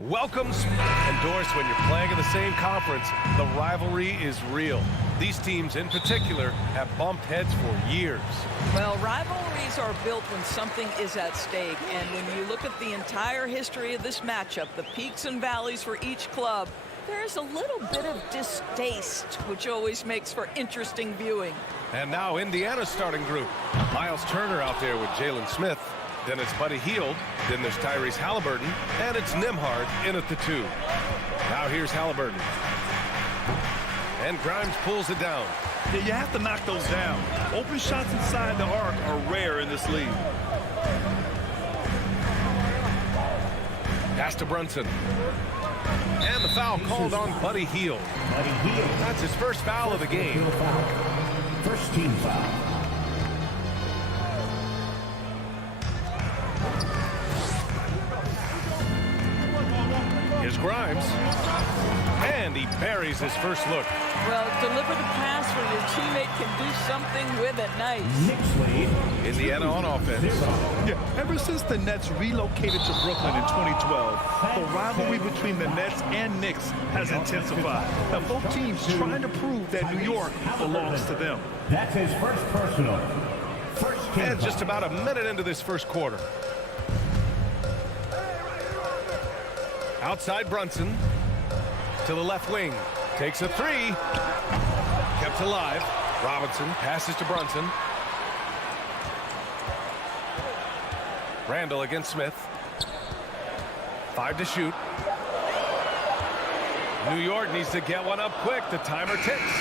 Welcome. Endorsed when you're playing in the same conference, the rivalry is real. These teams in particular have bumped heads for years. Well, rivalries are built when something is at stake. And when you look at the entire history of this matchup, the peaks and valleys for each club, there's a little bit of distaste, which always makes for interesting viewing. And now Indiana's starting group. Miles Turner out there with Jalen Smith. Then it's Buddy Hield. Then there's Tyrese Halliburton. And it's Nembhard in at the 2. Now here's Halliburton. And Grimes pulls it down. Yeah, you have to knock those down. Open shots inside the arc are rare in this league. Pass to Brunson. And the foul called on Buddy Hield. That's his first foul of the game. First team foul. Here's Grimes. And he buries his first look. Well, deliver the pass where your teammate can do something with it. Nice. Knicks lead. Indiana on offense. Yeah, ever since the Nets relocated to Brooklyn in 2012, the rivalry between the Nets and Knicks has intensified. Now, both teams trying to prove that New York belongs to them. That's his first personal. First team And foul. just about a minute into this first quarter. Outside Brunson. To the left wing. Takes a 3. Kept alive. Robinson passes to Brunson. Randall against Smith. 5 to shoot. New York needs to get one up quick. The timer ticks.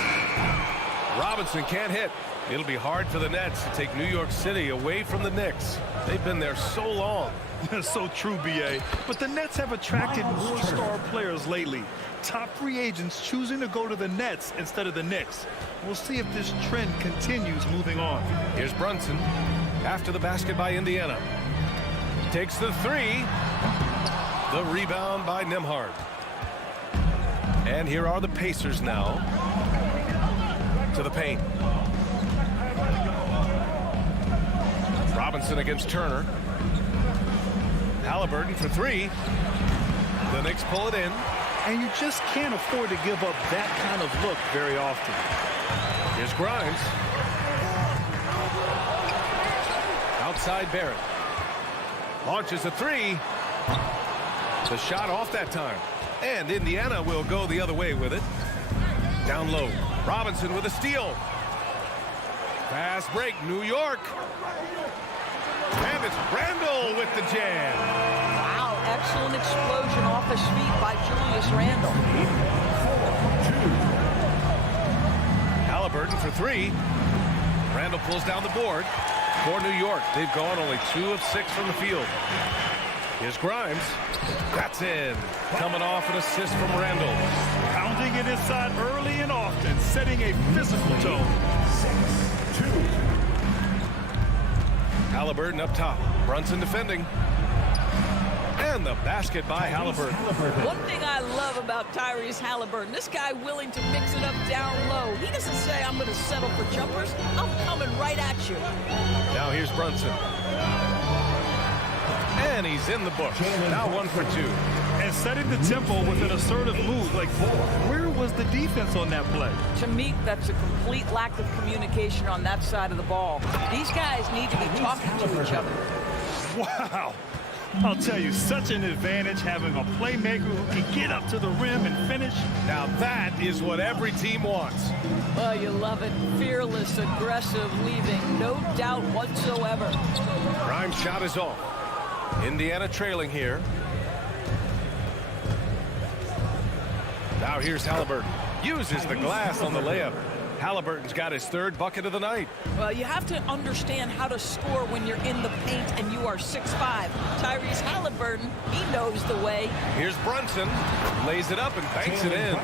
Robinson can't hit. It'll be hard for the Nets to take New York City away from the Knicks. They've been there so long. That's so true, B.A. But the Nets have attracted more star players lately. Top free agents choosing to go to the Nets instead of the Knicks. We'll see if this trend continues moving on. Here's Brunson. After the basket by Indiana. Takes the 3. The rebound by Nembhard. And here are the Pacers now. To the paint. Robinson against Turner. Halliburton for 3. The Knicks pull it in. And you just can't afford to give up that kind of look very often. Here's Grimes. Outside Barrett. Launches a 3. The shot off that time. And Indiana will go the other way with it. Down low. Robinson with a steal. Fast break, New York. And it's Randall with the jam. Wow, excellent explosion off his feet by Julius Randle. Halliburton for 3. Randall pulls down the board. For New York, they've gone only 2 of 6 from the field. Here's Grimes. That's in. Coming off an assist from Randall. Pounding it inside early and often, setting a physical tone. 6-2. Halliburton up top. Brunson defending. And the basket by Halliburton. One thing I love about Tyrese Halliburton, this guy willing to mix it up down low. He doesn't say, I'm going to settle for jumpers. I'm coming right at you. Now here's Brunson. And he's in the books. Now 1 for 2. And setting the tempo with an assertive move. Like, where was the defense on that play? To me, that's a complete lack of communication on that side of the ball. These guys need to be talking to each other. Wow. I'll tell you, such an advantage having a playmaker who can get up to the rim and finish. Now that is what every team wants. Oh, you love it. Fearless, aggressive, leaving no doubt whatsoever. Grimes' shot is off. Indiana trailing here. Now here's Halliburton. Uses the glass on the layup. Halliburton's got his 3rd bucket of the night. Well, you have to understand how to score when you're in the paint and you are 6'5". Tyrese Halliburton, he knows the way. Here's Brunson. Lays it up and banks it in.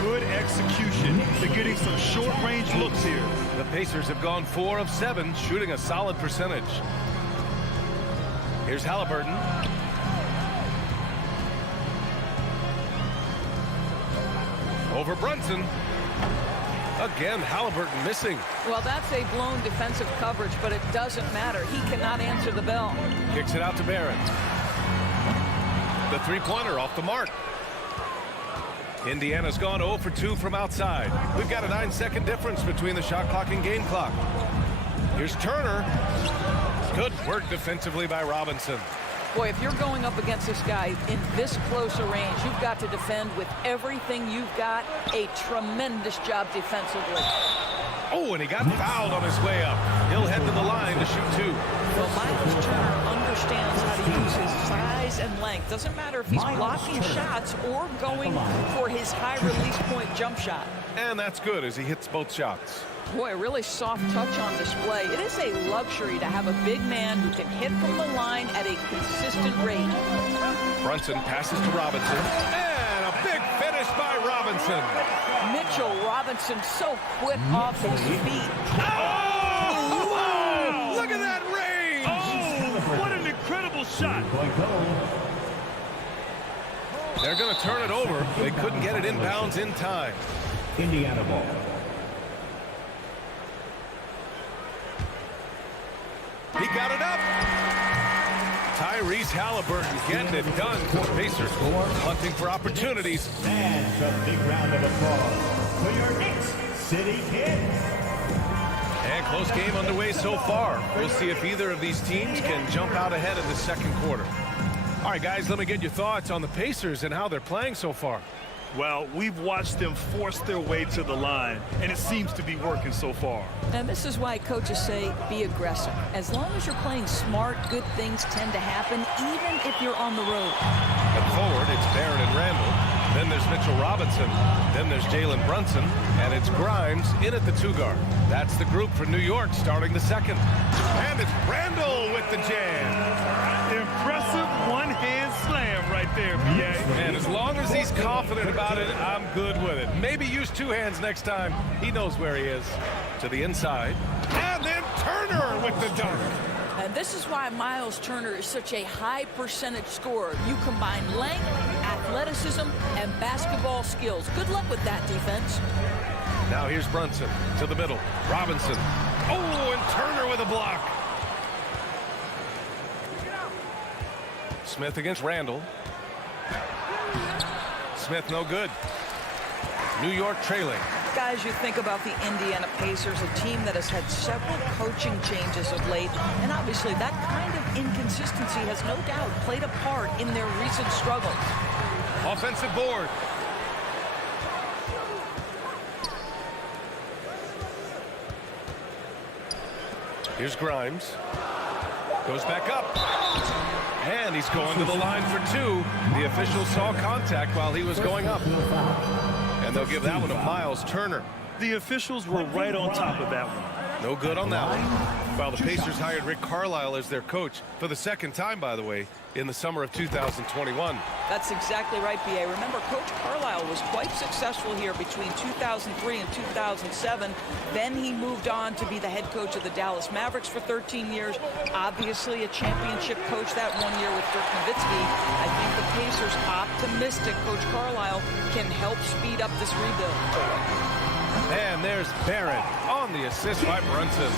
Good execution. They're getting some short-range looks here. The Pacers have gone 4 of 7, shooting a solid percentage. Here's Halliburton. Over Brunson. Again, Halliburton missing. Well, that's a blown defensive coverage, but it doesn't matter. He cannot answer the bell. Kicks it out to Barrett. the three-pointer off the mark. Indiana's gone 0 for 2 from outside. We've got a 9-second difference between the shot clock and game clock. Here's Turner. Good work defensively by Robinson. Boy, if you're going up against this guy in this close a range, you've got to defend with everything you've got. A tremendous job defensively. Oh, and he got fouled on his way up. He'll head to the line to shoot 2. Well, Miles Turner understands how to use his size and length. Doesn't matter if he's blocking shots or going for his high release point jump shot. And that's good as he hits both shots. Boy, a really soft touch on display. It is a luxury to have a big man who can hit from the line at a consistent rate. Brunson passes to Robinson. And a big finish by Robinson. Mitchell Robinson so quick off his feet. Oh! Wow! Look at that range! Oh, what an incredible shot. They're going to turn it over. They couldn't get it inbounds in time. Indiana ball. He got it up. Tyrese Halliburton getting it done for the Pacers. Hunting for opportunities. And a big round of applause for your Knicks City Kids. And close game underway so far. We'll see if either of these teams can jump out ahead in the second quarter. All right, guys, let me get your thoughts on the Pacers and how they're playing so far. Well, we've watched them force their way to the line, and it seems to be working so far. And this is why coaches say be aggressive. As long as you're playing smart, good things tend to happen, even if you're on the road. At forward, it's Barrett and Randall. Then there's Mitchell Robinson. Then there's Jalen Brunson. And it's Grimes in at the 2-guard. That's the group for New York starting the second. And it's Randall with the jam. Impressive one-hand slam right there, B.A. And as long as he's confident about it, I'm good with it. Maybe use 2 hands next time. He knows where he is. To the inside. And then Turner with the dunk. And this is why Miles Turner is such a high percentage scorer. You combine length, athleticism, and basketball skills. Good luck with that defense. Now here's Brunson to the middle. Robinson. Oh, and Turner with a block. Smith against Randall. Smith no good. New York trailing. Guys, you think about the Indiana Pacers, a team that has had several coaching changes of late, and obviously that kind of inconsistency has no doubt played a part in their recent struggles. Offensive board. Here's Grimes. Goes back up. And he's going to the line for 2. The officials saw contact while he was going up. And they'll give that one to Miles Turner. The officials were right on top of that one. No good on that one. While the Pacers hired Rick Carlisle as their coach for the second time, by the way, in the summer of 2021. That's exactly right, B.A. Remember, Coach Carlisle was quite successful here between 2003 and 2007. Then he moved on to be the head coach of the Dallas Mavericks for 13 years. Obviously a championship coach that 1 year with Dirk Nowitzki. I think the Pacers optimistic Coach Carlisle can help speed up this rebuild. And there's Barrett on the assist by Brunson.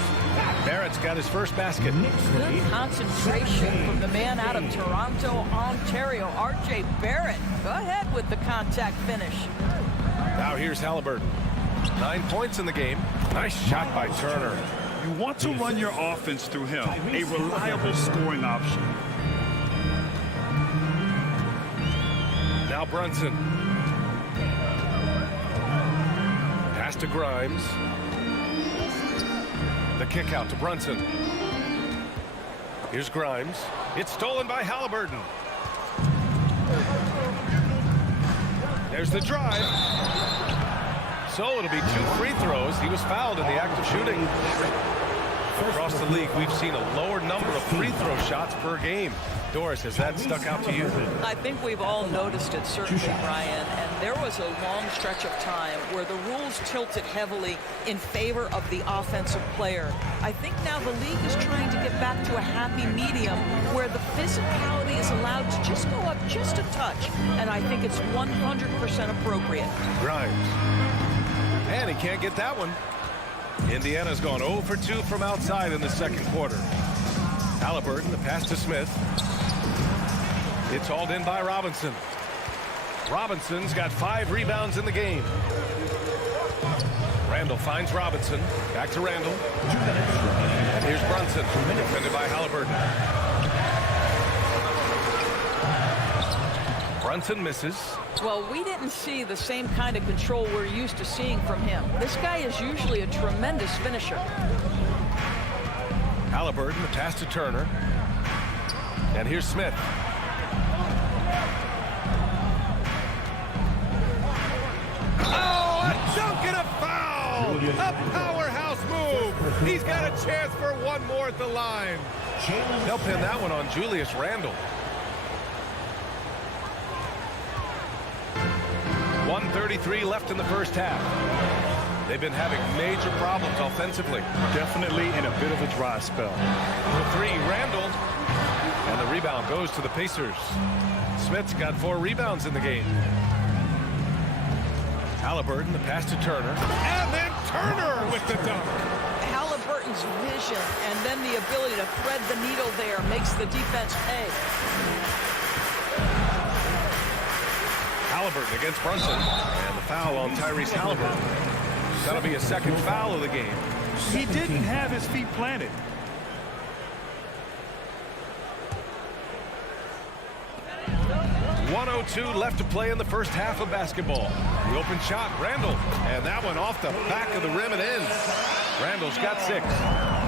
Barrett's got his first basket. Good concentration from the man out of Toronto, Ontario, R.J. Barrett. Go ahead with the contact finish. Now here's Halliburton. 9 points in the game. Nice shot by Turner. You want to run your offense through him, a reliable scoring option. Now Brunson. Pass to Grimes. The kick out to Brunson. Here's Grimes. It's stolen by Halliburton. There's the drive. So it'll be 2 free throws. He was fouled in the act of shooting. Across the league, we've seen a lower number of free throw shots per game. Doris, has that stuck out to you? I think we've all noticed it, certainly, Brian. And there was a long stretch of time where the rules tilted heavily in favor of the offensive player. I think now the league is trying to get back to a happy medium where the physicality is allowed to just go up just a touch. And I think it's 100% appropriate. Grimes. And he can't get that one. Indiana's gone 0 for 2 from outside in the second quarter. Halliburton, the pass to Smith. It's hauled in by Robinson. Robinson's got 5 rebounds in the game. Randall finds Robinson. Back to Randall. And here's Brunson, defended by Halliburton. Brunson misses. Well, we didn't see the same kind of control we're used to seeing from him. This guy is usually a tremendous finisher. Halliburton, the pass to Turner. And here's Smith. Oh, a dunk and a foul! A powerhouse move! He's got a chance for one more at the line. They'll pin that one on Julius Randle. 1:33 left in the first half. They've been having major problems offensively. Definitely in a bit of a dry spell. The 3, Randall. And the rebound goes to the Pacers. Smith's got 4 rebounds in the game. Halliburton, the pass to Turner. And then Turner with the dunk. Halliburton's vision and then the ability to thread the needle there makes the defense pay. Halliburton against Brunson. And the foul on Tyrese Halliburton. That'll be a second foul of the game. He didn't have his feet planted. .102 left to play in the first half of basketball. The open shot, Randall. And that one off the back of the rim and in. Randall's got 6.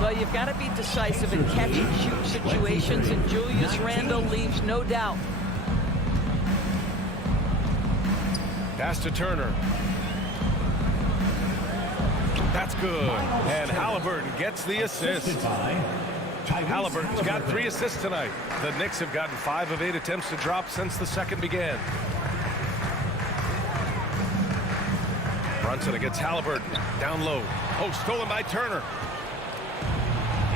Well, you've got to be decisive in catch-and-shoot situations, and Julius Randle leaves no doubt. Pass to Turner. That's good. And Halliburton gets the assist. Halliburton's got 3 assists tonight. The Knicks have gotten 5 of 8 attempts to drop since the second began. Brunson against Halliburton. Down low. Oh, stolen by Turner.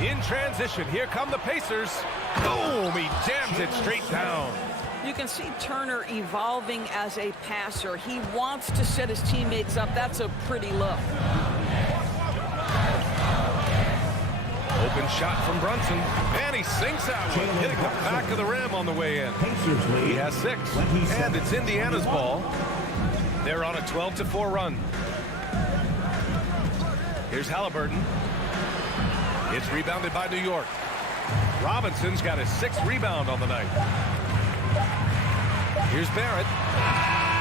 In transition, here come the Pacers. Boom! He jams it straight down. You can see Turner evolving as a passer. He wants to set his teammates up. That's a pretty look. Open shot from Brunson, and he sinks that one, hitting the back of the rim on the way in. He has 6, and it's Indiana's ball. They're on a 12-4 run. Here's Halliburton. It's rebounded by New York. Robinson's got his 6th rebound on the night. Here's Barrett.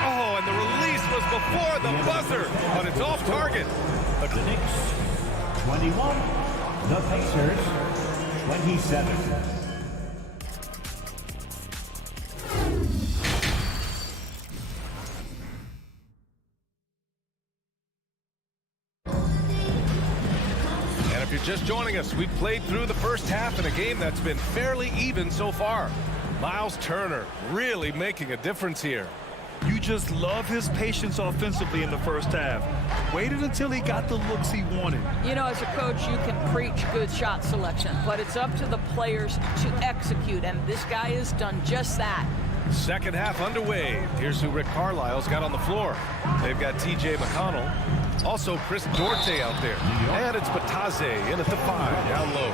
Oh, and the release was before the buzzer, but it's off target. The Knicks, 21. The Pacers, 27. And if you're just joining us, we've played through the first half in a game that's been fairly even so far. Miles Turner really making a difference here. You just love his patience offensively in the first half. Waited until he got the looks he wanted. You know, as a coach, you can preach good shot selection, but it's up to the players to execute, and this guy has done just that. Second half underway. Here's who Rick Carlisle's got on the floor. They've got T.J. McConnell. Also Chris Duarte out there. And it's Bataze in at the 5, down low.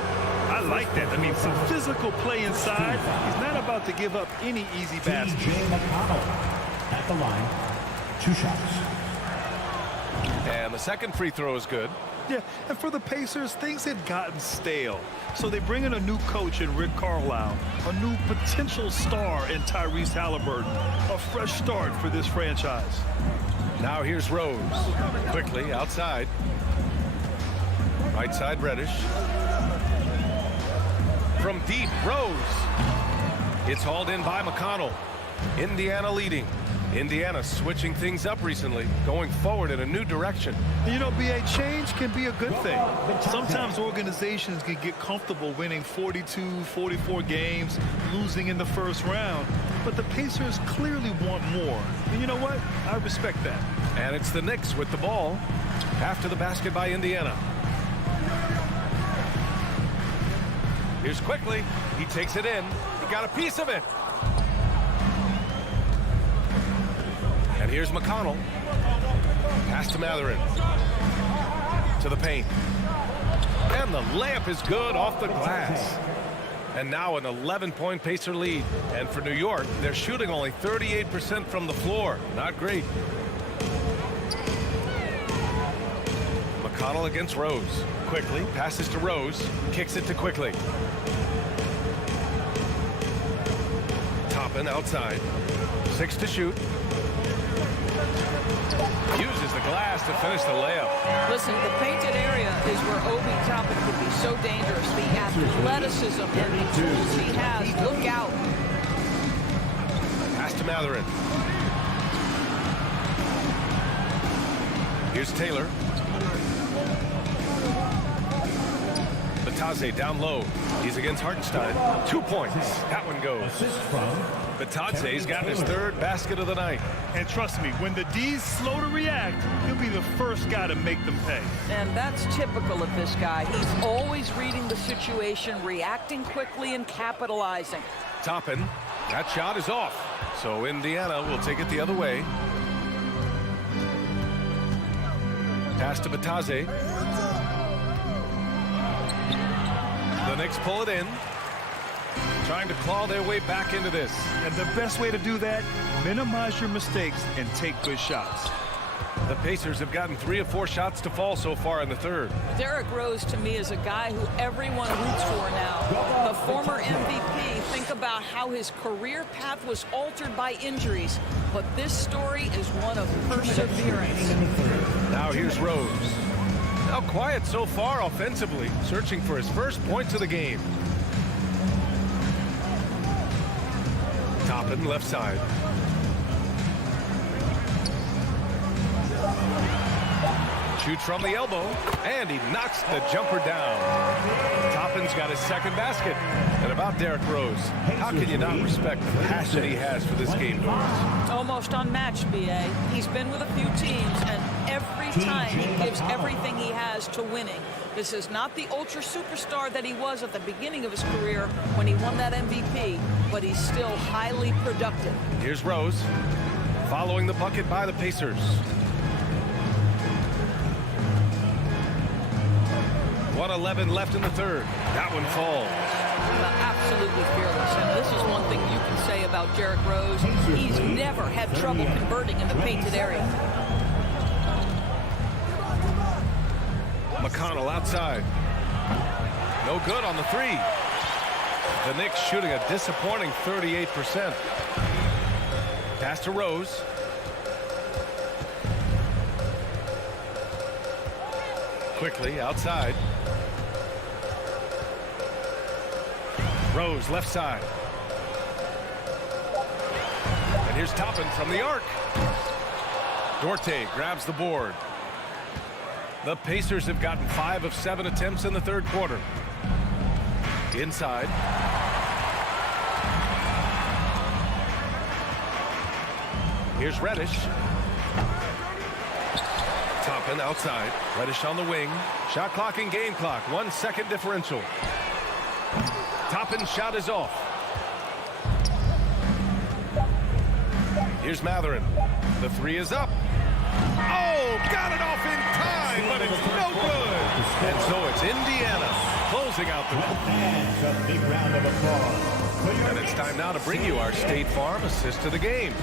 I like that. I mean, some physical play inside. He's not about to give up any easy baskets. T.J. McConnell at the line. 2 shots. And the second free throw is good. Yeah, and for the Pacers, things had gotten stale. So they bring in a new coach in Rick Carlisle, a new potential star in Tyrese Halliburton, a fresh start for this franchise. Now here's Rose. Quickly outside. Right side Reddish. From deep, Rose. It's hauled in by McConnell. Indiana leading. Indiana switching things up recently, going forward in a new direction. You know, BA, change can be a good thing. Sometimes organizations can get comfortable winning 42, 44 games, losing in the first round. But the Pacers clearly want more. And you know what? I respect that. And it's the Knicks with the ball after the basket by Indiana. Here's Quickly. He takes it in. He got a piece of it. And here's McConnell. Pass to Matherin. To the paint. And the layup is good off the glass. And now an 11-point Pacer lead. And for New York, they're shooting only 38% from the floor. Not great. McConnell against Rose. Quickly passes to Rose. Kicks it to Quickly. Toppin outside. 6 to shoot. Uses the glass to finish the layup. Listen, the painted area is where Obi Toppin could be so dangerous. The athleticism and the tools he has. Look out. Pass to Matherin. Here's Taylor. Batadze down low. He's against Hartenstein. 2 points. That one goes. Batadze's got his 3rd basket of the night. And trust me, when the D's slow to react, he'll be the first guy to make them pay. And that's typical of this guy. He's always reading the situation, reacting quickly and capitalizing. Toppin. That shot is off. So Indiana will take it the other way. Pass to Batadze. The Knicks pull it in. Trying to claw their way back into this. And the best way to do that, minimize your mistakes and take good shots. The Pacers have gotten 3 of 4 shots to fall so far in the 3rd. Derrick Rose, to me, is a guy who everyone roots for now. The former MVP, think about how his career path was altered by injuries. But this story is one of perseverance. Now here's Rose. Now quiet so far offensively, searching for his first points of the game. Toppin left side. Shoots from the elbow, and he knocks the jumper down. Toppin's got his 2nd basket. And about Derrick Rose, how can you not respect the passion he has for this game, Doris? Almost unmatched, B.A. He's been with a few teams, and every time he gives everything he has to winning. This is not the ultra superstar that he was at the beginning of his career when he won that MVP, but he's still highly productive. Here's Rose, following the bucket by the Pacers. 1:11 left in the 3rd. That one falls. Absolutely fearless. And this is one thing you can say about Derrick Rose. He's never had trouble converting in the painted area. McConnell outside. No good on the 3. The Knicks shooting a disappointing 38%. Pass to Rose. Quickly outside. Rose left side. And here's Toppin from the arc. Duarte grabs the board. The Pacers have gotten 5 of 7 attempts in the 3rd quarter. Inside. Here's Reddish. Toppin outside. Reddish on the wing. Shot clock and game clock. 1 second differential. Toppin's shot is off. Here's Matherin. The 3 is up. Oh, got it off in time, but it's no good. And so it's Indiana closing out the And a big round of applause. And it's time now to bring you our State Farm assist to the game.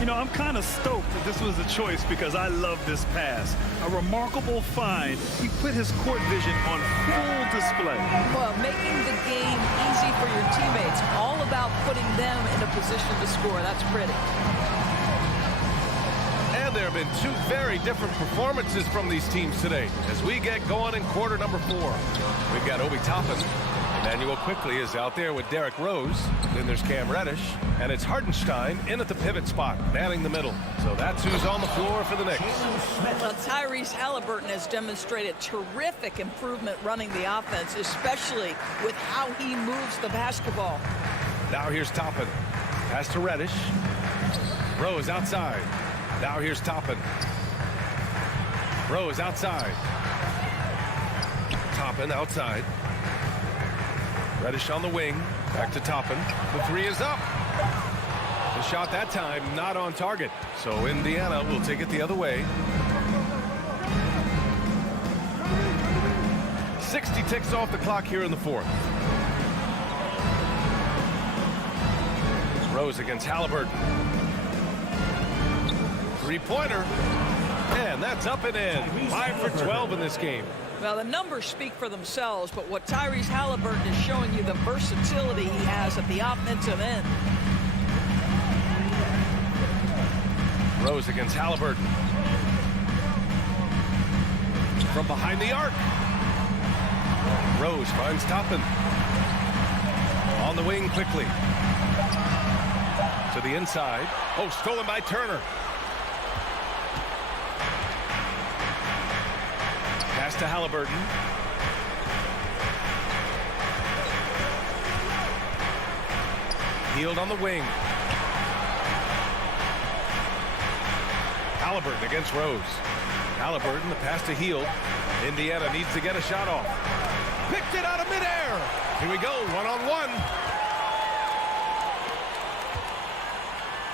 You know, I'm kind of stoked that this was a choice because I love this pass. A remarkable find. He put his court vision on full display. Well, making the game easy for your teammates. All about putting them in a position to score. That's pretty. And there have been 2 very different performances from these teams today as we get going in quarter number 4. We've got Obi Toppin. Emmanuel Quickly is out there with Derrick Rose. Then there's Cam Reddish. And it's Hartenstein in at the pivot spot, manning the middle. So that's who's on the floor for the Knicks. Well, Tyrese Halliburton has demonstrated terrific improvement running the offense, especially with how he moves the basketball. Now here's Toppin. Pass to Reddish. Rose outside. Now here's Toppin. Rose outside. Toppin outside. Reddish on the wing. Back to Toppin. The 3 is up. The shot that time not on target. So Indiana will take it the other way. 60 ticks off the clock here in the 4th. Rose against Halliburton. Three-pointer. And that's up and in. 5 for 12 in this game. Well, the numbers speak for themselves, but what Tyrese Halliburton is showing you the versatility he has at the offensive end. Rose against Halliburton. From behind the arc. Rose finds Toppin. On the wing quickly. To the inside. Oh, stolen by Turner. Pass to Halliburton. Healed on the wing. Halliburton against Rose. Halliburton, the pass to Heald. Indiana needs to get a shot off. Picked it out of midair. Here we go, one-on-one.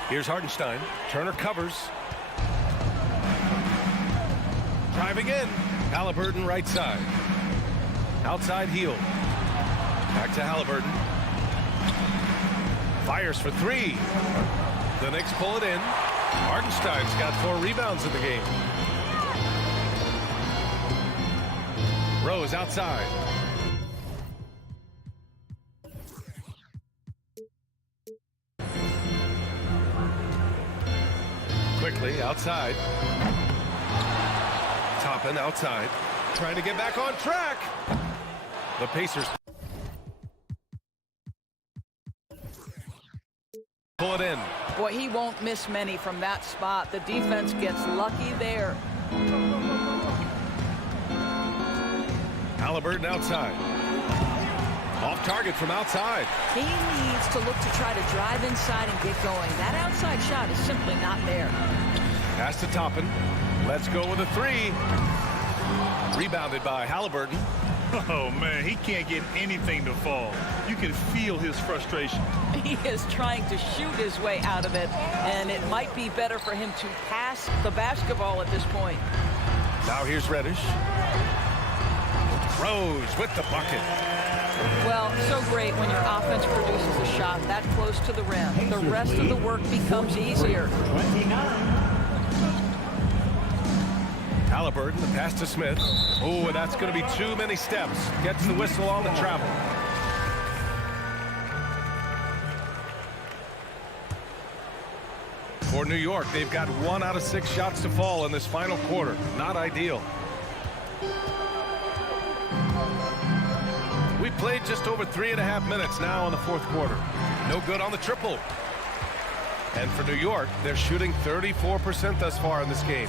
Here's Hartenstein. Turner covers. Driving in. Halliburton right side. Outside Heald. Back to Halliburton. Fires for three. The Knicks pull it in. Hartenstein's got 4 rebounds in the game. Rose outside. Quickly outside. Toppin outside. Trying to get back on track. The Pacers pull it in. Boy, he won't miss many from that spot. The defense gets lucky there. Halliburton outside. Off target from outside. He needs to look to try to drive inside and get going. That outside shot is simply not there. Pass to Toppin. Let's go with a 3. Rebounded by Halliburton. Oh, man, he can't get anything to fall. You can feel his frustration. He is trying to shoot his way out of it, and it might be better for him to pass the basketball at this point. Now here's Reddish. Rose with the bucket. Well, so great when your offense produces a shot that close to the rim. The rest of the work becomes easier. 29. Halliburton, the pass to Smith. Oh, that's going to be too many steps. Gets the whistle on the travel. For New York, they've got 1 out of 6 shots to fall in this final quarter. Not ideal. We played just over 3.5 minutes now in the 4th quarter. No good on the triple. And for New York, they're shooting 34% thus far in this game.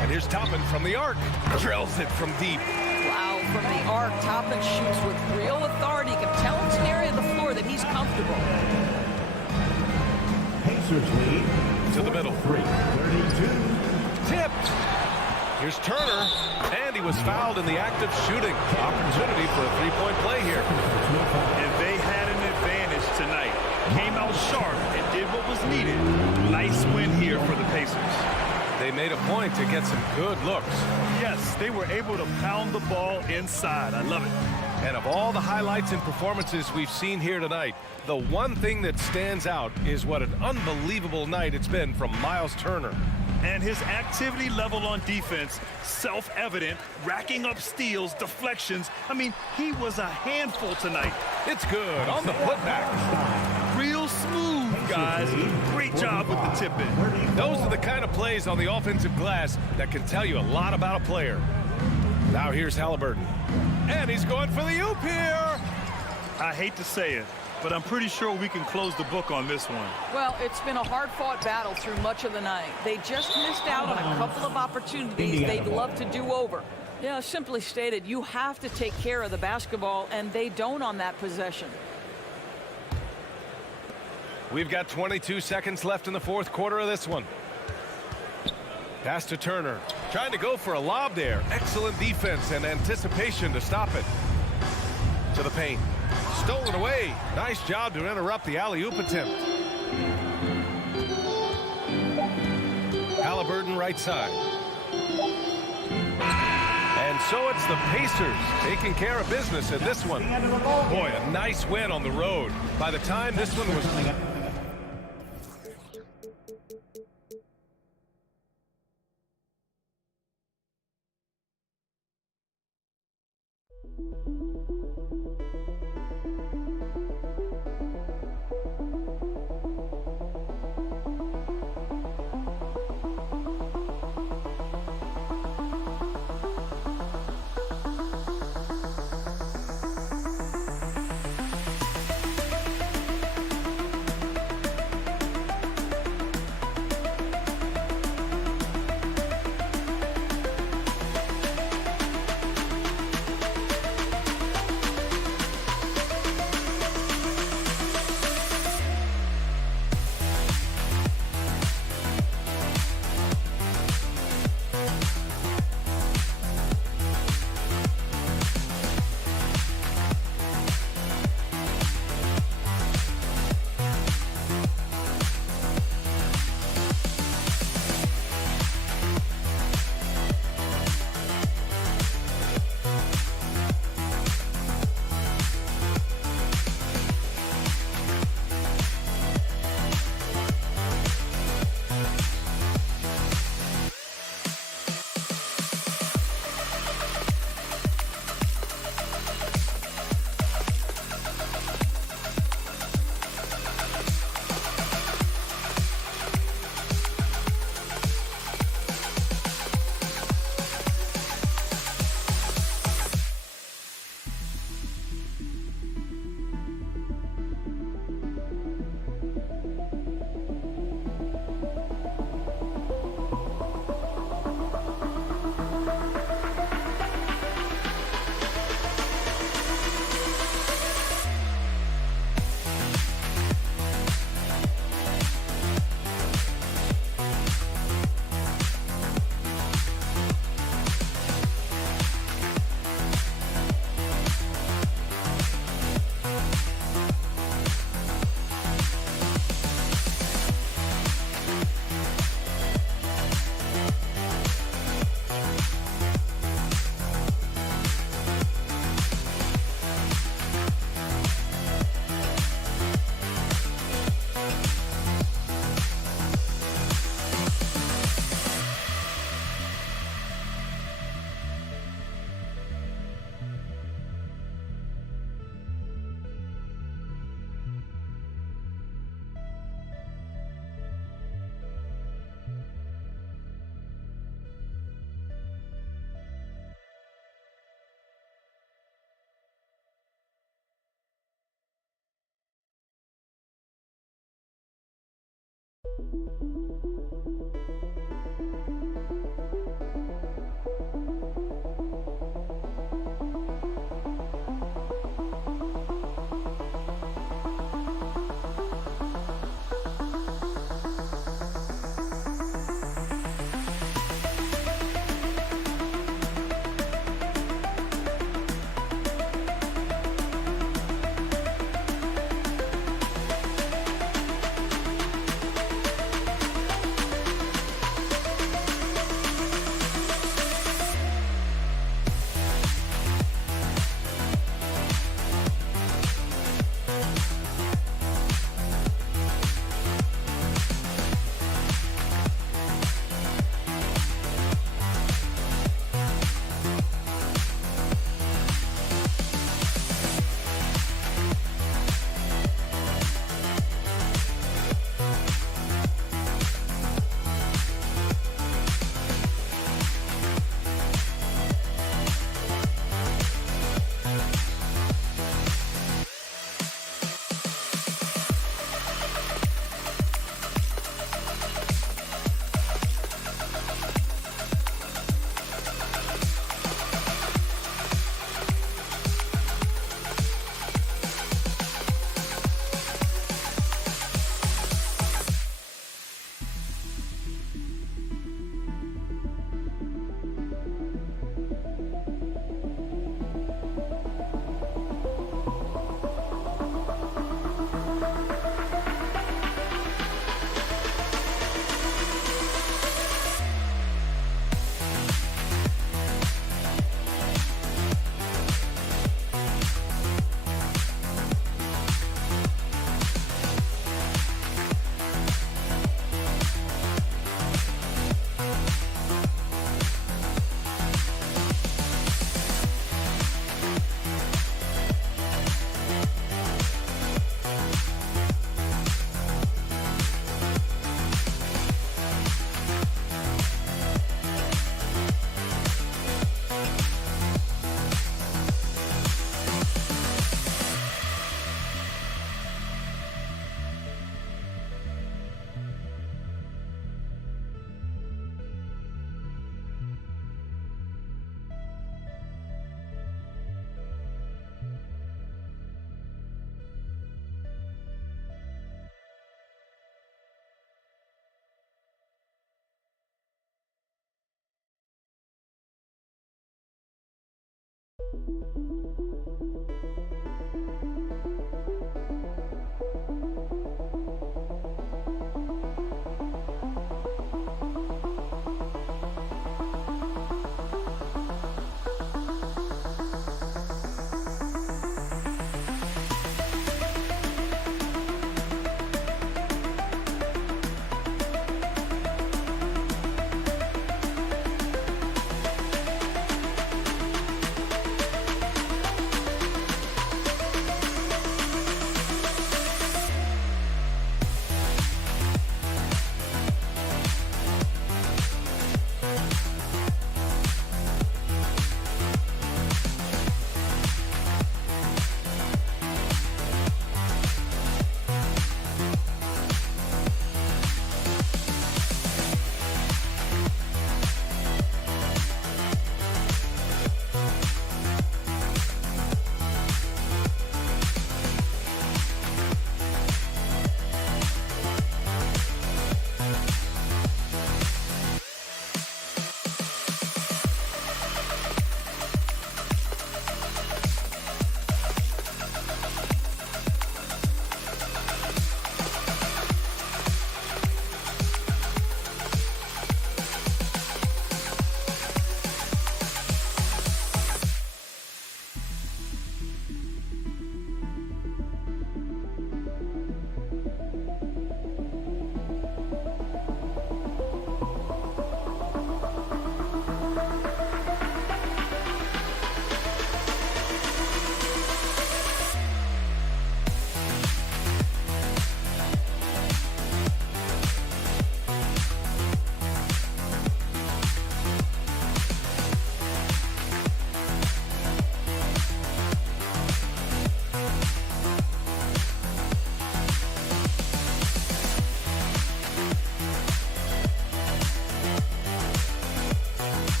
And here's Toppin from the arc. Drills it from deep. Wow, from the arc, Toppin shoots with real authority. You can tell it's an area of the floor that he's comfortable. Pacers lead. To the middle. 32. Tipped. Here's Turner. And he was fouled in the act of shooting. Opportunity for a 3-point play here. And they had an advantage tonight. Came out sharp and did what was needed. Nice win here for the Pacers. They made a point to get some good looks. Yes, they were able to pound the ball inside. I love it. And of all the highlights and performances we've seen here tonight, the one thing that stands out is what an unbelievable night it's been from Miles Turner. And his activity level on defense, self-evident, racking up steals, deflections. I mean, he was a handful tonight. It's good on the putback. Real smooth, guys. Great job with the tip-in. Those are the kind of plays on the offensive glass that can tell you a lot about a player. Now here's Halliburton. And he's going for the oop here. I hate to say it, but I'm pretty sure we can close the book on this one. Well, it's been a hard-fought battle through much of the night. They just missed out on a couple of opportunities they'd love to do over. Yeah, simply stated, you have to take care of the basketball, and they don't on that possession. We've got 22 seconds left in the 4th quarter of this one. Pass to Turner. Trying to go for a lob there. Excellent defense and anticipation to stop it. To the paint. Stolen away. Nice job to interrupt the alley-oop attempt. Halliburton right side. And so it's the Pacers taking care of business in this one. Boy, a nice win on the road. By the time this one was...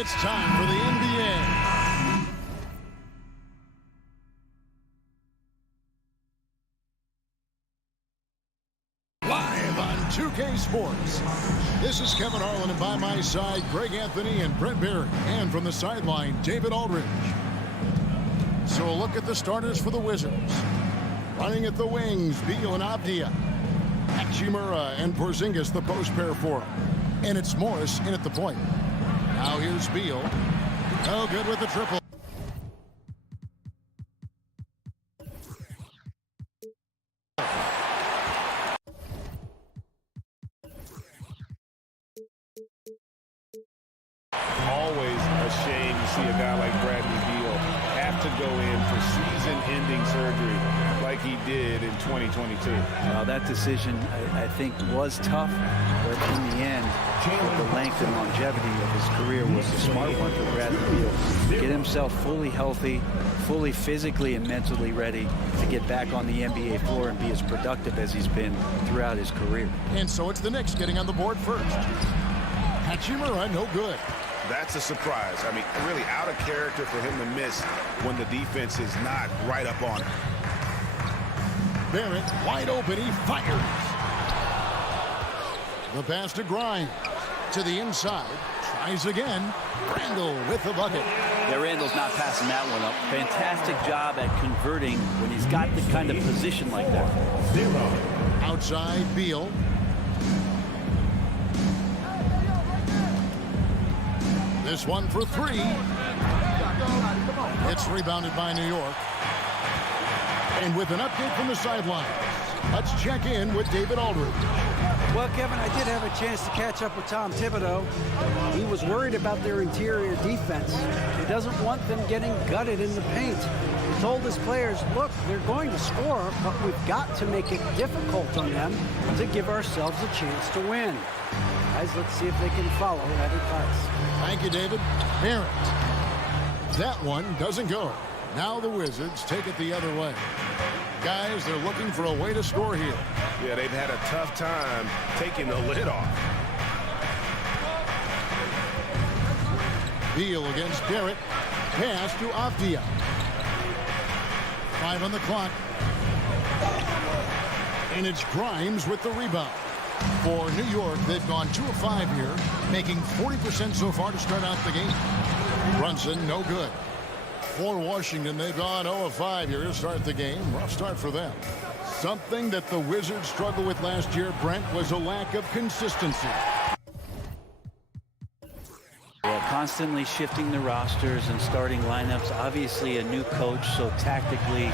It's time for the NBA. Live on 2K Sports. This is Kevin Harlan, and by my side, Greg Anthony and Brent Barrett. And from the sideline, David Aldridge. So a look at the starters for the Wizards. Running at the wings, Beal and Avdia. Hachimura and Porzingis, the post pair for him. And it's Morris in at the point. Now here's Beal. No good with the triple. Always a shame to see a guy like Bradley Beal have to go in for season-ending surgery like he did in 2022. That decision, I think, was tough, but in the end, the length and longevity of his career was a smart one for Bradley Beal. Get himself fully healthy, fully physically and mentally ready to get back on the NBA floor and be as productive as he's been throughout his career. And so it's the Knicks getting on the board first. Hachimura, no good. That's a surprise. I mean, really out of character for him to miss when the defense is not right up on him. Barrett, wide open, he fires. The pass to Grimes. To the inside, tries again. Randall with the bucket. Yeah, Randall's not passing that one up. Fantastic job at converting when he's got the kind of position like that. Outside, Beal. This one for three. It's rebounded by New York. And with an update from the sidelines, let's check in with David Aldridge. Well, Kevin, I did have a chance to catch up with Tom Thibodeau. He was worried about their interior defense. He doesn't want them getting gutted in the paint. He told his players, look, they're going to score, but we've got to make it difficult on them to give ourselves a chance to win. Guys, let's see if they can follow that advice. Thank you, David. Barrett. That one doesn't go. Now the Wizards take it the other way. Guys, they're looking for a way to score here. Yeah, they've had a tough time taking the lid off. Beal against Barrett. Pass to Avdia. 5 on the clock. And it's Grimes with the rebound. For New York, they've gone 2 of 5 here, making 40% so far to start out the game. Brunson, no good. For Washington, they've gone 0 of 5 here to start the game. Rough start for them. Something that the Wizards struggled with last year, Brent, was a lack of consistency. Well, constantly shifting the rosters and starting lineups. Obviously a new coach, so tactically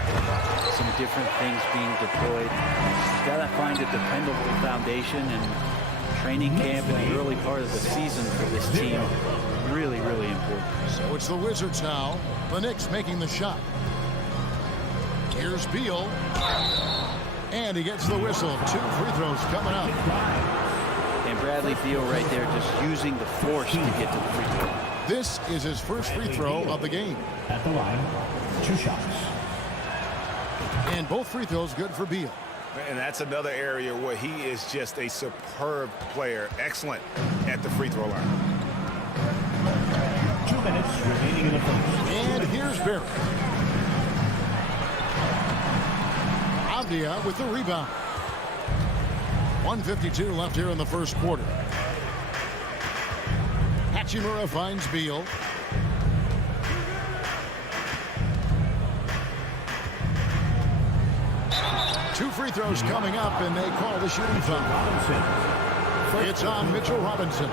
some different things being deployed. You've got to find a dependable foundation, and training camp in the early part of the season for this team really, really important. So it's the Wizards now. The Knicks making the shot. Here's Beal. And he gets the whistle. 2 free throws coming up. And Bradley Beal right there just using the force to get to the free throw. This is his first free throw of the game. At the line, 2 shots. And both free throws good for Beal. And that's another area where he is just a superb player. Excellent at the free throw line. 2 minutes remaining in the first. And here's Barrett. Avdia with the rebound. 1:52 left here in the first quarter. Hachimura finds Beal. Two free throws coming up, and they call the shooting foul. It's on Mitchell Robinson.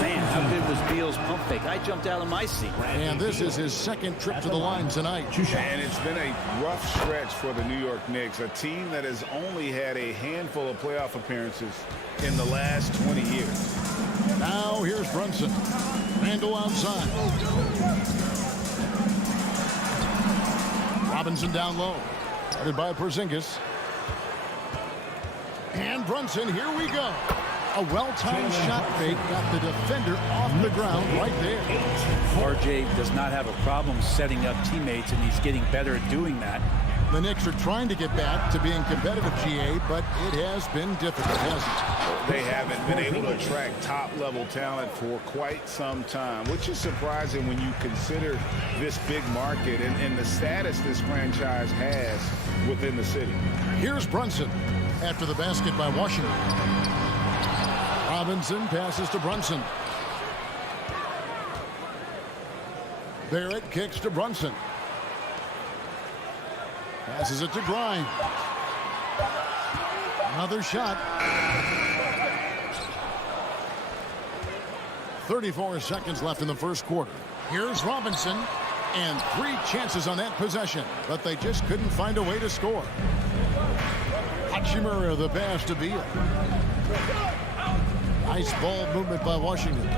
Man, how good was Beal's pump fake? I jumped out of my seat. And this is his second trip to the line tonight. And it's been a rough stretch for the New York Knicks, a team that has only had a handful of playoff appearances in the last 20 years. Now here's Brunson. Randall outside. Robinson down low. Guarded by Porzingis. And Brunson, here we go. A well-timed shot fake got the defender off the ground right there. RJ does not have a problem setting up teammates, and he's getting better at doing that. The Knicks are trying to get back to being competitive, GA, but it has been difficult, hasn't it? They haven't been able to attract top-level talent for quite some time, which is surprising when you consider this big market and the status this franchise has within the city. Here's Brunson after the basket by Washington. Robinson passes to Brunson. Barrett kicks to Brunson. Passes it to Grimes. Another shot. 34 seconds left in the first quarter. Here's Robinson. And 3 chances on that possession, but they just couldn't find a way to score. Hachimura the pass to Beal. Nice ball movement by Washington.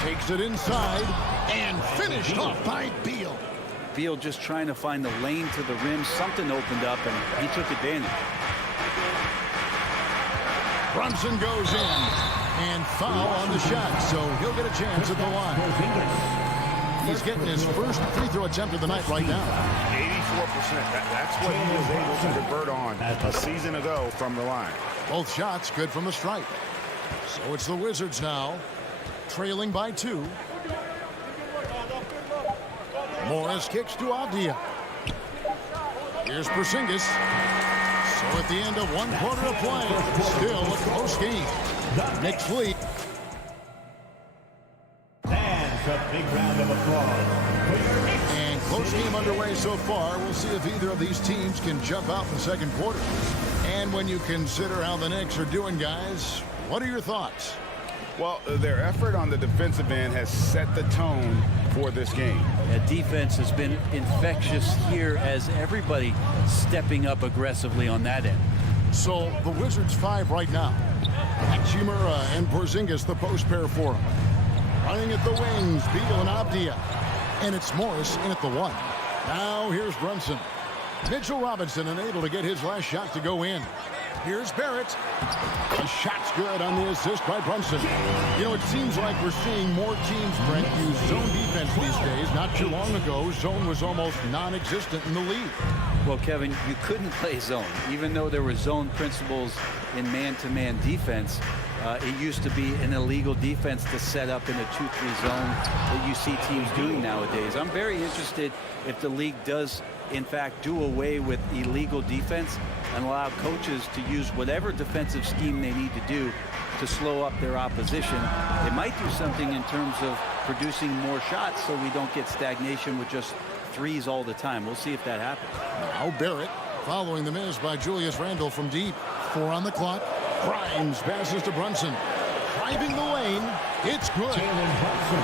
Takes it inside and finished off by Beal. Beal just trying to find the lane to the rim. Something opened up, and he took advantage. Brunson goes in, and foul on the shot, so he'll get a chance at the line. He's getting his first free throw attempt of the night right now. 84%. That's what he was able to convert on a season ago from the line. Both shots good from the stripe. So it's the Wizards now, trailing by 2. Morris kicks to Avdia. Here's Porzingis. So at the end of 1 quarter of play, still a close game. Knicks lead. And a big round of applause for your Knicks. And close game underway so far. We'll see if either of these teams can jump out in the second quarter. And when you consider how the Knicks are doing, guys, what are your thoughts? Well, their effort on the defensive end has set the tone for this game. That defense has been infectious here as everybody stepping up aggressively on that end. So the Wizards 5 right now. Hachimura and Porzingis the post pair for them. Running at the wings, Beal and Avdia. And it's Morris in at the 1. Now here's Brunson. Mitchell Robinson unable to get his last shot to go in. Here's Barrett. The shot's good on the assist by Brunson. You know, it seems like we're seeing more teams, Brent, use zone defense these days. Not too long ago, zone was almost non-existent in the league. Well, Kevin, you couldn't play zone. Even though there were zone principles in man-to-man defense, it used to be an illegal defense to set up in a 2-3 zone that you see teams doing nowadays. I'm very interested if the league does, in fact, do away with illegal defense and allow coaches to use whatever defensive scheme they need to do to slow up their opposition. They might do something in terms of producing more shots so we don't get stagnation with just threes all the time. We'll see if that happens. Now Barrett following the miss by Julius Randle from deep. 4 on the clock. Grimes passes to Brunson. Driving the lane. It's good.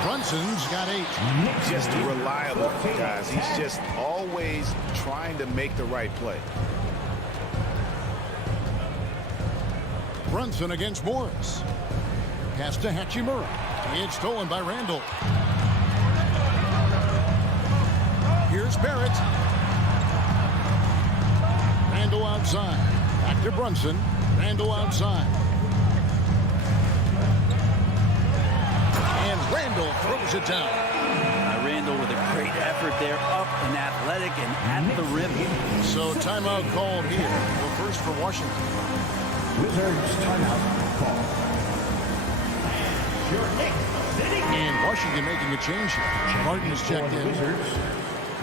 Brunson's got 8. Just reliable, guys. He's just always trying to make the right play. Brunson against Morris. Pass to Hachimura. It's stolen by Randle. Here's Barrett. Randle outside. Back to Brunson. Randle outside. And Randle throws it down. Randle with a great effort there, up and athletic and at the rim. So timeout called here. The first for Washington. Wizards timeout call. Your Knicks City. And Washington making a change here. Martin's checked in. Wizards,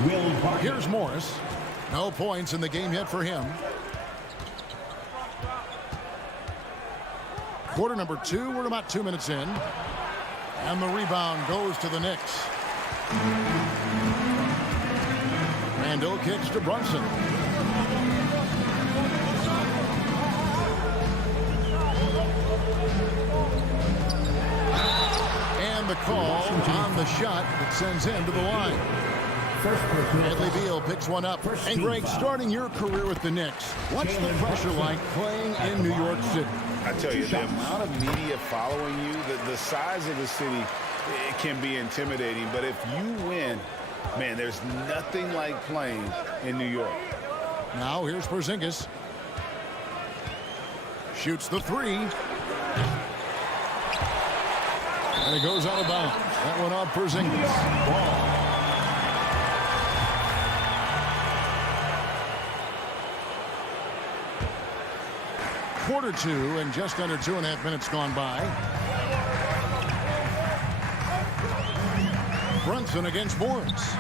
Will Barton. Here's Morris. No points in the game yet for him. Quarter number 2. We're about 2 minutes in. And the rebound goes to the Knicks. Randle kicks to Brunson. And the call on the shot that sends him to the line. Bradley Beal picks one up. And Greg, starting your career with the Knicks, what's the pressure like playing in New York City? I tell you, the amount of media following you, the size of the city, it can be intimidating. But if you win, man, there's nothing like playing in New York. Now here's Porzingis. Shoots the 3. And it goes out of bounds. That one off Porzingis. Ball. quarter two and just under 2.5 minutes gone by. Brunson against Morris.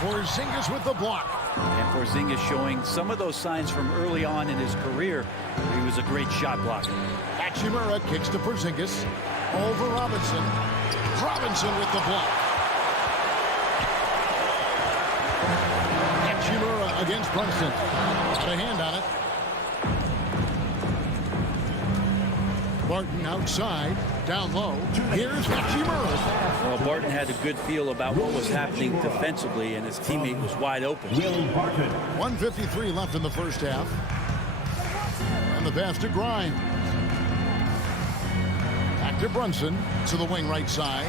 Porzingis with the block. And Porzingis showing some of those signs from early on in his career. He was a great shot blocker. Hachimura kicks to Porzingis. Over Robinson. Robinson with the block. Hachimura against Brunson. Got a hand on it. Barton outside. Down low. Here's Hachimura. Well, Barton had a good feel about what was happening defensively, and his teammate was wide open. 1:53 left in the first half. And the pass to Grimes. Back to Brunson. To the wing right side.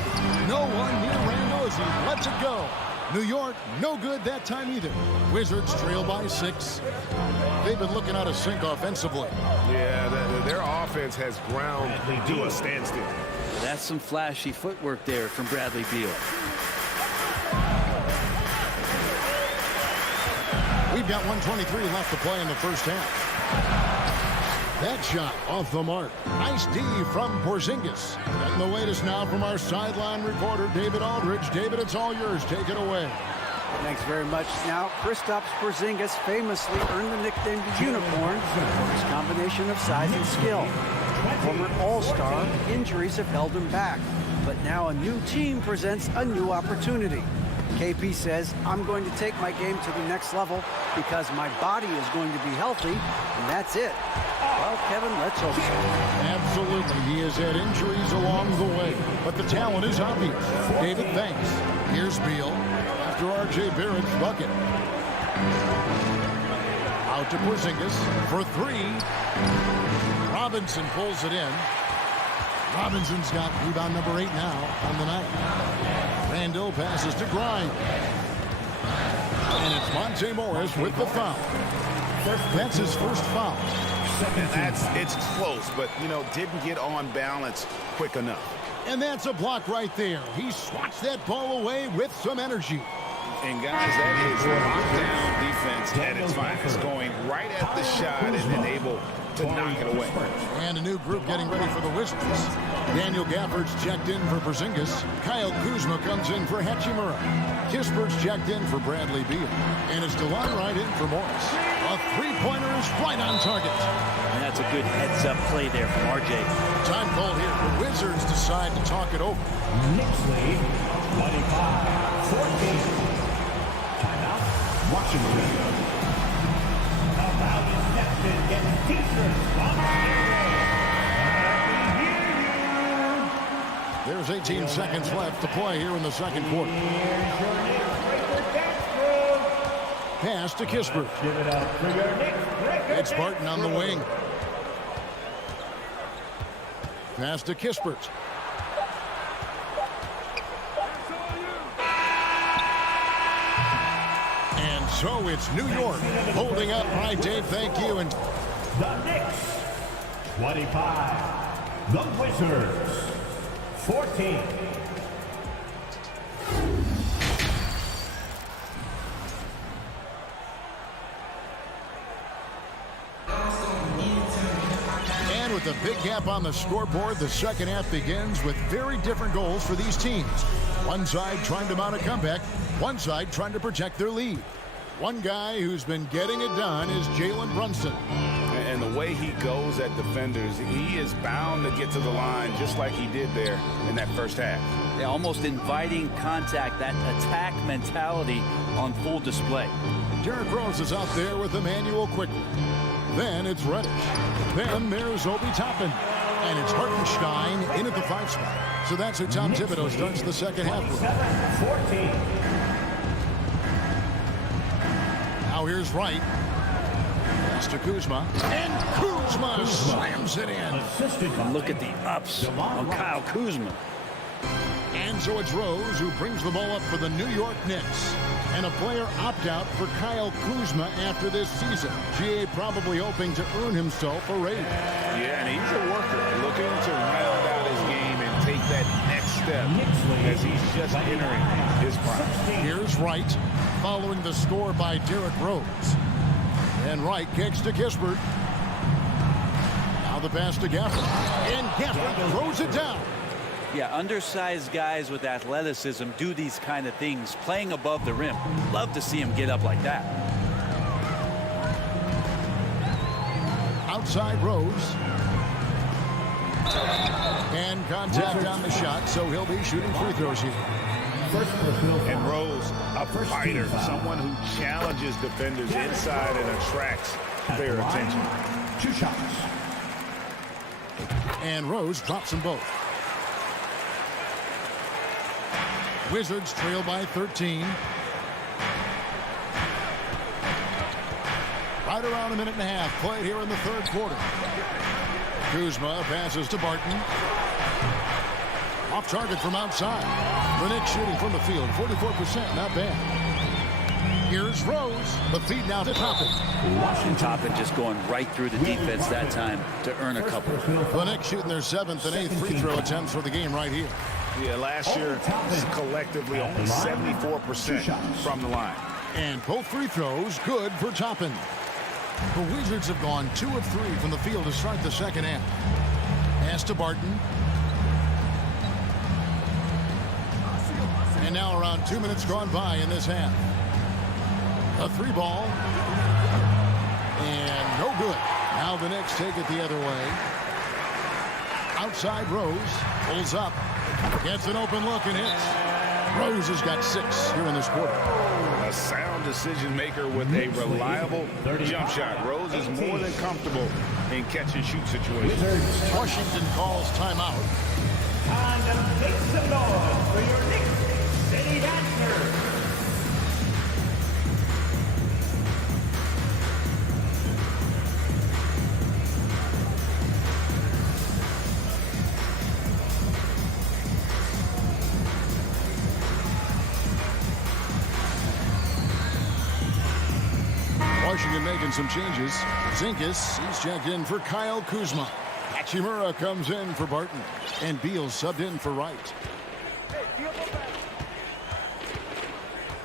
No one near Randall as he lets it go. New York, no good that time either. Wizards trail by 6. They've been looking out of sync offensively. Yeah, their offense has ground to a standstill. That's some flashy footwork there from Bradley Beal. We've got 1:23 left to play in the first half. That shot off the mark. Nice D from Porzingis. And the latest now from our sideline reporter, David Aldridge. David, it's all yours. Take it away. Thanks very much. Now, Kristaps Porzingis famously earned the nickname the Unicorn for his combination of size and skill. Former All-Star, injuries have held him back. But now a new team presents a new opportunity. KP says, I'm going to take my game to the next level because my body is going to be healthy, and that's it. Well, Kevin, let's hope so. Absolutely. He has had injuries along the way, but the talent is obvious. David, thanks. Here's Beal after R.J. Barrett's bucket. Out to Porzingis for 3. Robinson pulls it in. Robinson's got rebound number 8 now on the night. Randall passes to Grimes. And it's Monte Morris with the foul. That's his first foul. And it's close, but, didn't get on balance quick enough. And that's a block right there. He swats that ball away with some energy. And, guys, that is lockdown defense at its finest, going right at the shot and then able to knock it away. And a new group getting ready for the Wizards. Daniel Gafford's checked in for Porzingis. Kyle Kuzma comes in for Hachimura. Kispert's checked in for Bradley Beal. And it's DeLon right in for Morris. A three-pointer is right on target. And that's a good heads-up play there from RJ. Time called here. The Wizards decide to talk it over. Knicks lead 25-14. Timeout, Washington. About Inception gets T-shirts. There's 18 seconds left to play here in the second quarter. Pass to Kispert. It's Barton on the wing. Pass to Kispert. And so it's New York holding up. All right, Dave, thank you. And the Knicks 25. The Wizards 14. And with a big gap on the scoreboard, the second half begins with very different goals for these teams. One side trying to mount a comeback, one side trying to protect their lead. One guy who's been getting it done is Jalen Brunson. And the way he goes at defenders, he is bound to get to the line just like he did there in that first half. Yeah, almost inviting contact, that attack mentality on full display. Derrick Rose is out there with Emmanuel quickly. Then it's Reddish. Then there's Obi Toppin. And it's Hartenstein in at the 5 spot. So that's who Tom Thibodeau starts the second half with. 14. Now here's Wright. Pass to Kuzma. And Kuzma slams it in. And look at the ups on Kyle Kuzma. And so it's Rose who brings the ball up for the New York Knicks. And a player opt-out for Kyle Kuzma after this season. GA probably hoping to earn himself a raise. Yeah, and he's a worker looking to round out his game and take that next step as he's just entering his prime. Here's Wright following the score by Derrick Rose. And Wright kicks to Kispert. Now the pass to Gafford. And Gafford throws it down. Yeah, undersized guys with athleticism do these kind of things, playing above the rim. Love to see him get up like that. Outside Rose. And contact on the shot, so he'll be shooting free throws here. And Rose, a fighter, someone who challenges defenders inside and attracts their attention. 2 shots. And Rose drops them both. Wizards trail by 13. Right around a minute and a half played here in the third quarter. Kuzma passes to Barton. Off target from outside. The Knicks shooting from the field, 44%, not bad. Here's Rose. The feed now to Toppin. Toppin just going right through the defense that time to earn a couple. The Knicks shooting their 7th and 8th free throw attempts for the game right here. Yeah, last year, collectively, only 74% from the line. And both free throws good for Toppin. The Wizards have gone 2 of 3 from the field to start the second half. Pass to Barton. And now around 2 minutes gone by in this half. A 3-ball. And no good. Now the Knicks take it the other way. Outside Rose. Pulls up. Gets an open look and hits. Rose has got 6 here in this quarter. A sound decision maker with a reliable jump shot. Rose is more than comfortable in catch-and-shoot situations. Washington calls timeout. Time to make some noise for your Knicks City Dancers. Washington making some changes. Skijesss, he's checked in for Kyle Kuzma. Hachimura comes in for Barton. And Beal subbed in for Wright.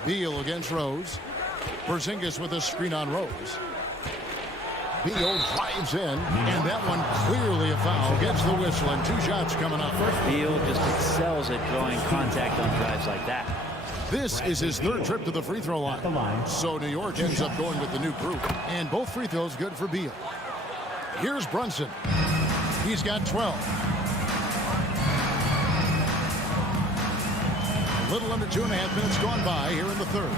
Beal against Rose. Skijesss with a screen on Rose. Beal drives in, and that one clearly a foul. Gets the whistle, and 2 shots coming up. Beal just excels at drawing contact on drives like that. This is his 3rd trip to the free throw line. So New York ends up going with the new group. And both free throws good for Beal. Here's Brunson. He's got 12. A little under 2.5 minutes gone by here in the third.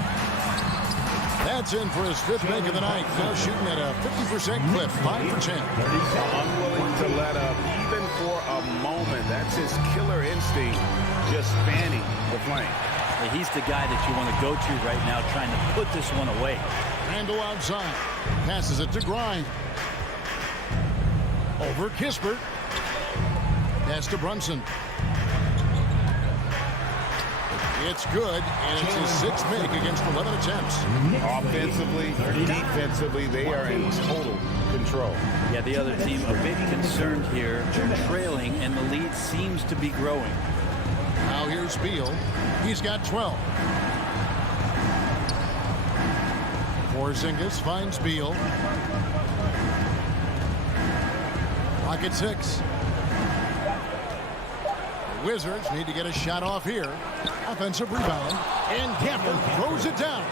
That's in for his 5th make of the night. Now shooting at a 50% clip, 5 for 10. Unwilling to let up, even for a moment. That's his killer instinct, just fanning the flame. He's the guy that you want to go to right now, trying to put this one away. Randall outside. Passes it to Grimes. Over Kispert. Pass to Brunson. It's good, and it's his 6th make against 11 attempts. Offensively, defensively, they are in total control. Yeah, the other team a bit concerned here. They're trailing, and the lead seems to be growing. Now here's Beal. He's got 12. Skijesss finds Beal. Pocket 6. The Wizards need to get a shot off here. Offensive rebound. And Gafford throws it down.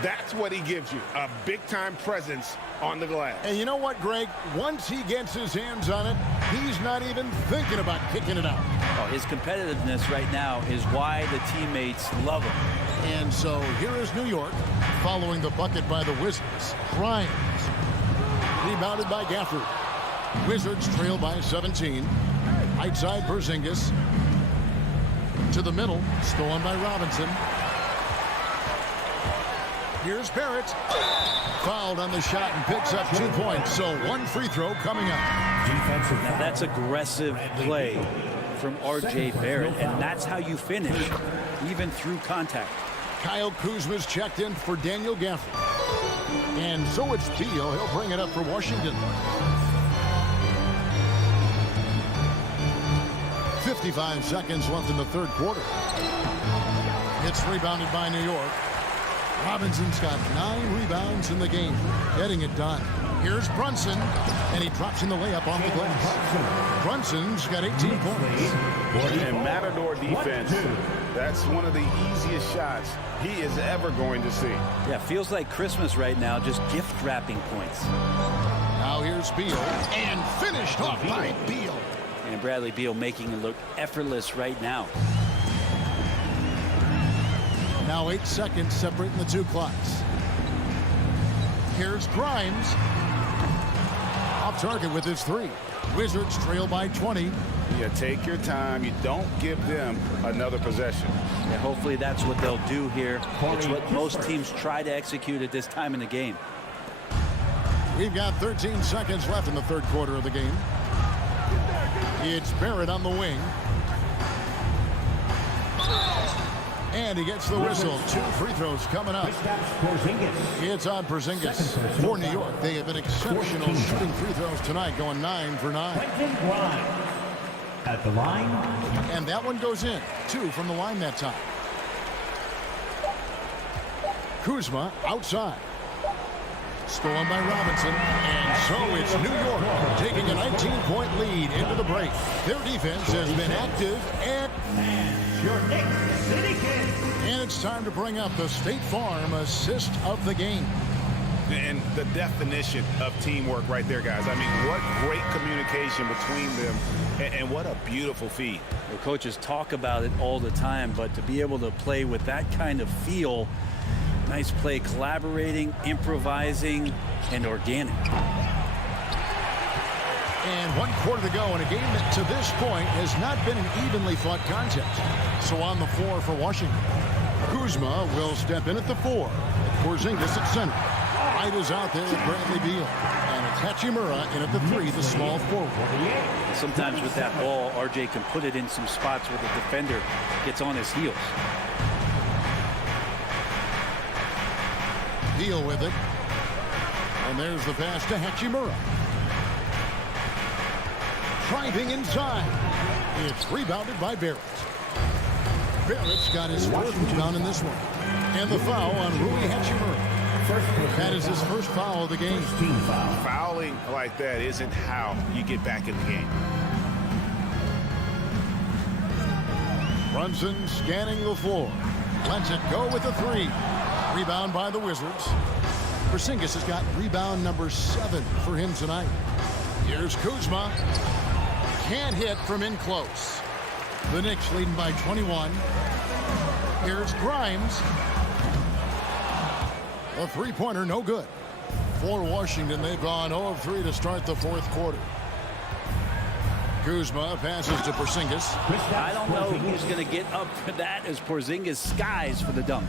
That's what he gives you, a big-time presence on the glass. And you know what, Greg? Once he gets his hands on it, he's not even thinking about kicking it out. Oh, his competitiveness right now is why the teammates love him. And so here is New York following the bucket by the Wizards. Grimes. Rebounded by Gafford. Wizards trail by 17. Outside Skijesss. To the middle. Stolen by Robinson. Here's Barrett. Fouled on the shot and picks up 2 points. So 1 free throw coming up. Now that's aggressive play from R.J. Barrett, and that's how you finish, even through contact. Kyle Kuzma's checked in for Daniel Gafford. And so it's Beal. He'll bring it up for Washington. 55 seconds left in the third quarter. It's rebounded by New York. Robinson's got 9 rebounds in the game, getting it done. Here's Brunson, and he drops in the layup on the glass. Brunson's got 18 points. And Matador defense, that's one of the easiest shots he is ever going to see. Yeah, feels like Christmas right now, just gift wrapping points. Now here's Beal, and finished off by Beal. And Bradley Beal making it look effortless right now. Now 8 seconds separating the two clocks. Here's Grimes. Off target with his 3. Wizards trail by 20. Yeah, take your time. You don't give them another possession. Yeah, hopefully that's what they'll do here. It's what most teams try to execute at this time in the game. We've got 13 seconds left in the third quarter of the game. It's Barrett on the wing. And he gets the whistle. 2 free throws coming up. It's on Porzingis for New York. They have been exceptional shooting free throws tonight, going 9 for 9. At the line. And that one goes in. 2 from the line that time. Kuzma outside. Stolen by Robinson. And so it's New York taking a 19-point lead into the break. Their defense has been active and Your Knicks City Kid. And it's time to bring up the State Farm assist of the game. And the definition of teamwork right there, guys. I mean, what great communication between them, and what a beautiful feed. The coaches talk about it all the time, but to be able to play with that kind of feel, nice play, collaborating, improvising, and organic. And 1 quarter to go in a game that to this point has not been an evenly fought contest. So on the floor for Washington, Kuzma will step in at the 4. Porzingis at center. White is out there with Bradley Beal. And it's Hachimura in at the 3, the small forward. Sometimes with that ball, RJ can put it in some spots where the defender gets on his heels. Beal with it. And there's the pass to Hachimura. Driving inside. It's rebounded by Barrett. Barrett's got his 4th rebound in this one. And the foul on Rui Hachimura. That is his first foul of the game. Fouling like that isn't how you get back in the game. Brunson scanning the floor. Lets it go with the 3. Rebound by the Wizards. Porzingis has got rebound number 7 for him tonight. Here's Kuzma. Can't hit from in close. The Knicks leading by 21. Here's Grimes. A 3-pointer, no good. For Washington, they've gone 0 of 3 to start the 4th quarter. Kuzma passes to Porzingis. I don't know who's going to get up for that as Porzingis skies for the dunk.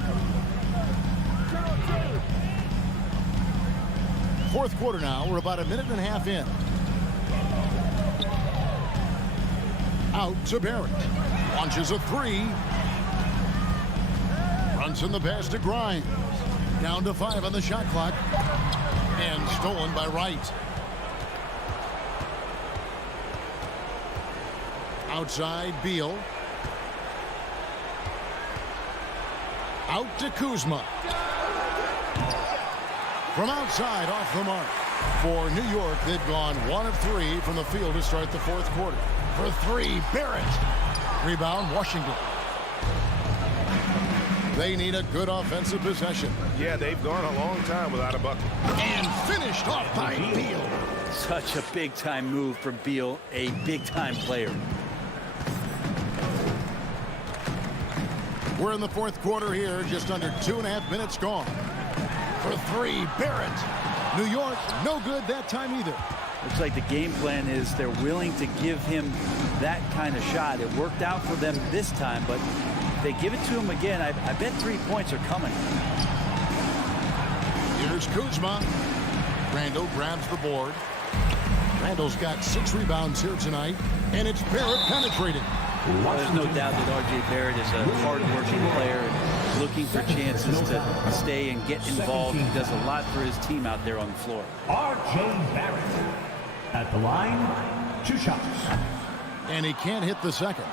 4th quarter now. We're about a minute and a half in. Out to Barrett. Launches a 3. Runs in the pass to Grimes. Down to 5 on the shot clock. And stolen by Wright. Outside, Beal. Out to Kuzma. From outside, off the mark. For New York, they've gone 1 of 3 from the field to start the 4th quarter. For 3, Barrett. Rebound, Washington. They need a good offensive possession. Yeah, they've gone a long time without a bucket. And finished off by Beal. Such a big-time move from Beal, a big-time player. We're in the 4th quarter here, just under 2.5 minutes gone. For 3, Barrett. New York, no good that time either. Looks like the game plan is they're willing to give him that kind of shot. It worked out for them this time, but if they give it to him again, I bet 3 points are coming. Here's Kuzma. Randall grabs the board. Randall's got 6 rebounds here tonight, and it's Barrett penetrating. There's no doubt that R.J. Barrett is a hard-working player and looking for chances to stay and get involved. He does a lot for his team out there on the floor. R.J. Barrett. At the line, 2 shots. And he can't hit the second.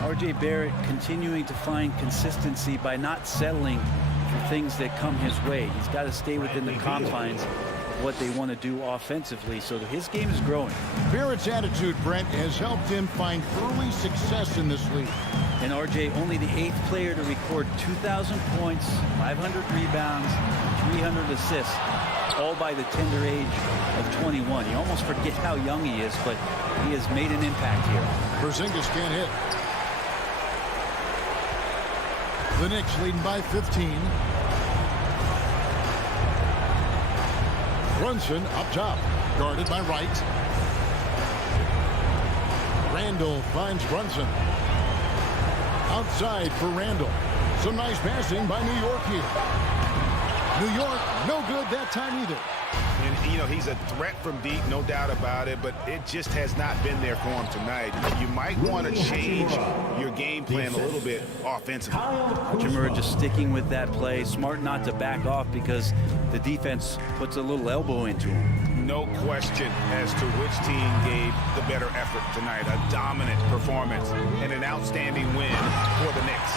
R.J. Barrett continuing to find consistency by not settling for things that come his way. He's got to stay within the confines what they want to do offensively. So his game is growing. Barrett's attitude, Brent, has helped him find early success in this league. And RJ, only the 8th player to record 2,000 points, 500 rebounds, 300 assists, all by the tender age of 21. You almost forget how young he is, but he has made an impact here. Porzingis can't hit. The Knicks leading by 15. Brunson up top, guarded by Wright. Randall finds Brunson. Outside for Randall. Some nice passing by New York here. New York, no good that time either. And, you know, he's a threat from deep, no doubt about it, but it just has not been there for him tonight. You might want to change your game plan a little bit offensively. Hachimura just sticking with that play, smart not to back off because the defense puts a little elbow into him. No question as to which team gave the better effort tonight. A dominant performance and an outstanding win for the Knicks.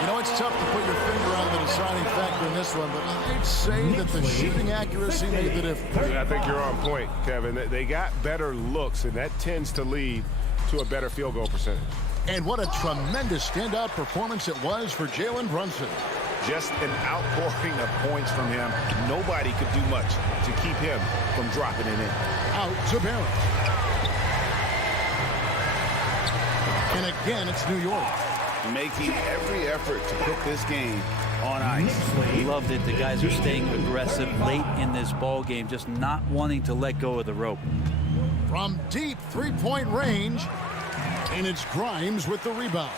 You know, it's tough to put your finger on the deciding factor in this one, but I'd say that the shooting accuracy made the difference. I think you're on point, Kevin. They got better looks, and that tends to lead to a better field goal percentage. And what a tremendous standout performance it was for Jalen Brunson. Just an outpouring of points from him. Nobody could do much to keep him from dropping it in. Out to Barrett. And again, it's New York. Making every effort to put this game on ice. Loved it. The guys are staying aggressive late in this ball game, just not wanting to let go of the rope. From deep three-point range, and it's Grimes with the rebound.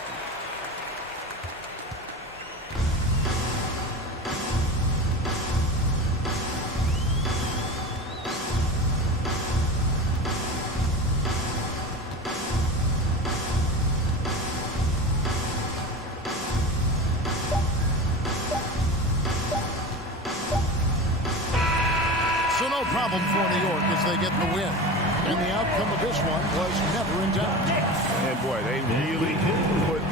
Problem for New York as they get the win. And the outcome of this one was never in doubt. And boy, they really put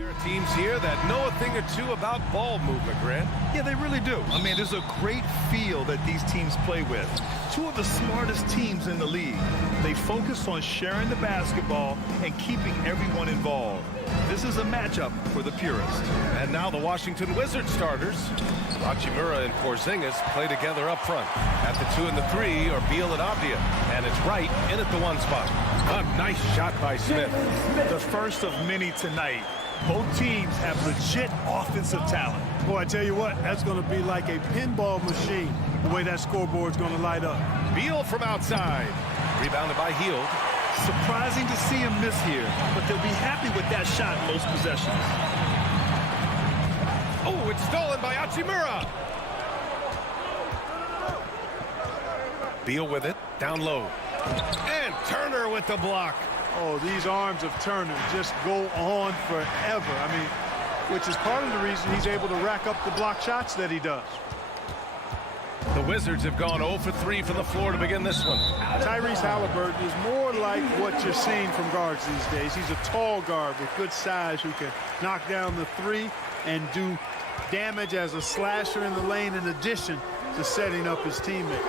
There are teams here that know a thing or two about ball movement, Grant. Yeah, they really do. I mean, there's a great feel that these teams play with. Two of the smartest teams in the league. They focus on sharing the basketball and keeping everyone involved. This is a matchup for the purist. And now the Washington Wizards starters. Hachimura and Porzingis play together up front. At the 2 and the 3 are Beal and Avdia. And it's Wright in at the 1 spot. A nice shot by Smith. The first of many tonight. Both teams have legit offensive talent. Boy, I tell you what, that's going to be like a pinball machine, the way that scoreboard's going to light up. Beal from outside. Rebounded by Hield. Surprising to see him miss here, but they'll be happy with that shot most possessions. Oh, it's stolen by Hachimura. Beal with it, down low. And Turner with the block. Oh, these arms of Turner just go on forever. I mean, which is part of the reason he's able to rack up the block shots that he does. The Wizards have gone 0 for 3 from the floor to begin this one. Tyrese Halliburton is more like what you're seeing from guards these days. He's a tall guard with good size who can knock down the 3 and do damage as a slasher in the lane in addition to setting up his teammates.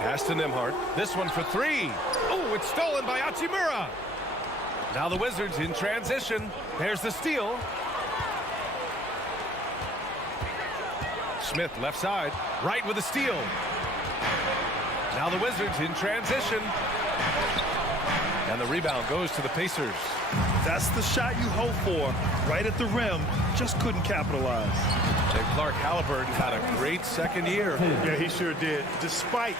Pass to Nembhard. This one for 3. Oh, it's stolen by Hachimura. Now the Wizards in transition. There's the steal. Smith left side. Wright with a steal. Now the Wizards in transition. And the rebound goes to the Pacers. That's the shot you hope for. Right at the rim. Just couldn't capitalize. And Clark Halliburton had a great second year. Yeah, he sure did. Despite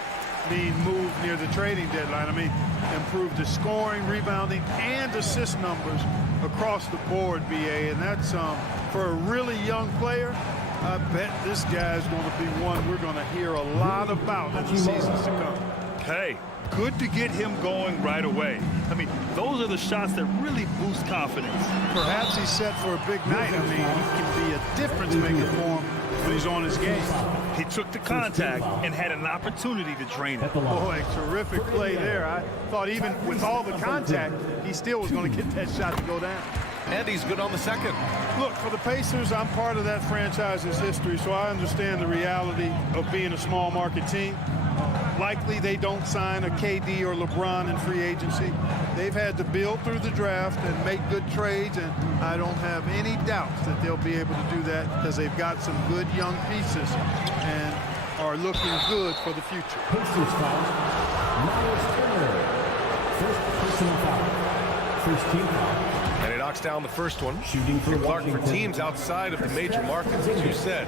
being moved near the trading deadline, I mean, improved his scoring, rebounding, and assist numbers across the board, BA. And that's for a really young player. I bet this guy's going to be one we're going to hear a lot about in the seasons to come. Hey, good to get him going right away. I mean, those are the shots that really boost confidence. Perhaps he's set for a big night. I mean, he can be a difference maker for him when he's on his game. He took the contact and had an opportunity to drain it. Boy, terrific play there. I thought even with all the contact, he still was going to get that shot to go down. And he's good on the second. Look, for the Pacers, I'm part of that franchise's history, so I understand the reality of being a small market team. Likely they don't sign a KD or LeBron in free agency. They've had to build through the draft and make good trades, and I don't have any doubts that they'll be able to do that because they've got some good young pieces and are looking good for the future. Pacers foul. Miles Turner. First personal foul. First team foul. And he knocks down the first one. Shooting for Clark, for Washington. teams outside of the major markets, as you said,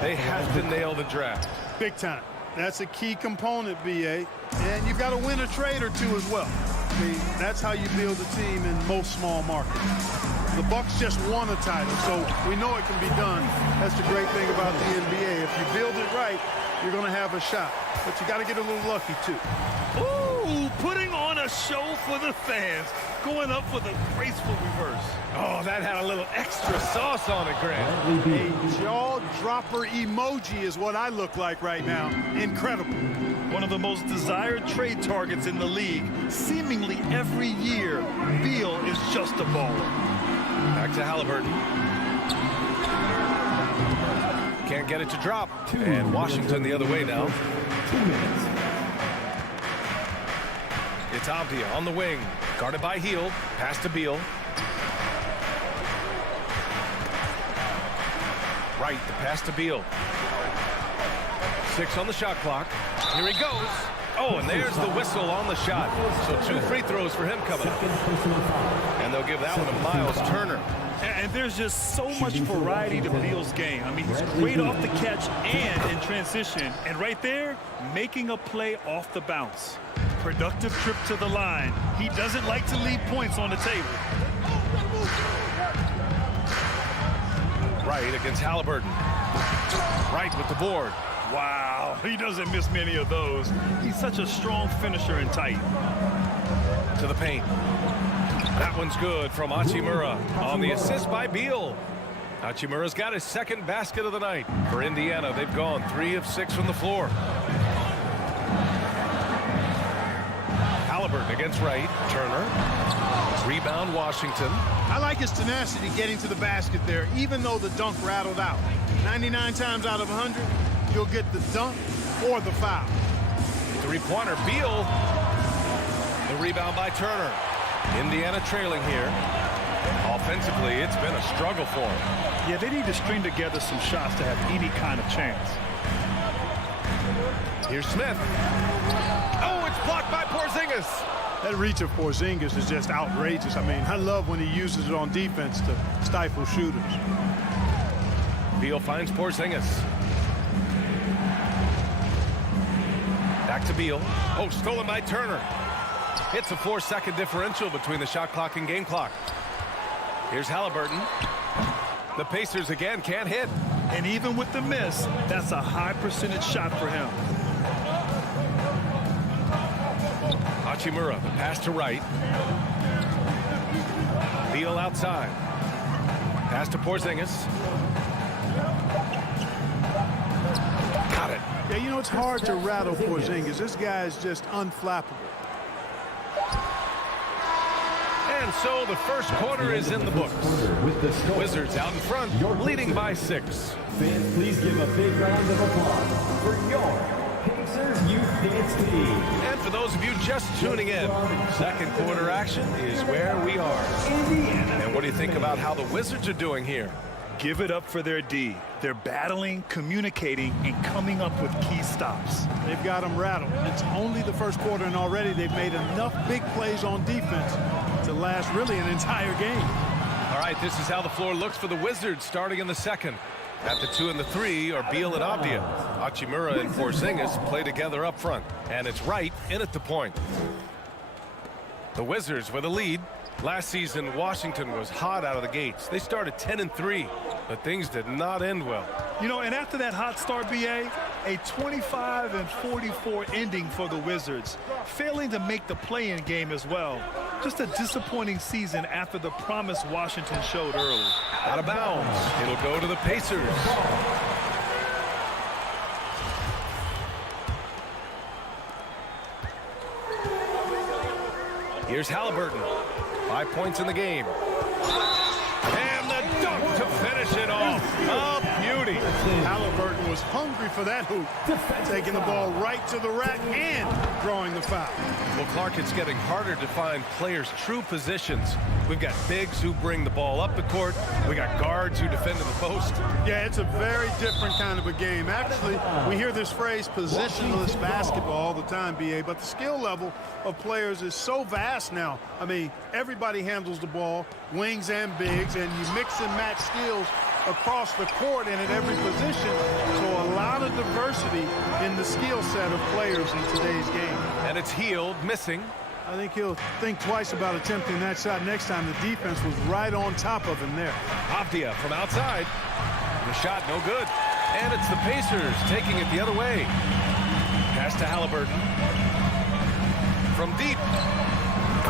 they have to nail the draft. Big time. That's a key component, BA. And you've got to win a trade or two as well. I mean, that's how you build a team in most small markets. The Bucks just won a title, so we know it can be done. That's the great thing about the NBA. If you build it right, you're going to have a shot. But you got to get a little lucky, too. Ooh, putting on a show for the fans. Going up with a graceful reverse. Oh, that had a little extra sauce on it, Grant. A jaw-dropper emoji is what I look like right now. Incredible. One of the most desired trade targets in the league. Seemingly every year, Beal is just a baller. Back to Halliburton. Can't get it to drop. And Washington the other way now. 2 minutes. It's Avdia on the wing. Guarded by Hield. Pass to Beal. Right, the pass to Beal. 6 on the shot clock. Here he goes. Oh, and there's the whistle on the shot. So 2 free throws for him coming up. And they'll give that one to Miles Turner. And there's just so much variety to Beal's game. I mean, he's great off the catch and in transition. And right there, making a play off the bounce. Productive trip to the line. He doesn't like to leave points on the table. Right against Halliburton. Right with the board. Wow, he doesn't miss many of those. He's such a strong finisher and tight. To the paint. That one's good from Hachimura on the assist by Beal. Hachimura's got his second basket of the night. For Indiana, they've gone 3 of 6 from the floor. Halliburton against Wright. Turner. Rebound, Washington. I like his tenacity getting to the basket there, even though the dunk rattled out. 99 times out of 100, you'll get the dunk or the foul. Three-pointer, Beal. The rebound by Turner. Indiana trailing here. Offensively, it's been a struggle for them. Yeah, they need to string together some shots to have any kind of chance. Here's Smith. Oh, it's blocked by Porzingis. That reach of Porzingis is just outrageous. I mean, I love when he uses it on defense to stifle shooters. Beal finds Porzingis. Back to Beal. Oh, stolen by Turner. It's a 4-second differential between the shot clock and game clock. Here's Halliburton. The Pacers again can't hit. And even with the miss, that's a high percentage shot for him. Hachimura, the pass to Wright. Beal outside. Pass to Porzingis. Got it. Yeah, you know, it's hard to rattle Porzingis. This guy is just unflappable. And so the first quarter is in the books. Wizards out in front, leading by 6. Fans, please give a big round of applause for your Pacers Youth Dance Team. And for those of you just tuning in, second quarter action is where we are. And what do you think about how the Wizards are doing here? Give it up for their D. They're battling, communicating, and coming up with key stops. They've got them rattled. It's only the first quarter, and already they've made enough big plays on defense to last really an entire game. All right, this is how the floor looks for the Wizards starting in the second. At the 2 and the 3 are Beal and Avdia. Hachimura and Porzingis play together up front. And it's Wright in at the point. The Wizards with a lead. Last season, Washington was hot out of the gates. They started 10 and 3, but things did not end well. You know, and after that hot start, BA, a 25 and 44 ending for the Wizards, failing to make the play-in game as well. Just a disappointing season after the promise Washington showed early. Out of bounds. It'll go to the Pacers. Here's Halliburton. 5 points in the game. And the dunk to finish it off. A beauty. Halliburton was hungry for that hoop. Taking the ball right to the rack and drawing the foul. Well, Clark, it's getting harder to find players' true positions. We've got bigs who bring the ball up the court. We got guards who defend in the post. Yeah, it's a very different kind of a game. Actually, we hear this phrase, positionless basketball, all the time, BA, but the skill level of players is so vast now. I mean, everybody handles the ball, wings and bigs, and you mix and match skills across the court and at every position. So a lot of diversity in the skill set of players in today's game. And it's Hield missing. I think he'll think twice about attempting that shot next time. The defense was right on top of him there. Avdia from outside. The shot no good. And it's the Pacers taking it the other way. Pass to Halliburton. From deep.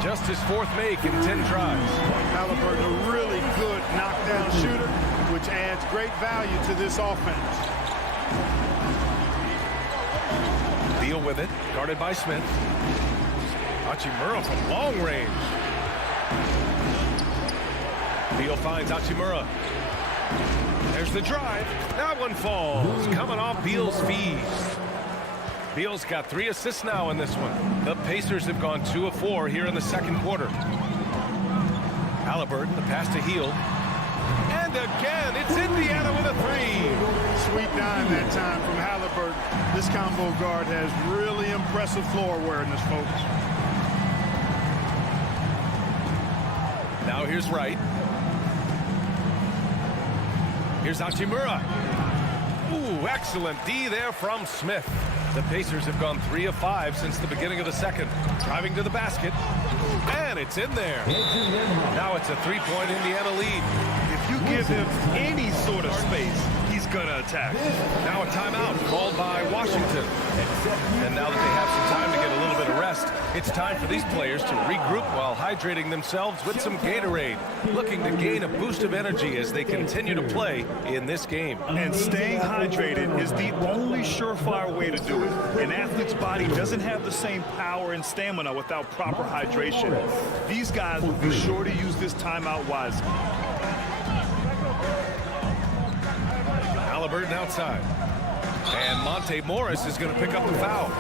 Just his 4th make in 10 tries. Halliburton, a really good knockdown shooter, which adds great value to this offense. Beal with it, guarded by Smith. Hachimura from long range. Beal finds Hachimura. There's the drive. That one falls. Coming off Beal's feet. Beal's got 3 assists now in this one. The Pacers have gone 2 of 4 here in the second quarter. Halliburton, the pass to Hield. And again, it's Indiana with a 3. Sweet dime that time from Halliburton. This combo guard has really impressive floor awareness, folks. Now here's Wright. Here's Hachimura. Ooh, excellent D there from Smith. The Pacers have gone 3 of 5 since the beginning of the second. Driving to the basket. And it's in there. Now it's a 3-point Indiana lead. If you give him any sort of space, he's going to attack. Now a timeout called by Washington. And now that they have some time to get a little bit of rest, it's time for these players to regroup while hydrating themselves with some Gatorade, looking to gain a boost of energy as they continue to play in this game. And staying hydrated is the only surefire way to do it. An athlete's body doesn't have the same power and stamina without proper hydration. These guys will be sure to use this timeout wisely. Halliburton outside. And Monte Morris is going to pick up the foul.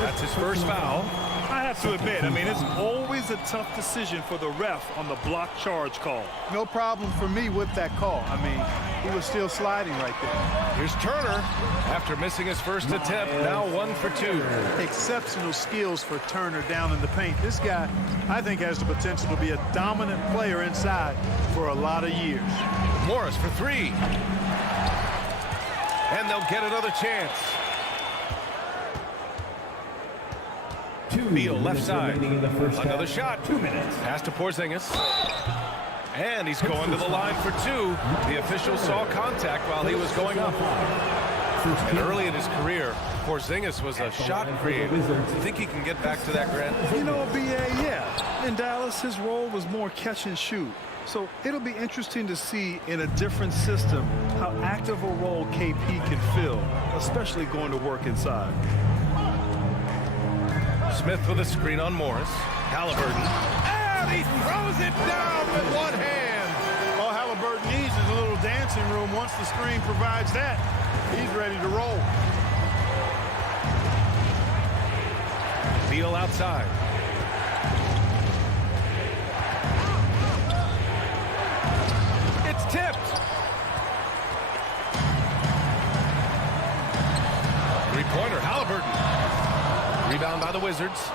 That's his first foul. I have to admit, I mean, it's always a tough decision for the ref on the block charge call. No problem for me with that call. I mean, he was still sliding right there. Here's Turner. After missing his first attempt, now 1 for 2. Exceptional skills for Turner down in the paint. This guy, I think, has the potential to be a dominant player inside for a lot of years. Morris for 3. And they'll get another chance. Beal left side. Another shot. 2 minutes. Pass to Porzingis. And he's going to the line for 2. The official saw contact while he was going up. And early in his career, Porzingis was a shot creator. You think he can get back to that, Grant? You know, B.A., yeah. In Dallas, his role was more catch and shoot. So it'll be interesting to see in a different system how active a role KP can fill, especially going to work inside. Smith with a screen on Morris. Halliburton. And he throws it down with one hand. All Halliburton needs is a little dancing room. Once the screen provides that, he's ready to roll. Beal outside. It's tipped. Three-pointer, Halliburton. Rebound by the Wizards.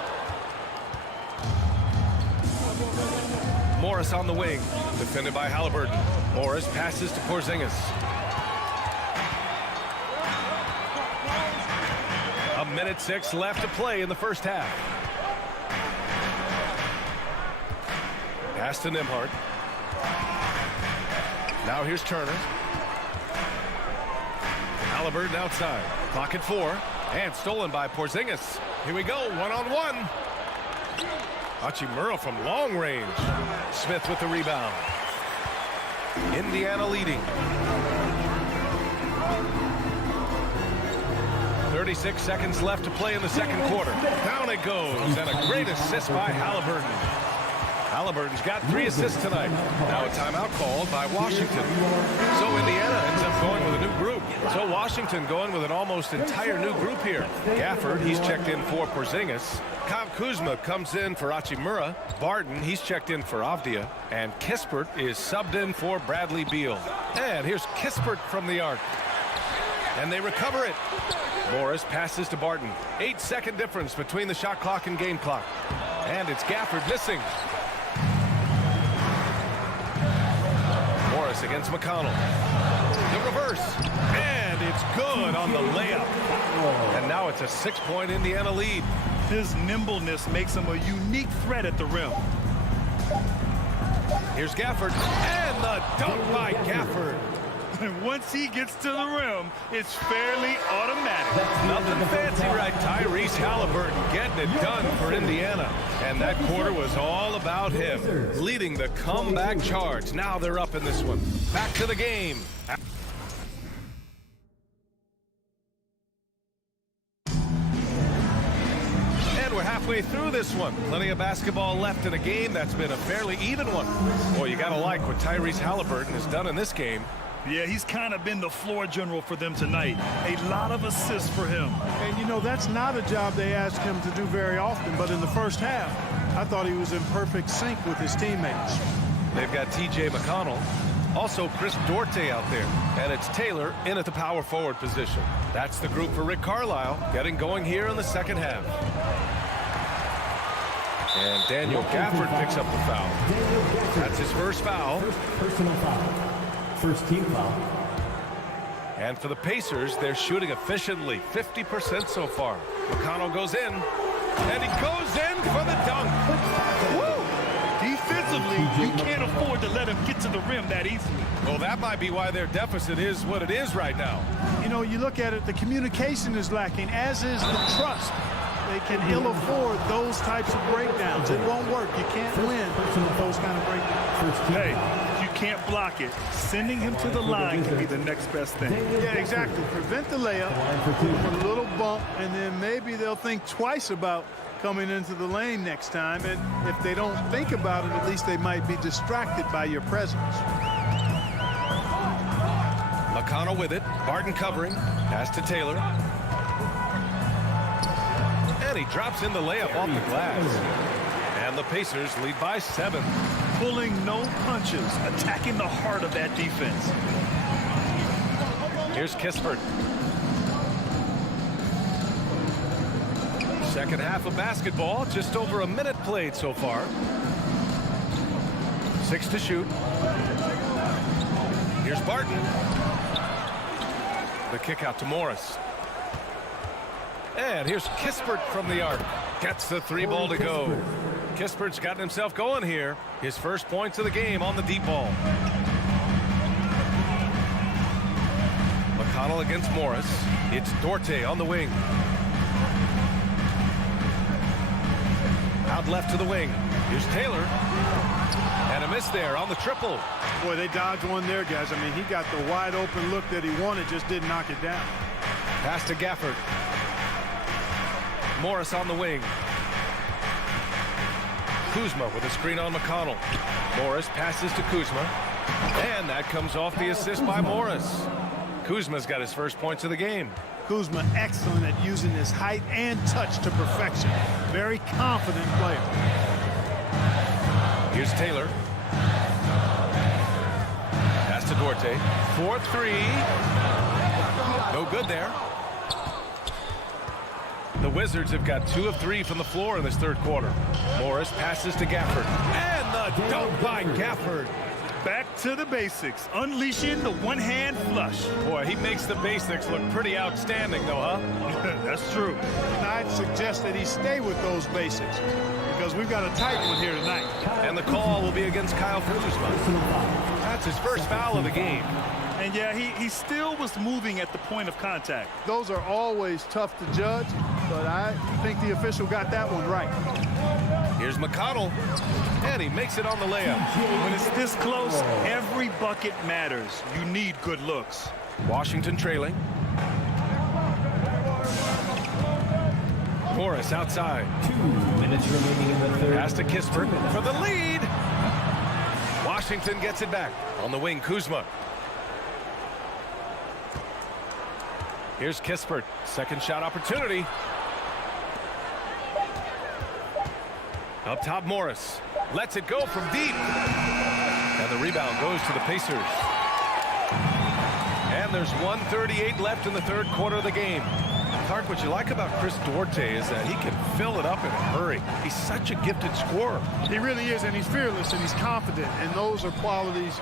Morris on the wing, defended by Halliburton. Morris passes to Porzingis. A minute 6 left to play in the first half. Pass to Nembhard. Now here's Turner. Halliburton outside. Clock at 4. And stolen by Porzingis. Here we go, one-on-one. Hachimura from long range. Smith with the rebound. Indiana leading. 36 seconds left to play in the second quarter. Down it goes, and a great assist by Halliburton. Halliburton's got 3 assists tonight. Now a timeout called by Washington. So Indiana ends up going with a new group. So Washington going with an almost entire new group here. Gafford, he's checked in for Porzingis. Kyle Kuzma comes in for Hachimura. Barton, he's checked in for Avdia. And Kispert is subbed in for Bradley Beal. And here's Kispert from the arc. And they recover it. Morris passes to Barton. 8-second difference between the shot clock and game clock. And it's Gafford missing. Morris against McConnell. The reverse. And it's good on the layup. And now it's a 6-point Indiana lead. His nimbleness makes him a unique threat at the rim. Here's Gafford. And the dunk by Gafford. And once he gets to the rim, it's fairly automatic. Nothing fancy, right? Tyrese Halliburton getting it done for Indiana. And that quarter was all about him, leading the comeback charge. Now they're up in this one. Back to the game. And we're halfway through this one. Plenty of basketball left in a game that's been a fairly even one. Boy, you got to like what Tyrese Halliburton has done in this game. Yeah, he's kind of been the floor general for them tonight. A lot of assists for him. And, you know, that's not a job they ask him to do very often. But in the first half, I thought he was in perfect sync with his teammates. They've got T.J. McConnell. Also Chris Duarte out there. And it's Taylor in at the power forward position. That's the group for Rick Carlisle getting going here in the second half. And Daniel Gafford picks up the foul. That's his first foul. Personal foul. First team foul. And for the Pacers, they're shooting efficiently, 50% so far. McConnell goes in, and he goes in for the dunk. Woo! Defensively, you can't afford to let let him get to the rim that easily. Well, that might be why their deficit is what it is right now. You know, you look at it, the communication is lacking, as is the trust. They can ill afford those types of breakdowns. It won't work. You can't win with those kind of breakdowns. Hey, if you can't block it, sending him to the line can be the next best thing. Yeah, exactly. Prevent the layup, a little bump, and then maybe they'll think twice about coming into the lane next time. And if they don't think about it, at least they might be distracted by your presence. McConnell with it. Barton covering. Pass to Taylor. And he drops in the layup off the glass. And the Pacers lead by 7. Pulling no punches, attacking the heart of that defense. Here's Kispert. Second half of basketball, just over a minute played so far. 6 to shoot. Here's Barton. The kick out to Morris. And here's Kispert from the arc. Gets the 3 ball to go. Kispert's gotten himself going here. His first points of the game on the deep ball. McConnell against Morris. It's Dorte on the wing. Out left to the wing. Here's Taylor. And a miss there on the triple. Boy, they dodged one there, guys. I mean, he got the wide open look that he wanted, just didn't knock it down. Pass to Gafford. Morris on the wing. Kuzma with a screen on McConnell. Morris passes to Kuzma. And that comes off the assist by Morris. Kuzma's got his first points of the game. Kuzma excellent at using his height and touch to perfection. Very confident player. Here's Taylor. Pass to Dorte. 4-3. No good there. The Wizards have got 2 of 3 from the floor in this third quarter. Morris passes to Gafford. And the dunk by Gafford. Back to the basics, unleashing the one-hand flush. Boy, he makes the basics look pretty outstanding, though, huh? That's true. And I'd suggest that he stay with those basics because we've got a tight one here tonight. And the call will be against Kyle Kuzma. That's his first foul of the game. And yeah, he still was moving at the point of contact. Those are always tough to judge, but I think the official got that one right. Here's McConnell, and he makes it on the layup. When it's this close, every bucket matters. You need good looks. Washington trailing. Morris outside. 2 minutes remaining in the third. Pass to Kispert for the lead. Washington gets it back. On the wing, Kuzma. Here's Kispert. Second shot opportunity. Up top, Morris. Lets it go from deep. And the rebound goes to the Pacers. And there's 1:38 left in the third quarter of the game. Clark, what you like about Chris Duarte is that he can fill it up in a hurry. He's such a gifted scorer. He really is, and he's fearless, and he's confident, and those are qualities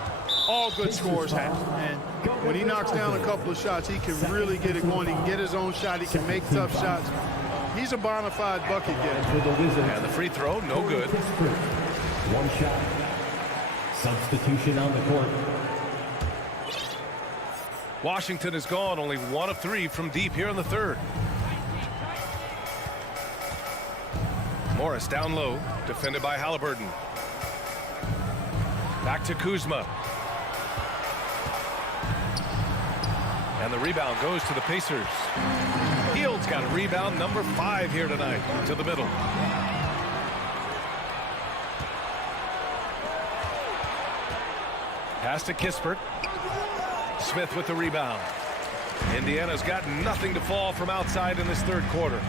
all good scorers have. And when he knocks down a couple of shots, he can really get it going. He can get his own shot. He can make tough shots. He's a bona fide bucket getter. And the free throw, no good. 1 shot. Substitution on the court. Washington is gone, only 1 of 3 from deep here in the third. Morris down low, defended by Halliburton. Back to Kuzma. And the rebound goes to the Pacers. Hield's got a rebound, number 5 here tonight, to the middle. Pass to Kispert. Smith with the rebound. Indiana's got nothing to fall from outside in this third quarter.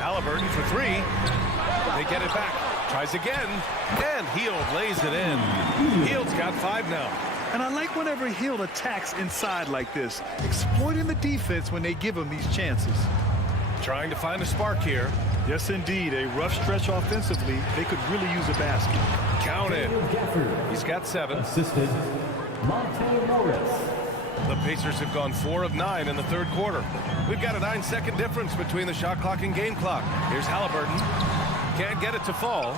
Halliburton for 3. They get it back. Tries again. And Hield lays it in. Hield's got 5 now. And I like whenever Hield attacks inside like this, exploiting the defense when they give him these chances. Trying to find a spark here. Yes, indeed. A rough stretch offensively. They could really use a basket. Counted. He's got 7. Assisted Monte Morris. The Pacers have gone 4 of 9 in the third quarter. We've got a 9-second difference between the shot clock and game clock. Here's Halliburton. Can't get it to fall.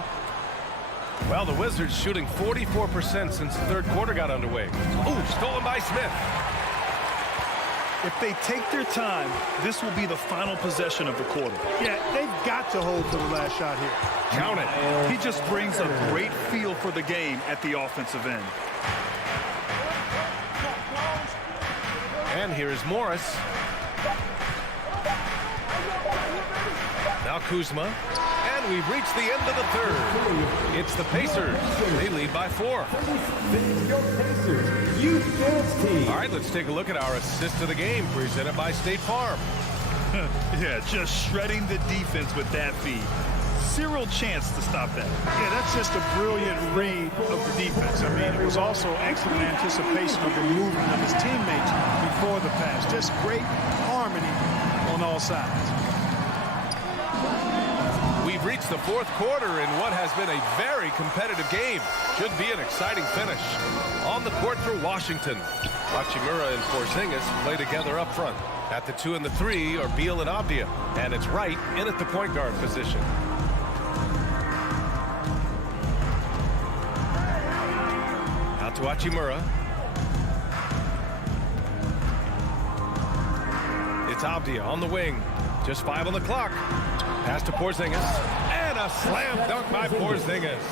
Well, the Wizards shooting 44% since the third quarter got underway. Ooh, stolen by Smith. If they take their time, this will be the final possession of the quarter. Yeah, they've got to hold for the last shot here. Count it. He just brings a great feel for the game at the offensive end. And here is Morris. Now Kuzma. And we've reached the end of the third. It's the Pacers. They lead by 4. All right, let's take a look at our assist of the game presented by State Farm. Yeah, just shredding the defense with that feed. Zero chance to stop that. Yeah, that's just a brilliant read of the defense. I mean, it was also excellent anticipation of the movement of his teammates before the pass. Just great harmony on all sides. We've reached the fourth quarter in what has been a very competitive game. Should be an exciting finish. On the court for Washington, Hachimura and Porzingis play together up front. At the 2 and the 3 are Beal and Avdia, and it's Wright in at the point guard position. Out to Hachimura. It's Avdia on the wing. Just 5 on the clock. Pass to Porzingis. And a slam dunk by Porzingis.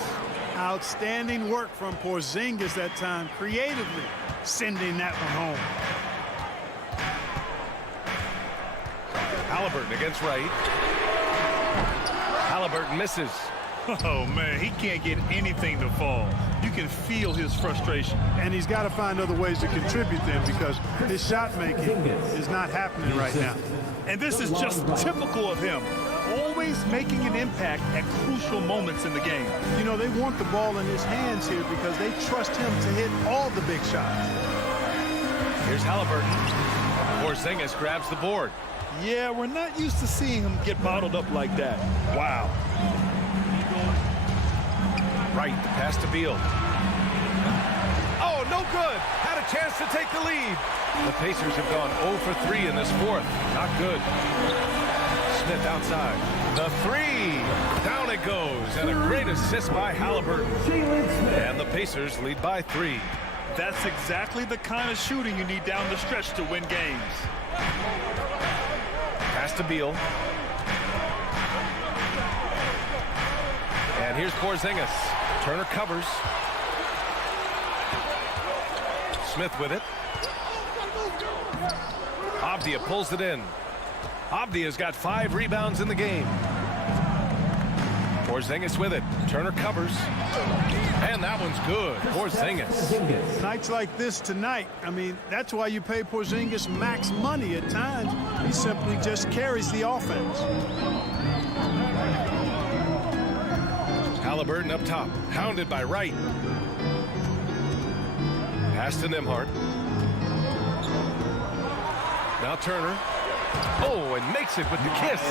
Outstanding work from Porzingis that time, creatively sending that one home. Halliburton against Wright. Halliburton misses. Oh, man, he can't get anything to fall. You can feel his frustration. And he's got to find other ways to contribute then, because his shot making is not happening right now. And this is just typical of him. Always making an impact at crucial moments in the game. You know, they want the ball in his hands here because they trust him to hit all the big shots. Here's Halliburton. Porzingis grabs the board. Yeah, we're not used to seeing him get bottled up like that. Wow. Wright, the pass to Beal. Oh, no good. Had a chance to take the lead. The Pacers have gone 0 for 3 in this fourth. Not good. Smith outside. The 3. Down it goes. And a great assist by Halliburton. And the Pacers lead by 3. That's exactly the kind of shooting you need down the stretch to win games. Pass to Beal. And here's Porzingis. Turner covers. Smith with it. Avdia pulls it in. Avdia's got 5 rebounds in the game. Porzingis with it. Turner covers. And that one's good. Porzingis. Nights like this tonight, I mean, that's why you pay Porzingis max money at times. He simply just carries the offense. Halliburton up top. Hounded by Wright. Pass to Nembhard. Now Turner. Oh, and makes it with the kiss.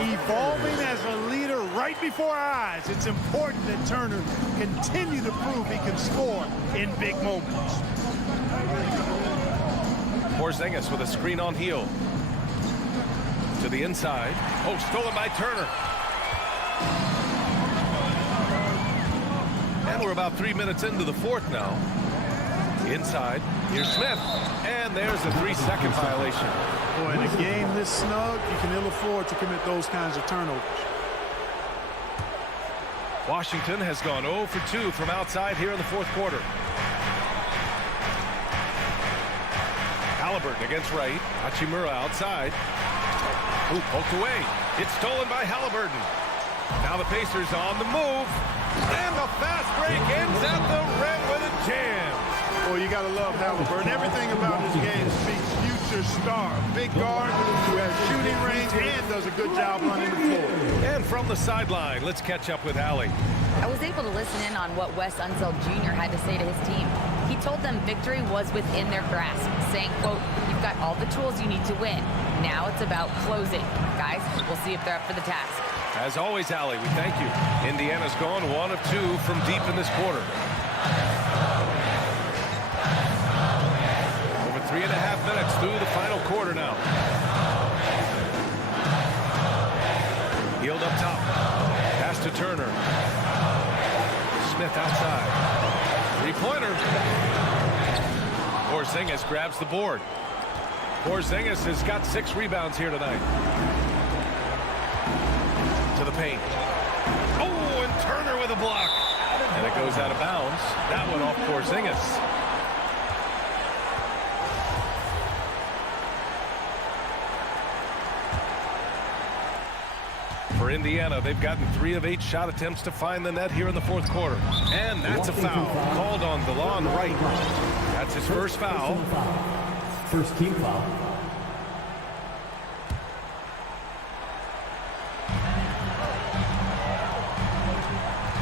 Evolving as a leader right before our eyes. It's important that Turner continue to prove he can score in big moments. Porzingis with a screen on heel. To the inside. Oh, stolen by Turner. And we're about 3 minutes into the fourth now. Inside. Here's Smith. And there's a 3-second violation. Boy, in a game this snug, you can ill afford to commit those kinds of turnovers. Washington has gone 0 for 2 from outside here in the fourth quarter. Halliburton against Wright. Hachimura outside. Ooh, poked away. It's stolen by Halliburton. Now the Pacers on the move. And the fast break ends at the rim with a jam. Boy, you got to love Halliburton. Everything about his game speaks future star. Big guard who has shooting range and does a good job running the floor. And from the sideline, let's catch up with Allie. I was able to listen in on what Wes Unseld Jr. had to say to his team. He told them victory was within their grasp, saying, quote, "You've got all the tools you need to win. Now it's about closing. Guys, we'll see if they're up for the task." As always, Allie, we thank you. Indiana's gone 1 of 2 from deep in this quarter. Over 3.5 minutes through the final quarter now. Healed up top. Pass to Turner. Smith outside. Three-pointer. Porzingis grabs the board. Porzingis has got 6 rebounds here tonight. To the paint. Oh, and Turner with a block. And it goes out of bounds. That one off Porzingis. For Indiana, they've gotten 3 of 8 shot attempts to find the net here in the fourth quarter. And that's a foul called on DeLon Wright. That's his first foul. First team foul.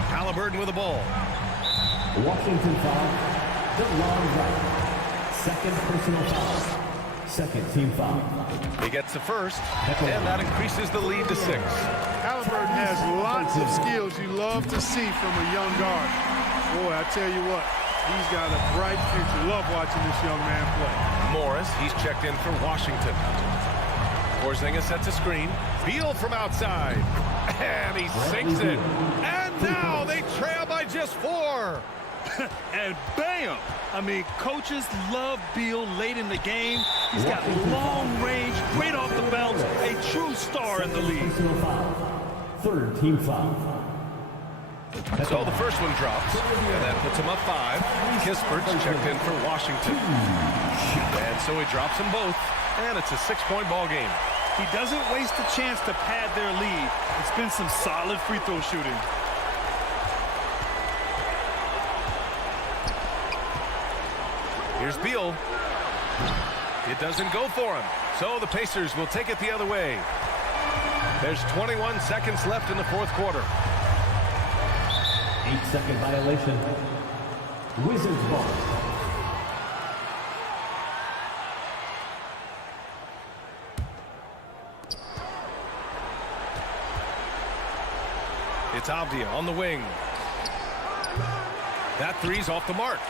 Halliburton with the ball. Washington foul. DeLon Wright. Second personal foul. Second team foul. He gets the first, and that increases the lead to 6. Halliburton has lots of skills you love to see from a young guard. Boy, I tell you what, he's got a bright future. Love watching this young man play. Morris, he's checked in for Washington. Porzingis sets a screen. Beal from outside. And he sinks it. And now they trail by just 4. And bam! I mean, coaches love Beal late in the game. He's got long range, great off the bounce, a true star in the league. Third team foul. So the first one drops, and that puts him up 5. Kispert's checked in for Washington. And so he drops them both, and it's a 6-point ball game. He doesn't waste a chance to pad their lead. It's been some solid free throw shooting. Here's Beal. It doesn't go for him. So the Pacers will take it the other way. There's 21 seconds left in the fourth quarter. 8-second violation. Wizards ball. It's Avdia on the wing. That three's off the mark.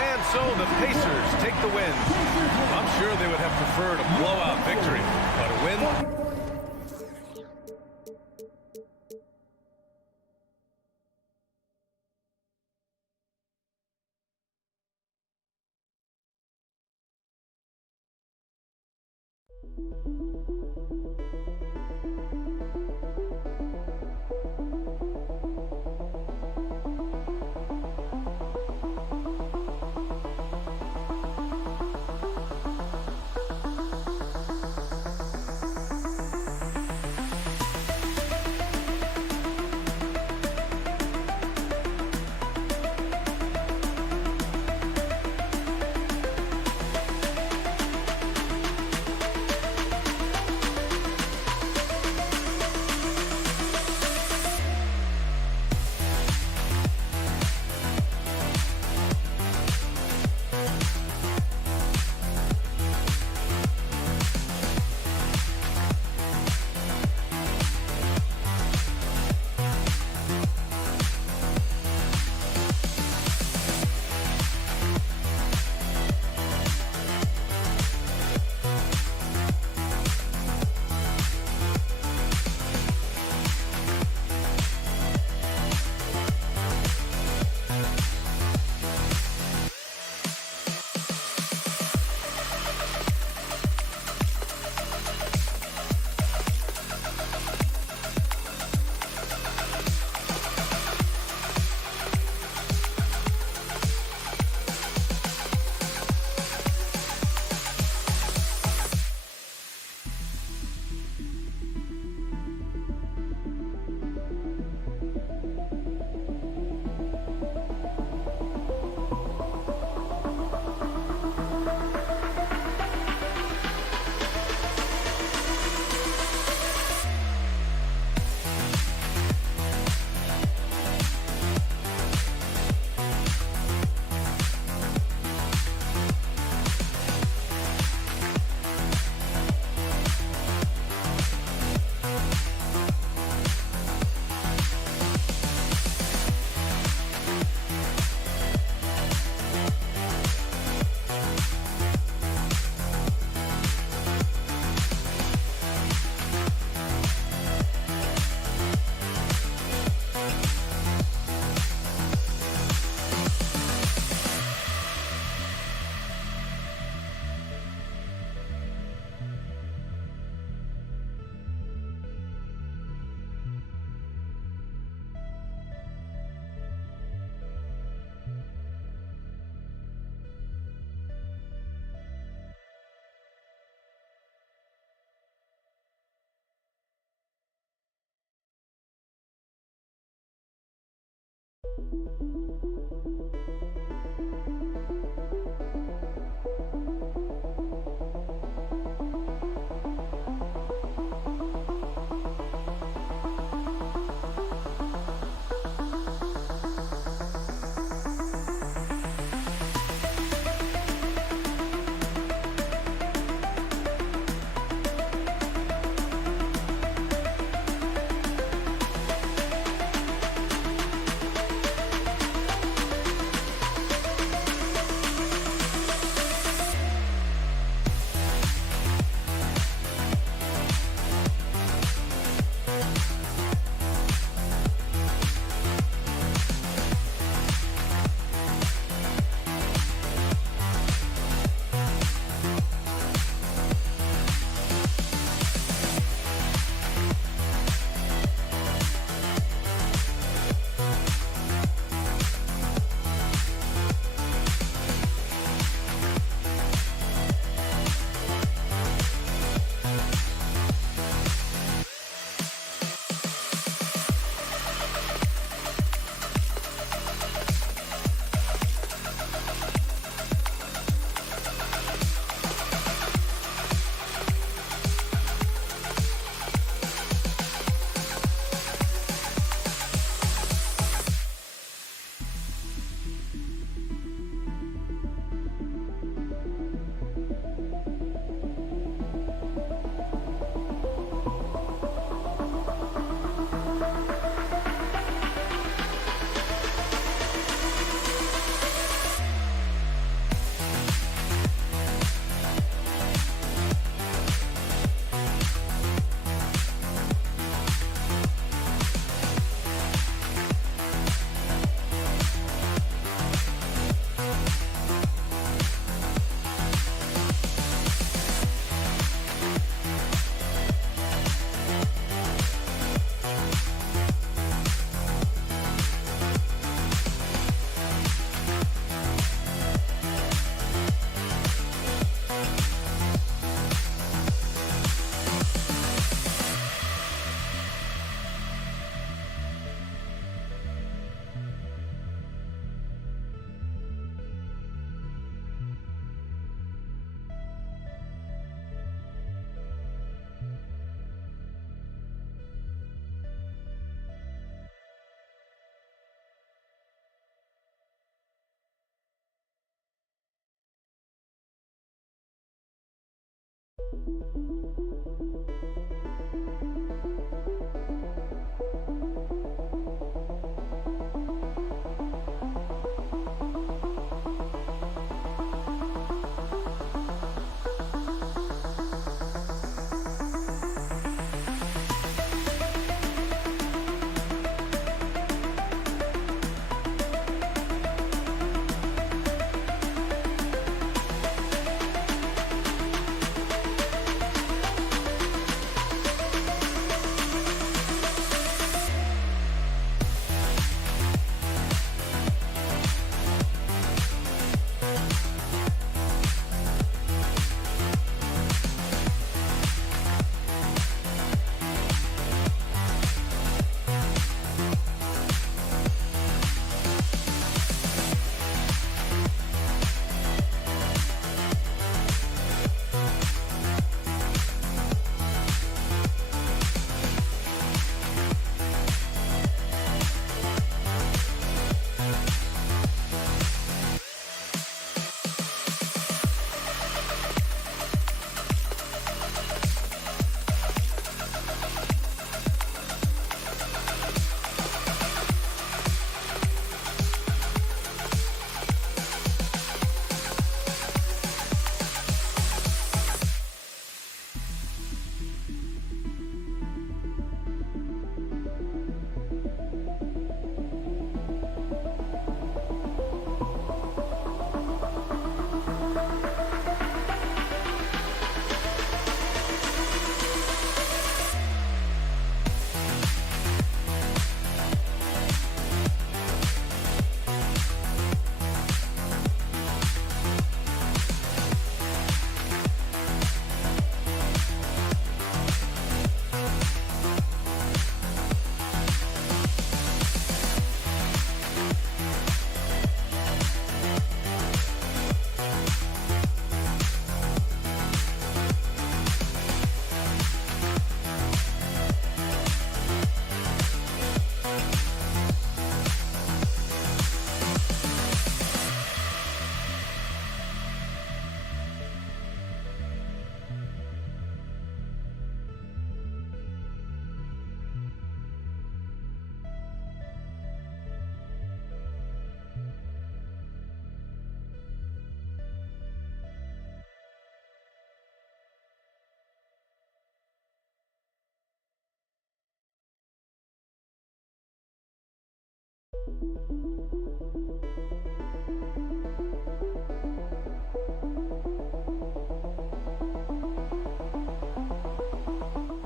And so the Pacers take the win. I'm sure they would have preferred a blowout victory, but a win.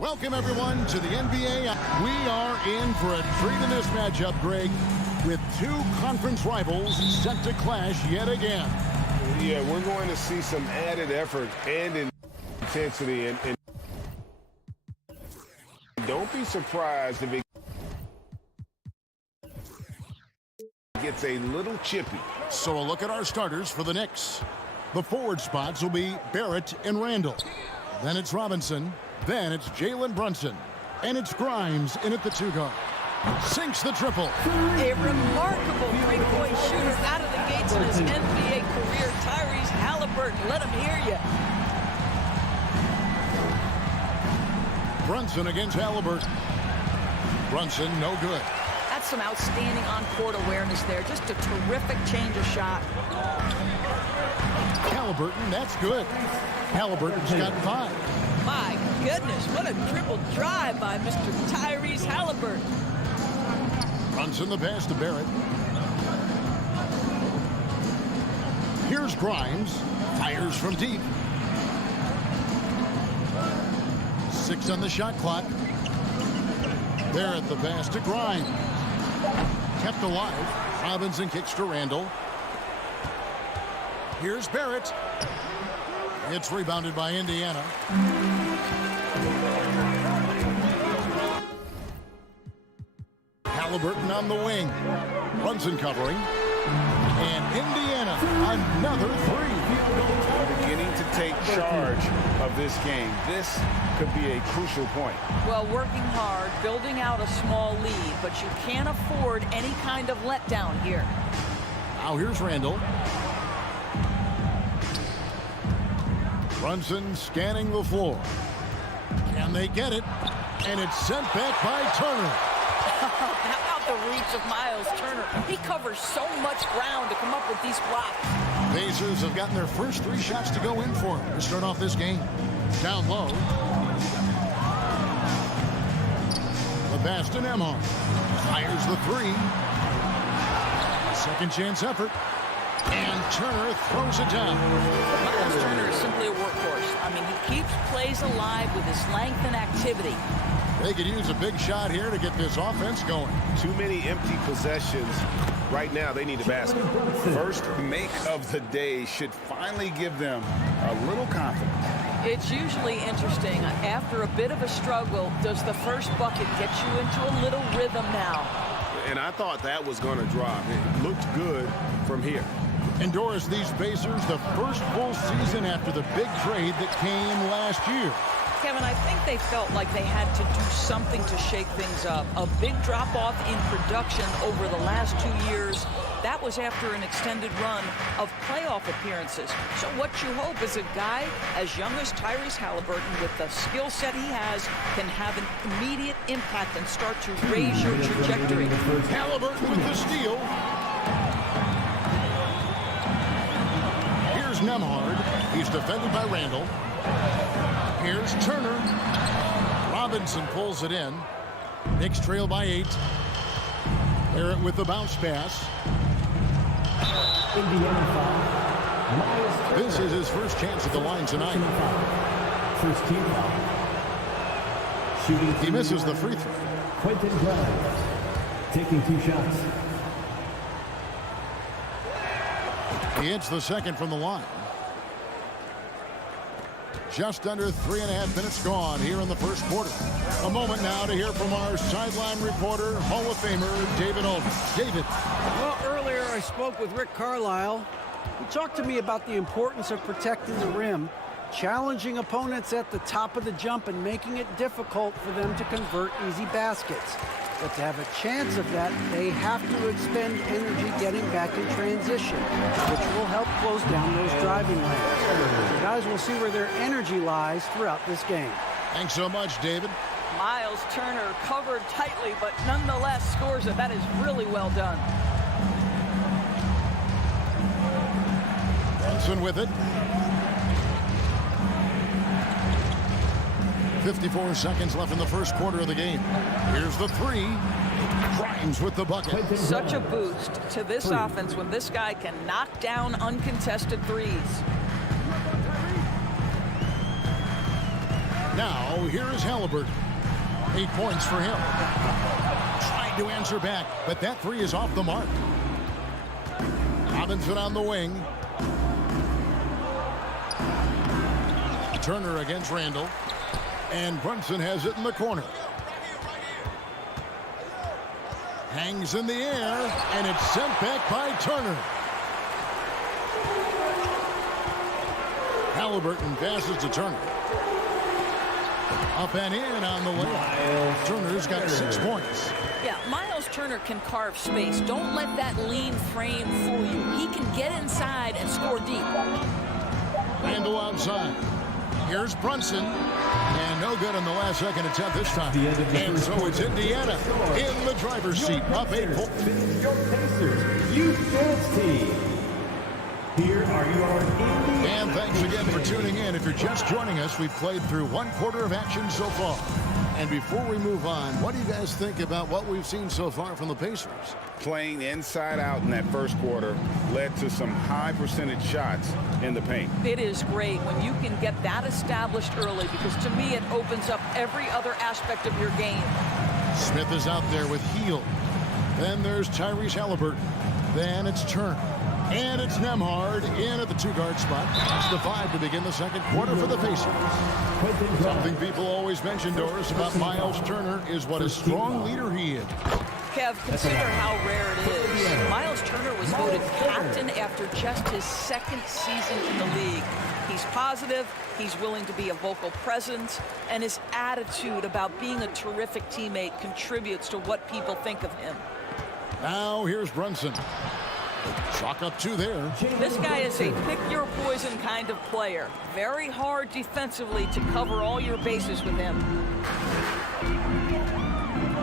Welcome, everyone, to the NBA. We are in for a treat in this matchup, Greg, with two conference rivals set to clash yet again. Yeah, we're going to see some added effort and intensity. And don't be surprised if it gets a little chippy. So a look at our starters for the Knicks. The forward spots will be Barrett and Randall. Then it's Robinson. Then it's Jalen Brunson. And it's Grimes in at the 2-guard. Sinks the triple. A remarkable three-point shooter out of the gates in his NBA career. Tyrese Halliburton, let him hear you. Brunson against Halliburton. Brunson, no good. That's some outstanding on-court awareness there. Just a terrific change of shot. Halliburton, that's good. Halliburton's got 5. My goodness, what a triple drive by Mr. Tyrese Halliburton. Brunson the pass to Barrett. Here's Grimes. Fires from deep. 6 on the shot clock. Barrett the pass to Grimes. Kept alive. Robinson kicks to Randall. Here's Barrett. It's rebounded by Indiana. Halliburton on the wing. Brunson covering. And Indiana, another 3. Beginning to take charge of this game. This could be a crucial point. Well, working hard, building out a small lead, but you can't afford any kind of letdown here. Now here's Randall. Brunson scanning the floor. Can they get it? And it's sent back by Turner. How about the reach of Miles Turner? He covers so much ground to come up with these blocks. Pacers have gotten their first 3 shots to go in for him to start off this game. Down low. The pass to Nemhard. Fires the 3. Second chance effort. And Turner throws it down. Miles Turner is simply a workhorse. I mean, he keeps plays alive with his length and activity. They could use a big shot here to get this offense going. Too many empty possessions. Right now, they need a basket. First make of the day should finally give them a little confidence. It's usually interesting. After a bit of a struggle, does the first bucket get you into a little rhythm now? And I thought that was going to drop. It looked good from here. And Doris, these Pacers, the first full season after the big trade that came last year. Kevin, I think they felt like they had to do something to shake things up. A big drop-off in production over the last 2 years. That was after an extended run of playoff appearances. So what you hope is a guy as young as Tyrese Halliburton, with the skill set he has, can have an immediate impact and start to raise your trajectory. Halliburton with the steal. Here's Nemhard. He's defended by Randall. Here's Turner. Robinson pulls it in. Knicks trail by 8. Barrett with the bounce pass. This is his first chance at the line tonight. First team foul. Shooting. He misses the free throw. Quentin Grimes taking 2 shots. He hits the second from the line. Just under 3.5 minutes gone here in the first quarter. A moment now to hear from our sideline reporter, Hall of Famer David Aldridge. David. Well, earlier I spoke with Rick Carlisle. He talked to me about the importance of protecting the rim, challenging opponents at the top of the jump, and making it difficult for them to convert easy baskets. But to have a chance of that, they have to expend energy getting back in transition, which will help close down those driving lanes. The guys will see where their energy lies throughout this game. Thanks so much, David. Miles Turner covered tightly, but nonetheless scores it. That is really well done. Brunson with it. 54 seconds left in the first quarter of the game. Here's the three. Grimes with the bucket. Such a boost to this offense when this guy can knock down uncontested threes. Now, here is Halliburton. 8 points for him. Trying to answer back, but that three is off the mark. Robinson on the wing. Turner against Randall. And Brunson has it in the corner. Hangs in the air, and it's sent back by Turner. Halliburton passes to Turner. Up and in on the layup. Turner's got 6 points. Yeah, Miles Turner can carve space. Don't let that lean frame fool you. He can get inside and score deep. Randall outside. Here's Brunson. And no good on the last second attempt this time. And so it's Indiana in the driver's seat. Up 8 points. Your Pacers Youth Dance Team. Here are your Indiana. And thanks again for tuning in. If you're just joining us, we've played through 1 quarter of action so far. And before we move on, what do you guys think about what we've seen so far from the Pacers? Playing inside out in that first quarter led to some high percentage shots in the paint. It is great when you can get that established early, because to me it opens up every other aspect of your game. Smith is out there with Heel. Then there's Tyrese Halliburton. Then it's Turner. And it's Nembhard in at the 2-guard spot. That's the 5 to begin the second quarter for the Pacers. Something people always mention, Doris, about Miles Turner is what a strong leader he is. Kev, consider how rare it is. Miles Turner was voted captain after just his 2nd season in the league. He's positive, he's willing to be a vocal presence, and his attitude about being a terrific teammate contributes to what people think of him. Now here's Brunson. Chalk up 2 there. This guy is a pick-your-poison kind of player. Very hard defensively to cover all your bases with him.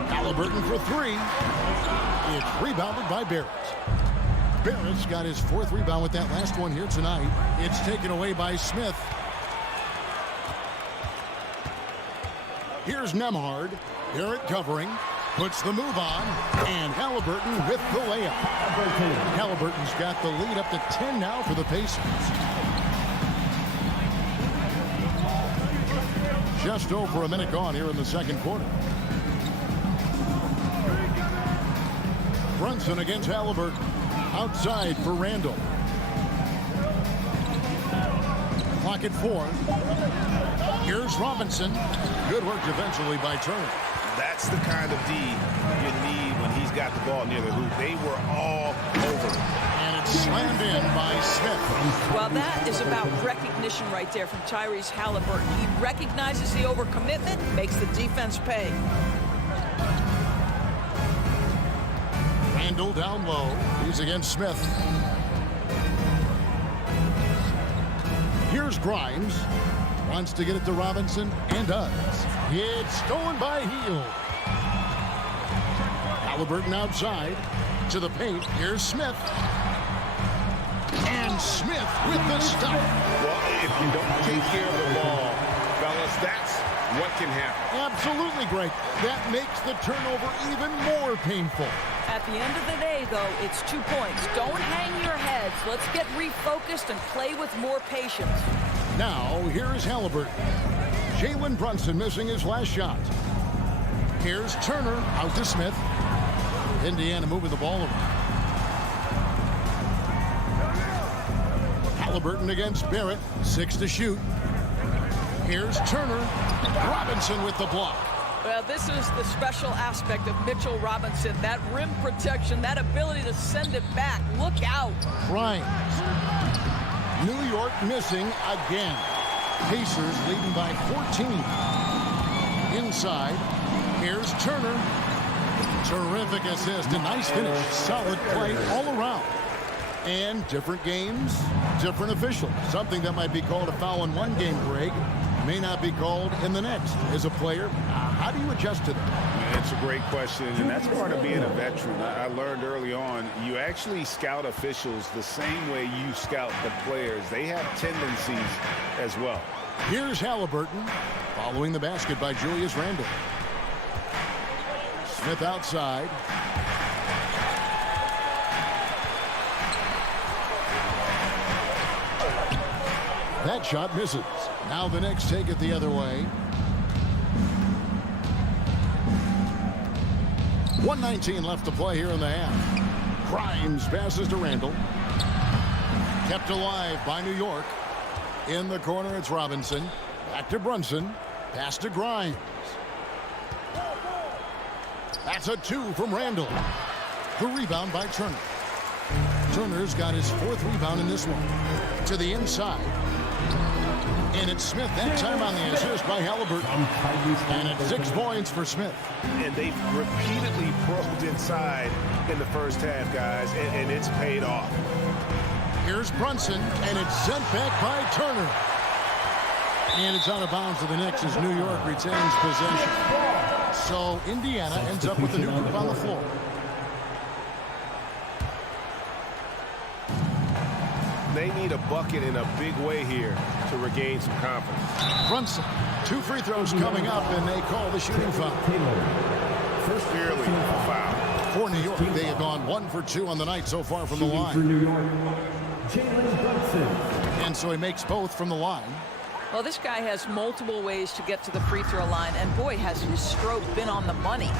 Halliburton for 3. It's rebounded by Barrett. Barrett's got his 4th rebound with that last one here tonight. It's taken away by Smith. Here's Nembhard. Barrett covering. Puts the move on, and Halliburton with the layup. Halliburton's got the lead up to 10 now for the Pacers. Just over a minute gone here in the second quarter. Brunson against Halliburton. Outside for Randall. Clock at 4. Here's Robinson. Good work defensively by Turner. That's the kind of D you need when he's got the ball near the hoop. They were all over. And it's slammed in by Smith. Well, that is about recognition right there from Tyrese Halliburton. He recognizes the overcommitment, makes the defense pay. Randall down low. He's against Smith. Here's Grimes. Wants to get it to Robinson, and does. It's stolen by Heel. Halliburton outside to the paint. Here's Smith. And Smith with the stop. Well, if you don't take care of the ball, fellas, that's what can happen. Absolutely great. That makes the turnover even more painful. At the end of the day, though, it's 2 points. Don't hang your heads. Let's get refocused and play with more patience. Now, here is Halliburton. Jalen Brunson missing his last shot. Here's Turner out to Smith. Indiana moving the ball around. Halliburton against Barrett. 6 to shoot. Here's Turner. Robinson with the block. Well, this is the special aspect of Mitchell Robinson. That rim protection, that ability to send it back. Look out. Grimes. New York missing again. Pacers leading by 14. Inside. Here's Turner. Terrific assist. A nice finish. Solid play all around. And different games, different officials. Something that might be called a foul in one game, Greg, may not be called in the next. As a player, how do you adjust to that? It's a great question, and that's part of being a veteran. I learned early on, you actually scout officials the same way you scout the players. They have tendencies as well. Here's Halliburton, following the basket by Julius Randle. Smith outside. That shot misses. Now the Knicks take it the other way. 1:19 left to play here in the half. Grimes passes to Randle. Kept alive by New York. In the corner, it's Robinson. Back to Brunson. Pass to Grimes. That's a 2 from Randle. The rebound by Turner. Turner's got his 4th rebound in this one. To the inside. And it's Smith that time on the assist by Halliburton. And it's 6 points for Smith. And they've repeatedly probed inside in the first half, guys, and it's paid off. Here's Brunson, and it's sent back by Turner. And it's out of bounds to the Knicks as New York retains possession. So Indiana ends up with a new group on the floor. They need a bucket in a big way here to regain some confidence. Brunson, 2 free throws coming up, and they call the shooting foul. First clearly a foul. For New York, they have gone 1 for 2 on the night so far from the line. For New York, Jalen Brunson. And so he makes both from the line. Well, this guy has multiple ways to get to the free throw line, and boy, has his stroke been on the money.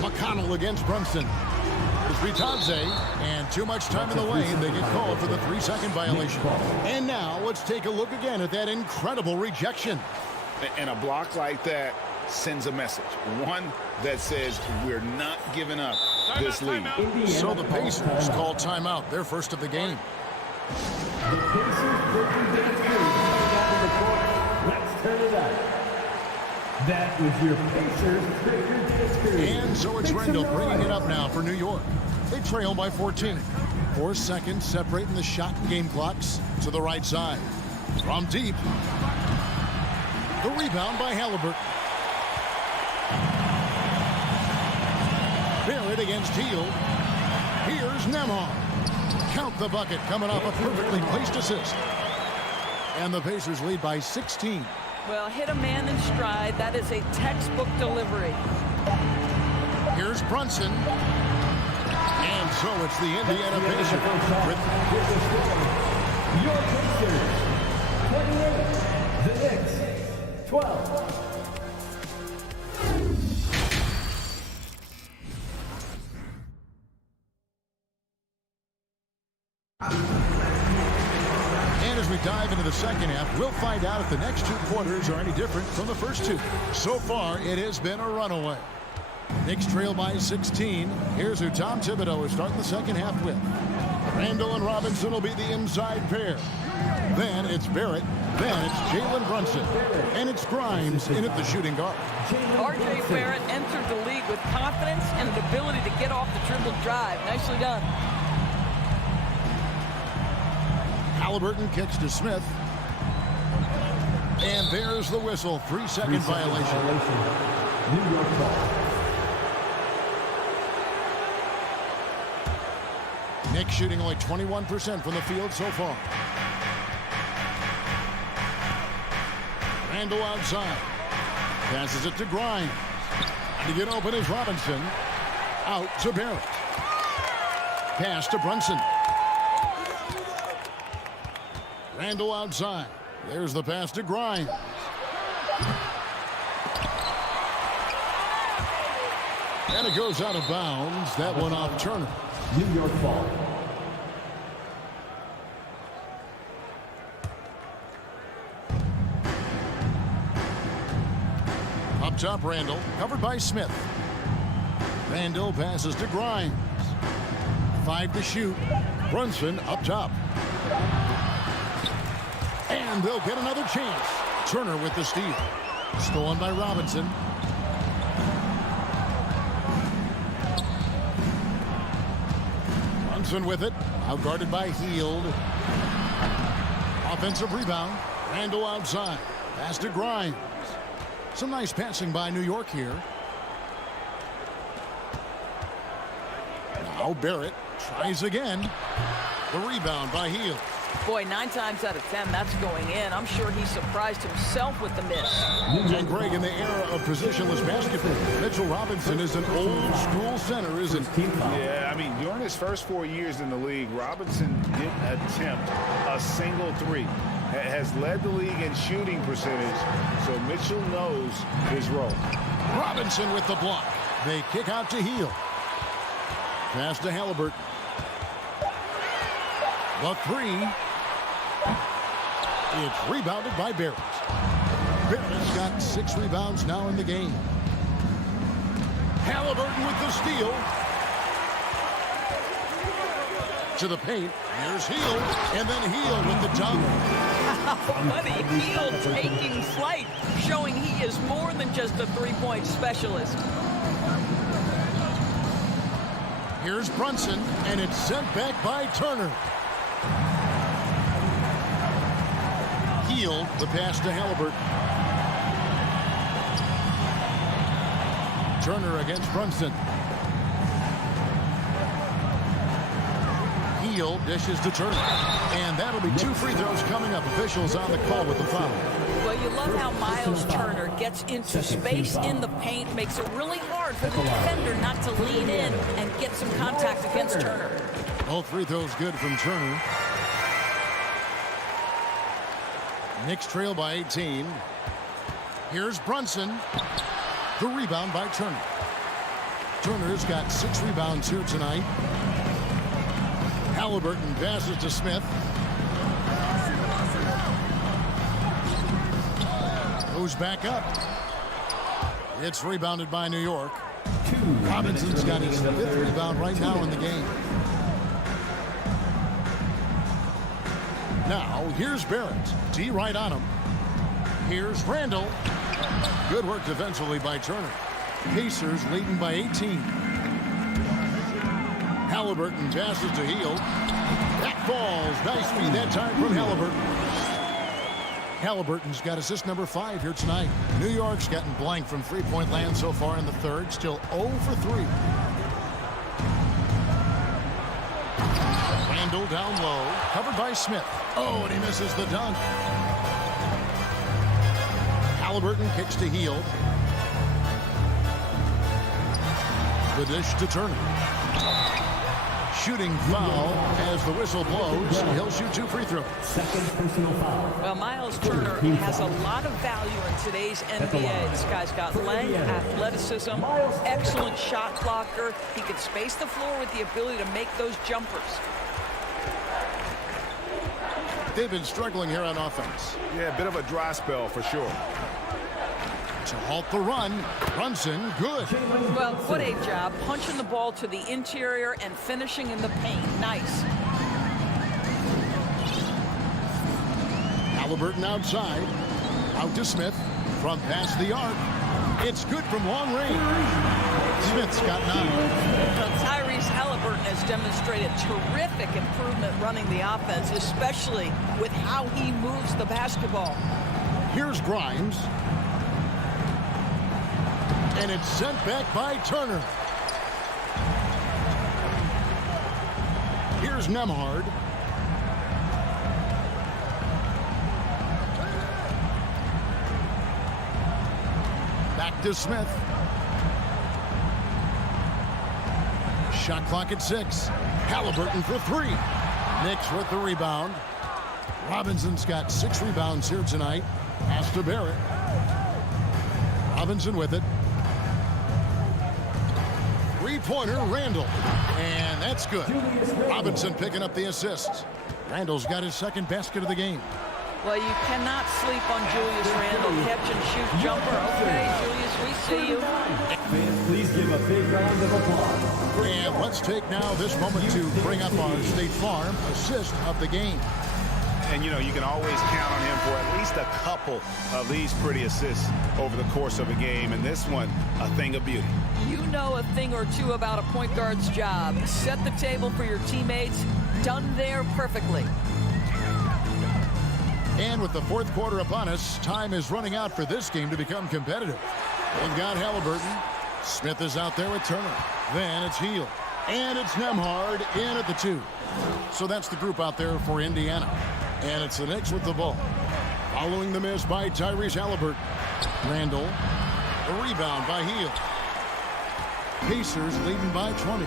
McConnell against Brunson. It's Ritadze, and too much time in the lane. They get called for the 3-second violation. And now let's take a look again at that incredible rejection. And a block like that sends a message. One that says we're not giving up this lead. So the Pacers call timeout, their first of the game. The Pacers breaking dance crew coming out of the court. Let's turn it up. That is your Pacers breaking dance crew. And so it's Randle bringing it up now for New York. They trail by 14. 4 seconds separating the shot and game clocks to the right side. From deep. The rebound by Halliburton. Barrett against Hield. Here's Nembhard. Count the bucket coming off a perfectly placed assist. And the Pacers lead by 16. Well, hit a man in stride. That is a textbook delivery. Here's Brunson. And so it's the Indiana Pacers. Your Pacers, 28. The Knicks, 12. And as we dive into the second half, we'll find out if the next 2 quarters are any different from the first 2. So far, it has been a runaway. Knicks trail by 16. Here's who Tom Thibodeau is starting the second half with. Randle and Robinson will be the inside pair. Then it's Barrett. Then it's Jalen Brunson. And it's Grimes in at the shooting guard. R.J. Barrett entered the league with confidence and an ability to get off the dribble drive. Nicely done. Halliburton kicks to Smith. And there's the whistle. 3-second violation. New York ball. Knicks shooting only 21% from the field so far. Randle outside. Passes it to Grimes. And to get open is Robinson. Out to Barrett. Pass to Brunson. Randle outside. There's the pass to Grimes. And it goes out of bounds. That one off Turner. New York ball. Up top, Randle. Covered by Smith. Randle passes to Grimes. 5 to shoot. Brunson up top. And they'll get another chance. Turner with the steal. Stolen by Robinson. Brunson with it. Outguarded by Hield. Offensive rebound. Randall outside. Pass to Grimes. Some nice passing by New York here. Now Barrett tries again. The rebound by Hield. Boy, 9 times out of 10, that's going in. I'm sure he surprised himself with the miss. And Greg, in the era of positionless basketball, Mitchell Robinson is an old school center, isn't he? Yeah, I mean, during his first 4 years in the league, Robinson didn't attempt a single three. Has led the league in shooting percentage, so Mitchell knows his role. Robinson with the block. They kick out to Hield. Pass to Halliburton. The three. It's rebounded by Barrett. Barrett's got 6 rebounds now in the game. Halliburton with the steal. To the paint. Here's Hield. And then Hield with the dunk. Buddy, Hield taking flight, showing he is more than just a three-point specialist. Here's Brunson, and it's sent back by Turner. Hield, the pass to Halliburton. Turner against Brunson. Hield dishes to Turner. And that'll be 2 free throws coming up. Officials on the call with the foul. Well, you love how Miles Turner gets into space in the paint, makes it really hard for the defender not to lean in and get some contact against Turner. All free throws good from Turner. Knicks trail by 18. Here's Brunson. The rebound by Turner. Turner's got 6 rebounds here tonight. Halliburton passes to Smith. Goes back up. It's rebounded by New York. Robinson's got his 5th rebound right now in the game. Now, here's Barrett. D right on him. Here's Randall. Good work defensively by Turner. Pacers leading by 18. Halliburton passes to Hield. That falls. Nice feed that time from Halliburton. Halliburton's got assist number 5 here tonight. New York's gotten blank from three-point land so far in the third. Still 0 for 3. Randall down low. Covered by Smith. Oh, and he misses the dunk. Halliburton kicks to Hield. The dish to Turner. Shooting foul as the whistle blows. He'll shoot 2 free throws. Second personal foul. Well, Miles Turner has a lot of value in today's NBA. This guy's got length, athleticism, excellent shot blocker. He can space the floor with the ability to make those jumpers. They've been struggling here on offense. Yeah, a bit of a dry spell for sure. To halt the run, Brunson, good. Well, what a job. Punching the ball to the interior and finishing in the paint. Nice. Halliburton outside. Out to Smith. From past the arc. It's good from long range. Smith's got 9. Tyrese Halliburton has demonstrated terrific improvement running the offense, especially with how he moves the basketball. Here's Grimes. And it's sent back by Turner. Here's Nembhard. Back to Smith. Shot clock at 6. Halliburton for 3. Knicks with the rebound. Robinson's got 6 rebounds here tonight. Pass to Barrett. Robinson with it. Three-pointer, Randall. And that's good. Robinson picking up the assist. Randall's got his 2nd basket of the game. Well, you cannot sleep on Julius Randall. Catch and shoot jumper. Okay, Julius, we see you. Fans, please give a big round of applause. And let's take now this moment to bring up our State Farm assist of the game. And, you know, you can always count on him for at least a couple of these pretty assists over the course of a game. And this one, a thing of beauty. You know a thing or two about a point guard's job. Set the table for your teammates. Done there perfectly. And with the fourth quarter upon us, time is running out for this game to become competitive. They've got Halliburton. Smith is out there with Turner. Then it's Hield. And it's Nembhard in at the 2. So that's the group out there for Indiana. And it's the Knicks with the ball. Following the miss by Tyrese Halliburton. Randall. The rebound by Hield. Pacers leading by 20.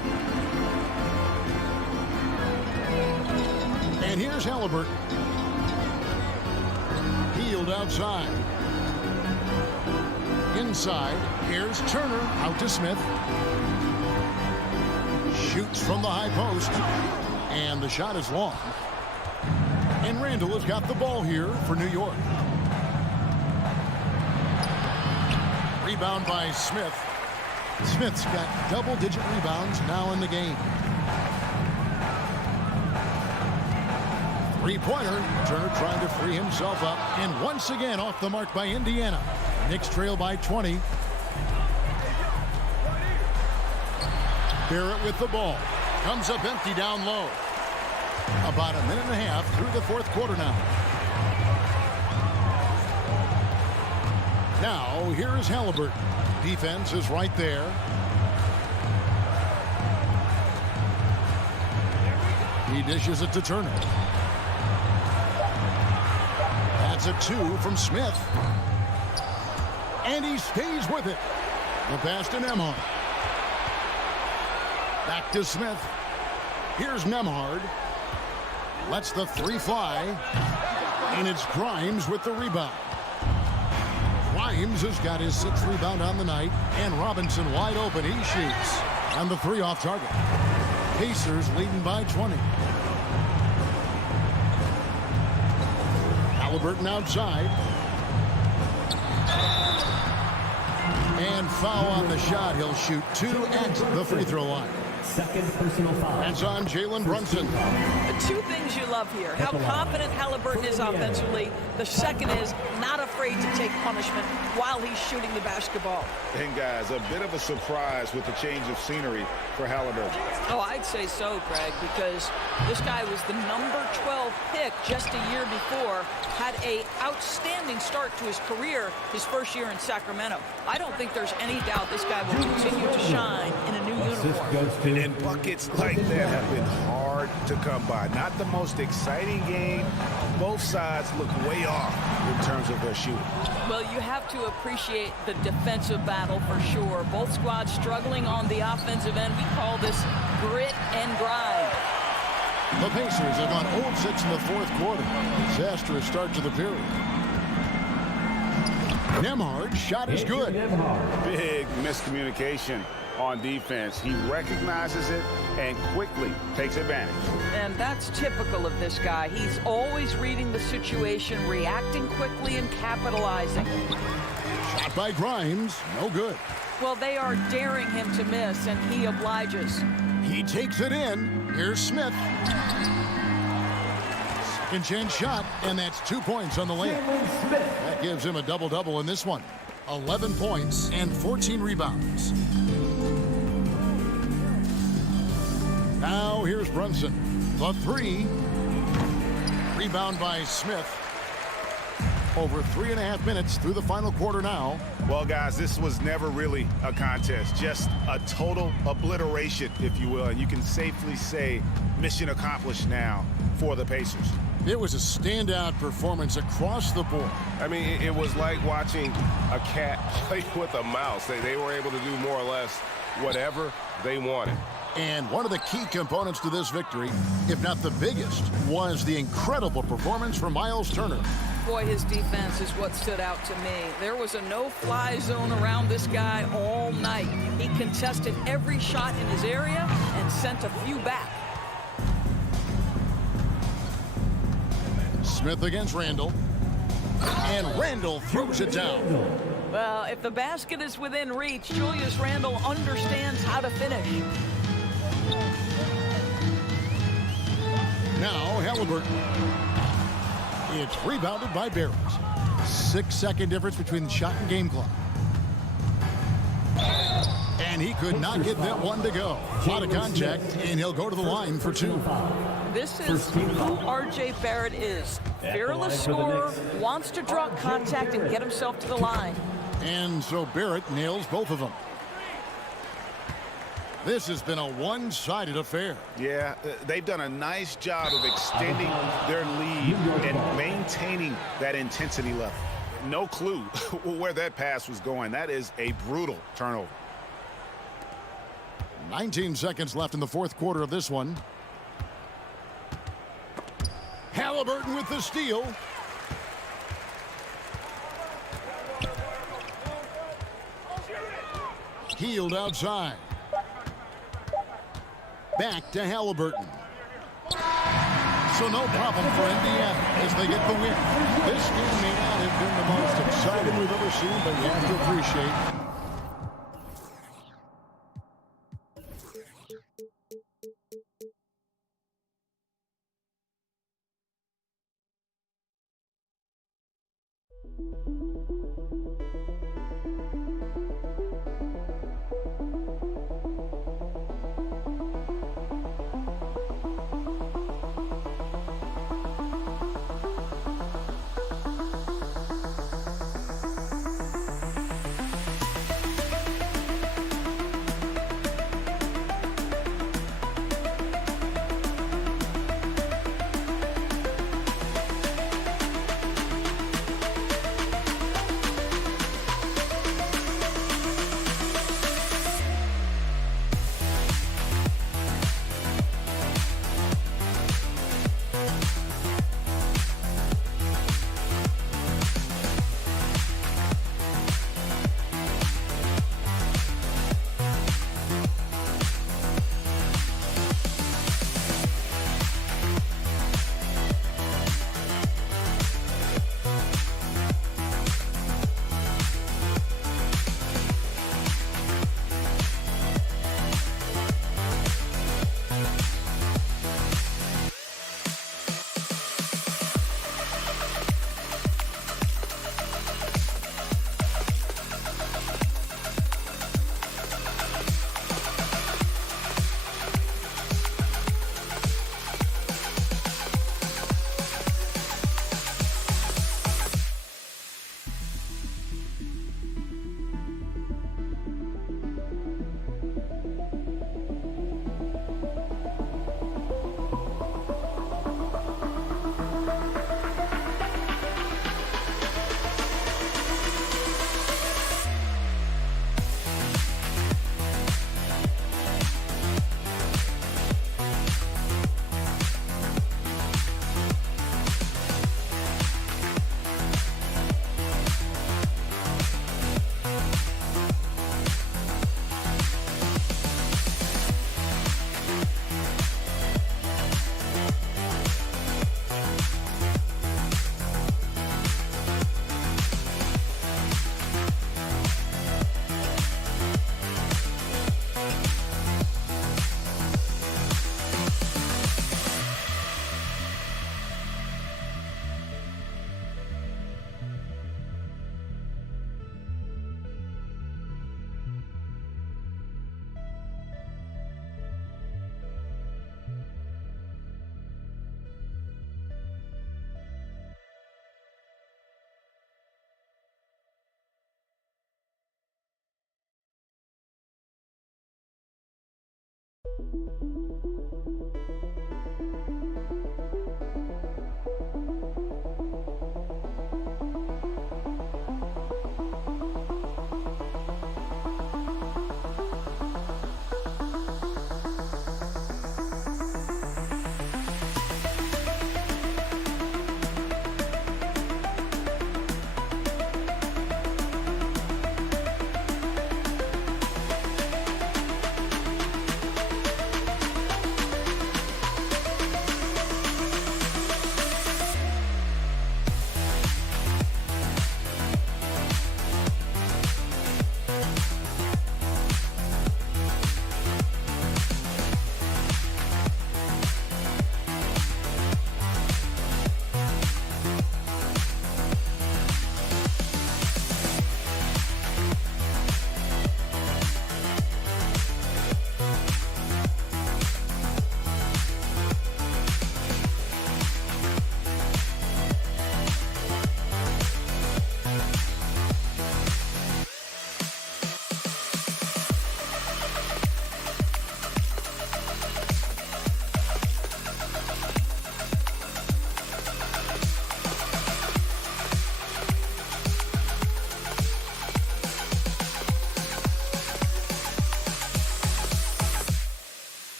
And here's Halliburton. Hield outside. Inside, here's Turner out to Smith. Shoots from the high post. And the shot is long. And Randall has got the ball here for New York. Rebound by Smith. Smith's got double-digit rebounds now in the game. Three-pointer. Turner trying to free himself up. And once again off the mark by Indiana. Knicks trail by 20. Barrett with the ball. Comes up empty down low. About a minute and a half through the fourth quarter now. Now, here is Halliburton. Defense is right there. He dishes it to Turner. That's a 2 from Smith. And he stays with it. The pass to Nembhard. Back to Smith. Here's Nembhard. Lets the 3 fly. And it's Grimes with the rebound. Grimes has got his 6th rebound on the night. And Robinson wide open. He shoots. And the 3 off target. Pacers leading by 20. Halliburton outside. And foul on the shot. He'll shoot 2 at the free throw line. Second personal foul. That's on Jalen Brunson. Two things you love here. How confident Halliburton is offensively. The second is not afraid to take punishment while he's shooting the basketball. And guys, a bit of a surprise with the change of scenery for Halliburton. Oh, I'd say so, Greg, because this guy was the number 12 pick just a year before, had a outstanding start to his career his first year in Sacramento. I don't think there's any doubt this guy will continue to shine in a new uniform. And buckets like that have been hard to come by. Not the most exciting game. Both sides look way off in terms of their shooting. Well, you have to appreciate the defensive battle for sure. Both squads struggling on the offensive end. We call this grit and grind. The Pacers have gone 0-6 in the fourth quarter. Disastrous start to the period. Nembhard's shot is good. Big miscommunication on defense. He recognizes it and quickly takes advantage. And that's typical of this guy. He's always reading the situation, reacting quickly, and capitalizing. Shot by Grimes. No good. Well, they are daring him to miss, and he obliges. He takes it in. Here's Smith. Second chance shot, and that's 2 points on the layup. That gives him a double-double in this one. 11 points and 14 rebounds. Now here's Brunson. The 3. Rebound by Smith. Over 3.5 minutes through the final quarter now. Well, guys, this was never really a contest. Just a total obliteration, if you will. And you can safely say mission accomplished now for the Pacers. It was a standout performance across the board. I mean, it was like watching a cat play with a mouse. They were able to do more or less whatever they wanted. And one of the key components to this victory, if not the biggest, was the incredible performance from Miles Turner. Boy, his defense is what stood out to me. There was a no-fly zone around this guy all night. He contested every shot in his area and sent a few back. Smith against Randall. And Randall throws it down. Well, if the basket is within reach, Julius Randle understands how to finish. Now Halliburton. It's rebounded by Barrett. 6-second difference between the shot and game clock. And he could not get that one to go. Out of contact, and he'll go to the line for 2. This is who R.J. Barrett is. Fearless scorer, wants to draw contact and get himself to the line. And so Barrett nails both of them. This has been a one-sided affair. Yeah, they've done a nice job of extending their lead and maintaining that intensity level. No clue where that pass was going. That is a brutal turnover. 19 seconds left in the fourth quarter of this one. Halliburton with the steal. Healed outside. Back to Halliburton. So no problem for Indiana as they get the win. This game may not have been the most exciting we've ever seen, but you have to appreciate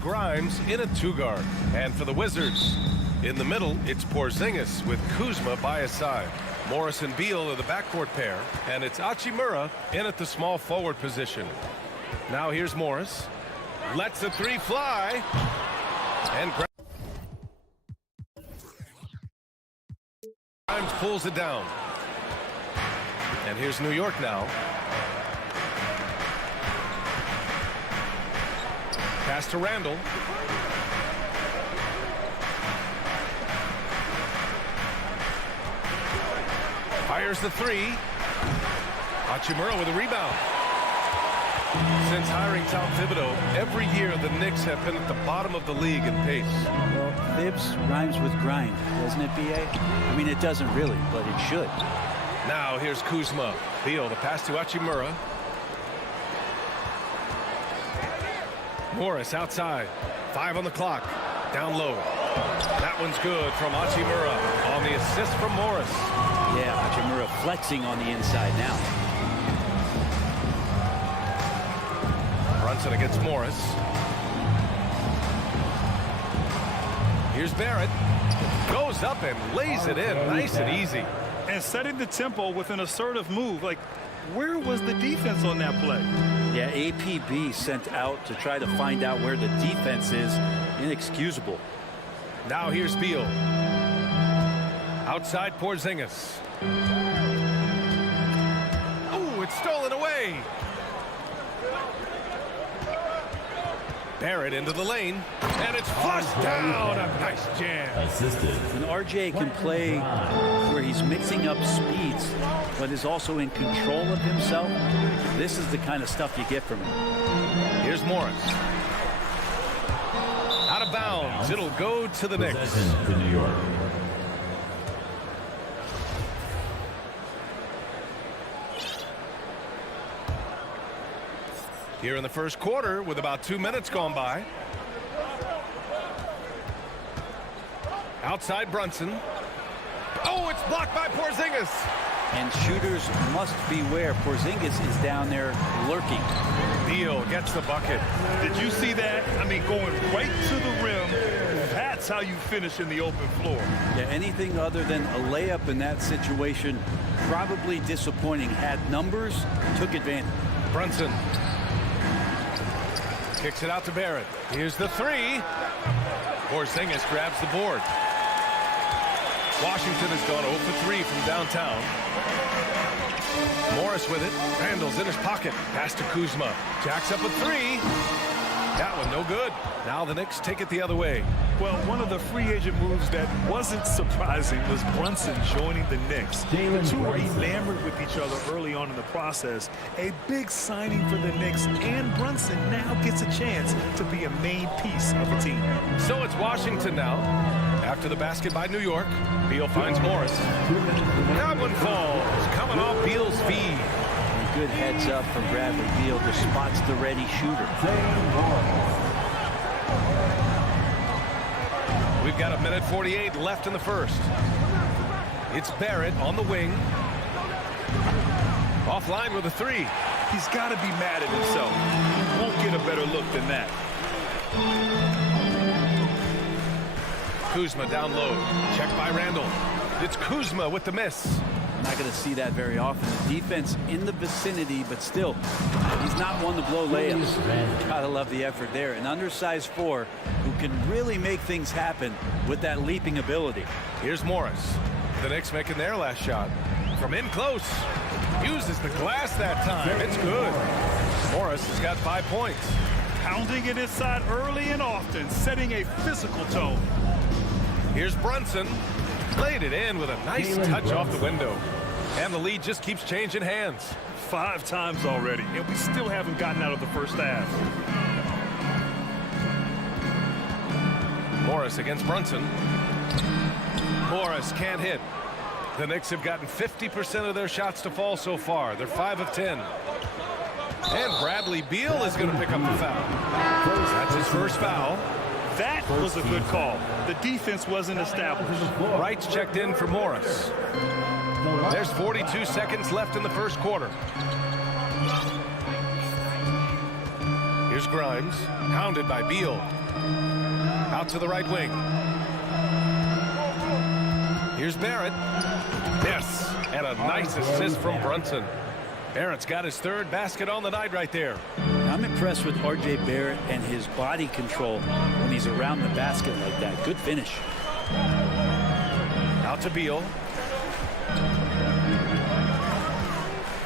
Grimes in a two-guard. And for the Wizards, in the middle, it's Porzingis with Kuzma by his side. Morris and Beal are the backcourt pair, and it's Hachimura in at the small forward position. Now here's Morris. Lets the three fly. And Grimes pulls it down. And here's New York now. Pass to Randall. Fires the three. Hachimura with a rebound. Since hiring Tom Thibodeau, every year the Knicks have been at the bottom of the league in pace. Well, Thibs rhymes with grind, doesn't it, B.A.? I mean, it doesn't really, but it should. Now here's Kuzma. Beal, the pass to Hachimura. Morris outside. 5 on the clock. Down low. That one's good from Hachimura on the assist from Morris. Yeah, Hachimura flexing on the inside now. Brunson against Morris. Here's Barrett. Goes up and lays it in. Nice and easy. And setting the tempo with an assertive move. Like, where was the defense on that play? Yeah, APB sent out to try to find out where the defense is. Inexcusable. Now here's Beal. Outside Porzingis. Oh, it's stolen away. Barrett into the lane, and it's flushed down. A nice jam. And RJ can play where he's mixing up speeds, but is also in control of himself. This is the kind of stuff you get from him. Here's Morris. Out of bounds. It'll go to the Knicks. To New York. Here in the first quarter with about 2 minutes gone by. Outside Brunson. Oh, it's blocked by Porzingis. And shooters must beware. Porzingis is down there lurking. Beal gets the bucket. Did you see that? I mean, going right to the rim. That's how you finish in the open floor. Yeah, anything other than a layup in that situation, probably disappointing. Had numbers, took advantage. Brunson. Kicks it out to Barrett. Here's the three. Porzingis grabs the board. Washington has gone 0 for 3 from downtown. Morris with it. Randall's in his pocket. Pass to Kuzma. Jacks up a three. That one no good. Now the Knicks take it the other way. Well, one of the free agent moves that wasn't surprising was Brunson joining the Knicks. The two were enamored with each other early on in the process. A big signing for the Knicks, and Brunson now gets a chance to be a main piece of the team. So it's Washington now. After the basket by New York, Beal finds Morris. That one falls, coming off Beal's feed. And good heads up from Bradley Beal, who spots the ready shooter. We've got 1:48 left in the first. It's Barrett on the wing. Offline with a three. He's got to be mad at himself. He won't get a better look than that. Kuzma down low. Checked by Randall. It's Kuzma with the miss. Not going to see that very often. The defense in the vicinity, but still, he's not one to blow layups. Gotta love the effort there. An undersized four who can really make things happen with that leaping ability. Here's Morris. The Knicks making their last shot. From in close. Uses the glass that time. It's good. Morris has got 5 points. Pounding it inside early and often, setting a physical tone. Here's Brunson. Laid it in with a nice touch off the window. And the lead just keeps changing hands. 5 times already, and we still haven't gotten out of the first half. Morris against Brunson. Morris can't hit. The Knicks have gotten 50% of their shots to fall so far. They're 5 of 10. And Bradley Beal is going to pick up the foul. That's his first foul. That was a good call. The defense wasn't established. Wright's checked in for Morris. There's 42 seconds left in the first quarter. Here's Grimes, pounded by Beal. Out to the right wing. Here's Barrett. Yes, and a nice assist from Brunson. Barrett's got his third basket on the night right there. I'm impressed with R.J. Barrett and his body control when he's around the basket like that. Good finish. Out to Beal.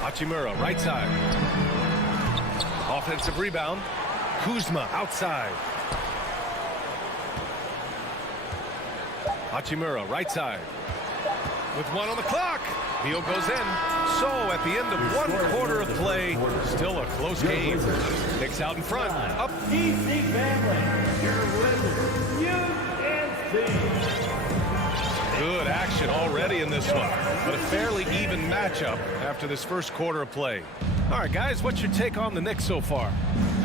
Hachimura, right side. Offensive rebound. Kuzma outside. Hachimura, right side. With 1 on the clock. Beal goes in. So at the end of 1 quarter of play, still a close game. Knicks out in front. Up. DC family, your winners, UNC. Good action already in this one. But a fairly even matchup after this first quarter of play. All right, guys, what's your take on the Knicks so far?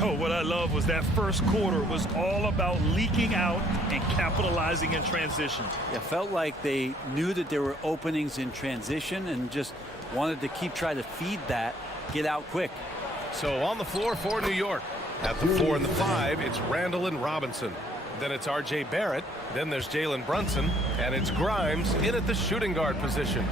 Oh, what I love was that first quarter was all about leaking out and capitalizing in transition. It felt like they knew that there were openings in transition and just wanted to trying to feed that, get out quick. So on the floor for New York. At the 4 and the 5, it's Randall and Robinson. Then it's R.J. Barrett. Then there's Jalen Brunson. And it's Grimes in at the shooting guard position.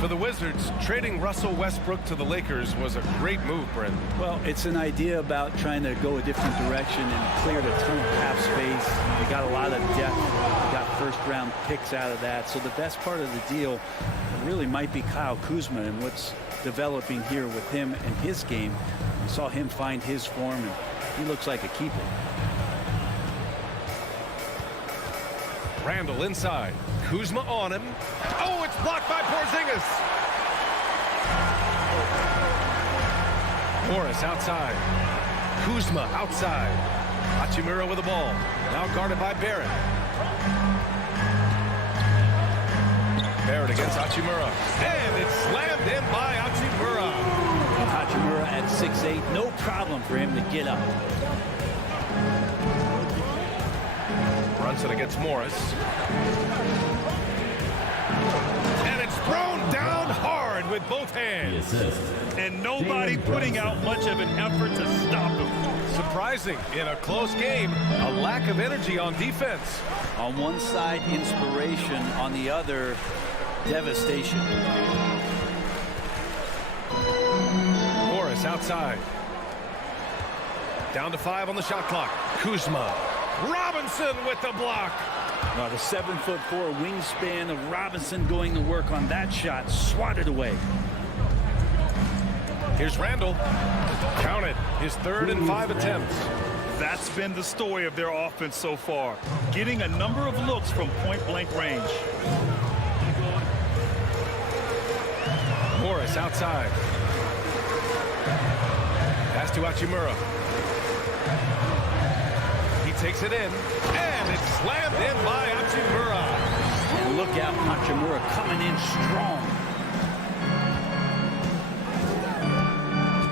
For the Wizards, trading Russell Westbrook to the Lakers was a great move, Brent. Well, it's an idea about trying to go a different direction and cleared a ton of cap space. They got a lot of depth. They got first-round picks out of that. So the best part of the deal really might be Kyle Kuzma and what's developing here with him and his game. We saw him find his form, and he looks like a keeper. Randall inside. Kuzma on him. Oh, it's blocked by Porzingis. Morris outside. Kuzma outside. Hachimura with the ball. Now guarded by Barrett. Barrett against Hachimura. And it's slammed in by Hachimura. Hachimura at 6'8", no problem for him to get up. Brunson against Morris. And it's thrown down hard with both hands. And nobody putting out much of an effort to stop him. Surprising in a close game, a lack of energy on defense. On one side, inspiration. On the other, devastation. Morris outside. Down to 5 on the shot clock. Kuzma. Robinson with the block. Now the 7'4" wingspan of Robinson going to work on that shot. Swatted away. Here's Randall. Count it. His 3rd and 5 attempts. That's been the story of their offense so far, getting a number of looks from point-blank range. Morris outside. Pass to Hachimura. He takes it in, and it's slammed in by Hachimura. And look out, Hachimura coming in strong.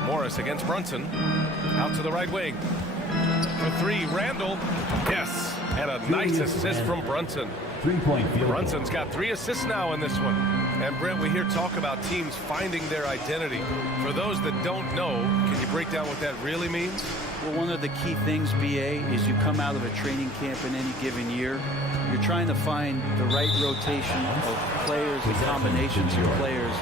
Morris against Brunson. Out to the right wing. For three, Randall. Yes, and a nice assist from Brunson. 3-point field goal. Brunson's got 3 assists now in this one. And Brent, we hear talk about teams finding their identity. For those that don't know, can you break down what that really means? Well, one of the key things, BA, is you come out of a training camp in any given year. You're trying to find the right rotation of players and combinations of players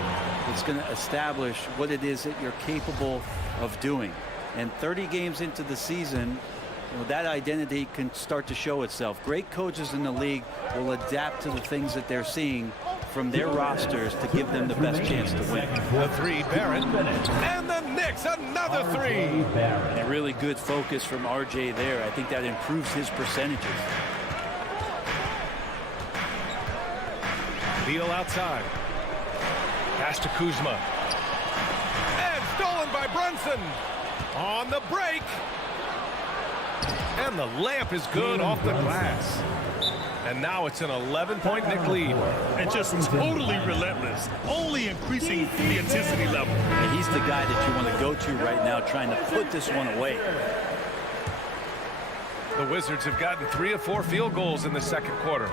that's going to establish what it is that you're capable of doing. And 30 games into the season, that identity can start to show itself. Great coaches in the league will adapt to the things that they're seeing from their rosters to give them the best chance to win. The three, Barrett. And the Knicks, another three. And a really good focus from RJ there. I think that improves his percentages. Beal outside. Pass to Kuzma. And stolen by Brunson. On the break. And the layup is good off the glass. And now it's an 11-point Knick lead. And just totally relentless, only increasing the intensity level. And he's the guy that you want to go to right now, trying to put this one away. The Wizards have gotten 3 of 4 field goals in the second quarter.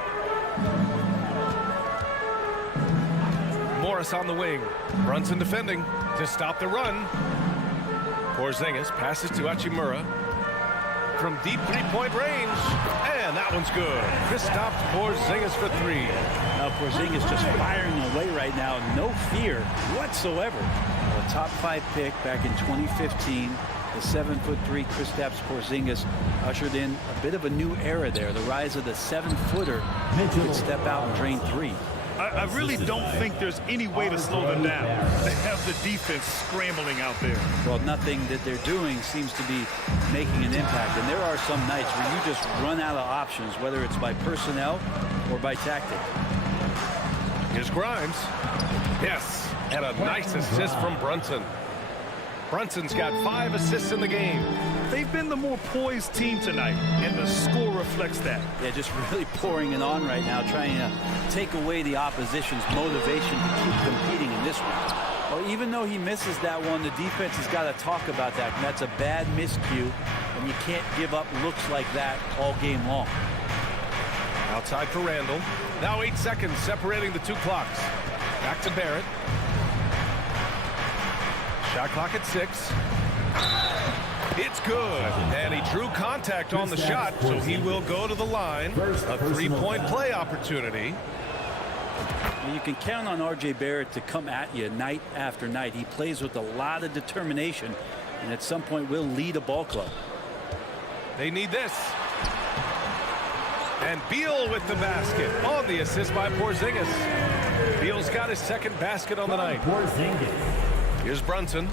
Morris on the wing. Brunson defending to stop the run. Porzingis passes to Hachimura. From deep three-point range, and that one's good. Kristaps Porzingis for 3. Now Porzingis just firing away right now, no fear whatsoever. A top 5 pick back in 2015. The 7'3" Kristaps Porzingis ushered in a bit of a new era there. The rise of the 7-footer who could step out and drain 3. I really don't think there's any way to slow them down. They have the defense scrambling out there. Well, nothing that they're doing seems to be making an impact. And there are some nights where you just run out of options, whether it's by personnel or by tactic. Here's Grimes. Yes, and a nice assist from Brunson. Brunson's got 5 assists in the game. They've been the more poised team tonight, and the score reflects that. Yeah, just really pouring it on right now, trying to take away the opposition's motivation to keep competing in this one. Well, even though he misses that one, the defense has got to talk about that. And that's a bad miscue, and you can't give up looks like that all game long. Outside for Randall. Now 8 seconds separating the 2 clocks. Back to Barrett. Shot clock at 6. It's good. And he drew contact on the shot, so he will go to the line. A 3-point play opportunity. You can count on RJ Barrett to come at you night after night. He plays with a lot of determination, and at some point will lead a ball club. They need this. And Beal with the basket on the assist by Porzingis. Beal's got his 2nd basket on the night. Here's Brunson.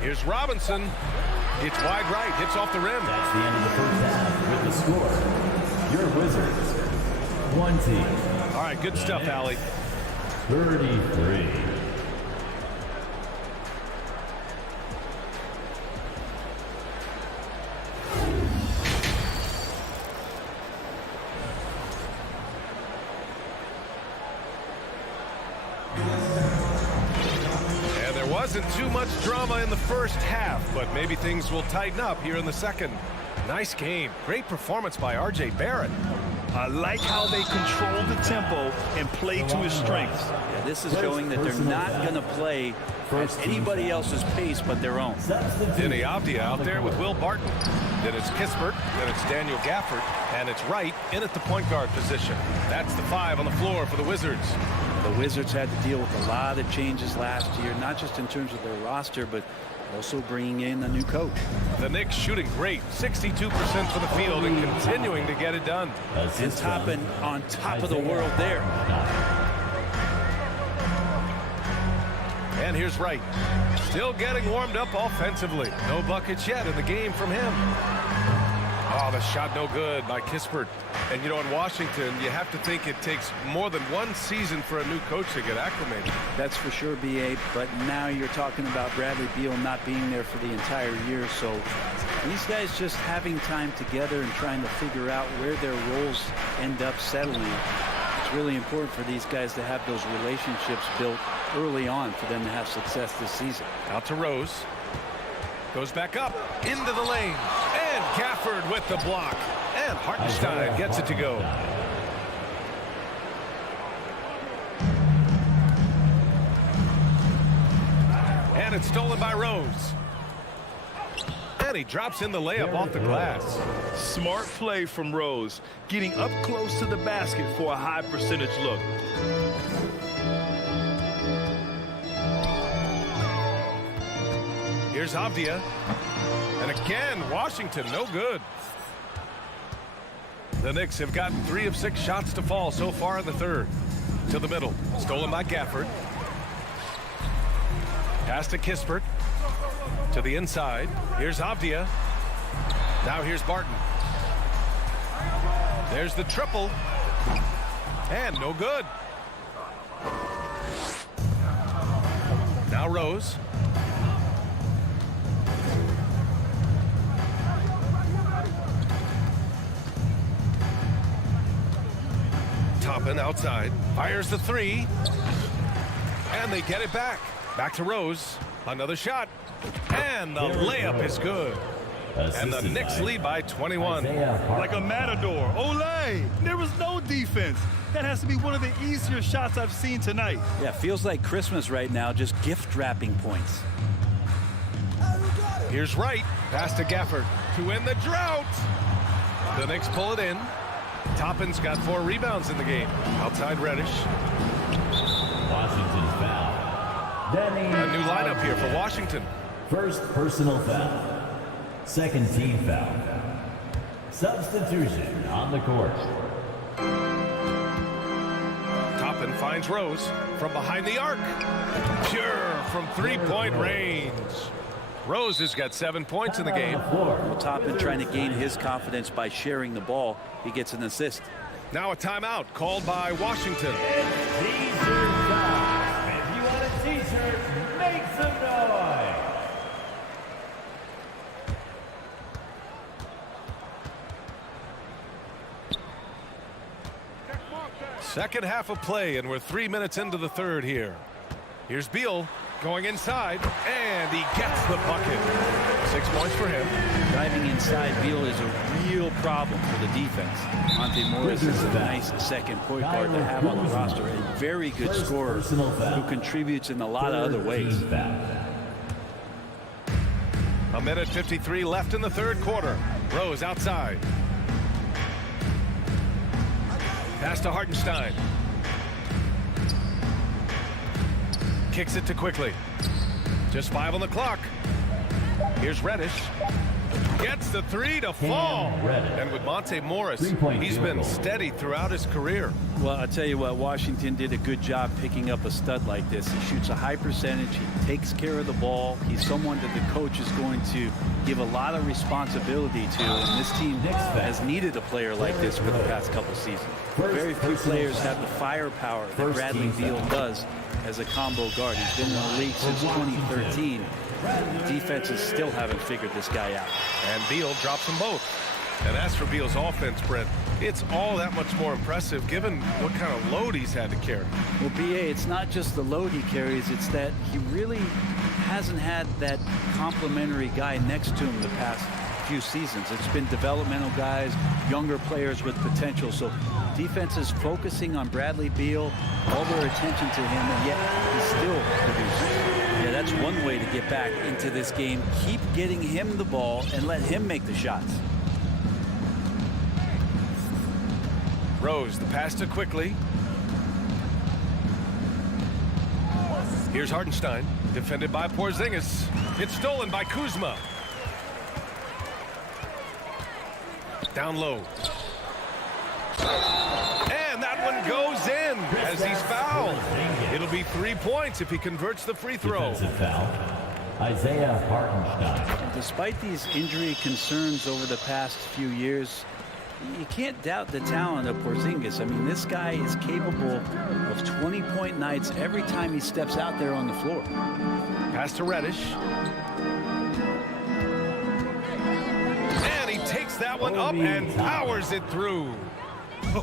Here's Robinson. It's wide right. Hits off the rim. That's the end of the first half with the score. Your Wizards, 20. All right, good stuff, Allie. 33. Wasn't too much drama in the first half, but maybe things will tighten up here in the second. Nice game. Great performance by RJ Barrett. I like how they control the tempo and play to his strengths. Yeah, this is showing that they're not going to play at anybody else's pace but their own. Denny Avdia out there with Will Barton. Then it's Kispert. Then it's Daniel Gafford. And it's Wright in at the point guard position. That's the 5 on the floor for the Wizards. The Wizards had to deal with a lot of changes last year, not just in terms of their roster, but also bringing in a new coach. The Knicks shooting great, 62% for the field and continuing to get it done. And topping on top of the world there. And here's Wright. Still getting warmed up offensively. No buckets yet in the game from him. Oh, the shot no good by Kispert. And, you know, in Washington, you have to think it takes more than one season for a new coach to get acclimated. That's for sure, B.A., but now you're talking about Bradley Beal not being there for the entire year, so these guys just having time together and trying to figure out where their roles end up settling. It's really important for these guys to have those relationships built early on for them to have success this season. Out to Rose. Goes back up into the lane. And Gafford with the block. And Hartenstein gets it to go. And it's stolen by Rose. And he drops in the layup off the glass. Smart play from Rose, getting up close to the basket for a high percentage look. Here's Avdia. And again, Washington, no good. The Knicks have gotten 3 of 6 shots to fall so far in the third. To the middle. Stolen by Gafford. Pass to Kispert. To the inside. Here's Avdia. Now here's Barton. There's the triple. And no good. Now Rose. Toppin outside. Fires the 3. And they get it back. Back to Rose. Another shot. And the layup is good. And the Knicks lead by 21. Like a matador. Olay! There was no defense. That has to be one of the easier shots I've seen tonight. Yeah, feels like Christmas right now, just gift wrapping points. Here's Wright. Pass to Gafford to end the drought. The Knicks pull it in. Toppin's got 4 rebounds in the game. Outside Reddish. Washington's foul. A new lineup here for Washington. First personal foul. Second team foul. Substitution on the court. Toppin finds Rose from behind the arc. Pure from 3-point range. Rose has got 7 points in the game. Well, Toppin trying to gain his confidence by sharing the ball. He gets an assist. Now a timeout called by Washington. T-shirt time. If you want a t-shirt, make some noise. Second half of play, and we're 3 minutes into the third here. Here's Beal going inside, and he gets the bucket. 6 points for him. Driving inside Beal is a real problem for the defense. Monte Morris is a nice second point guard to have on the roster. A very good scorer who contributes in a lot of other ways. A minute 53 left in the third quarter. Rose outside. Pass to Hartenstein. Kicks it to Quickly. Just 5 on the clock. Here's Reddish. Gets the 3 to fall. And with Monte Morris, he's been steady throughout his career. Well, I'll tell you what, Washington did a good job picking up a stud like this. He shoots a high percentage. He takes care of the ball. He's someone that the coach is going to give a lot of responsibility to. And this team has needed a player like this for the past couple seasons. Very few players have the firepower that Bradley Beal does as a combo guard. He's been in the league since 2013. Defenses still haven't figured this guy out. And Beal drops them both. And as for Beal's offense, Brent, it's all that much more impressive given what kind of load he's had to carry. Well, B.A., it's not just the load he carries, it's that he really hasn't had that complimentary guy next to him the past few seasons. It's been developmental guys, younger players with potential. So defense is focusing on Bradley Beal, all their attention to him, and yet he's still producing. Yeah, that's one way to get back into this game. Keep getting him the ball and let him make the shots. Rose, the pass to Quickly. Here's Hartenstein, defended by Porzingis. It's stolen by Kuzma. Down low. And that one goes in as he's fouled. It'll be be 3 points if he converts the free throw. Defensive foul. Isaiah Hartenstein. Despite these injury concerns over the past few years, you can't doubt the talent of Porzingis. I mean, this guy is capable of 20-point nights every time he steps out there on the floor. Pass to Reddish. And he takes that one up and powers it through.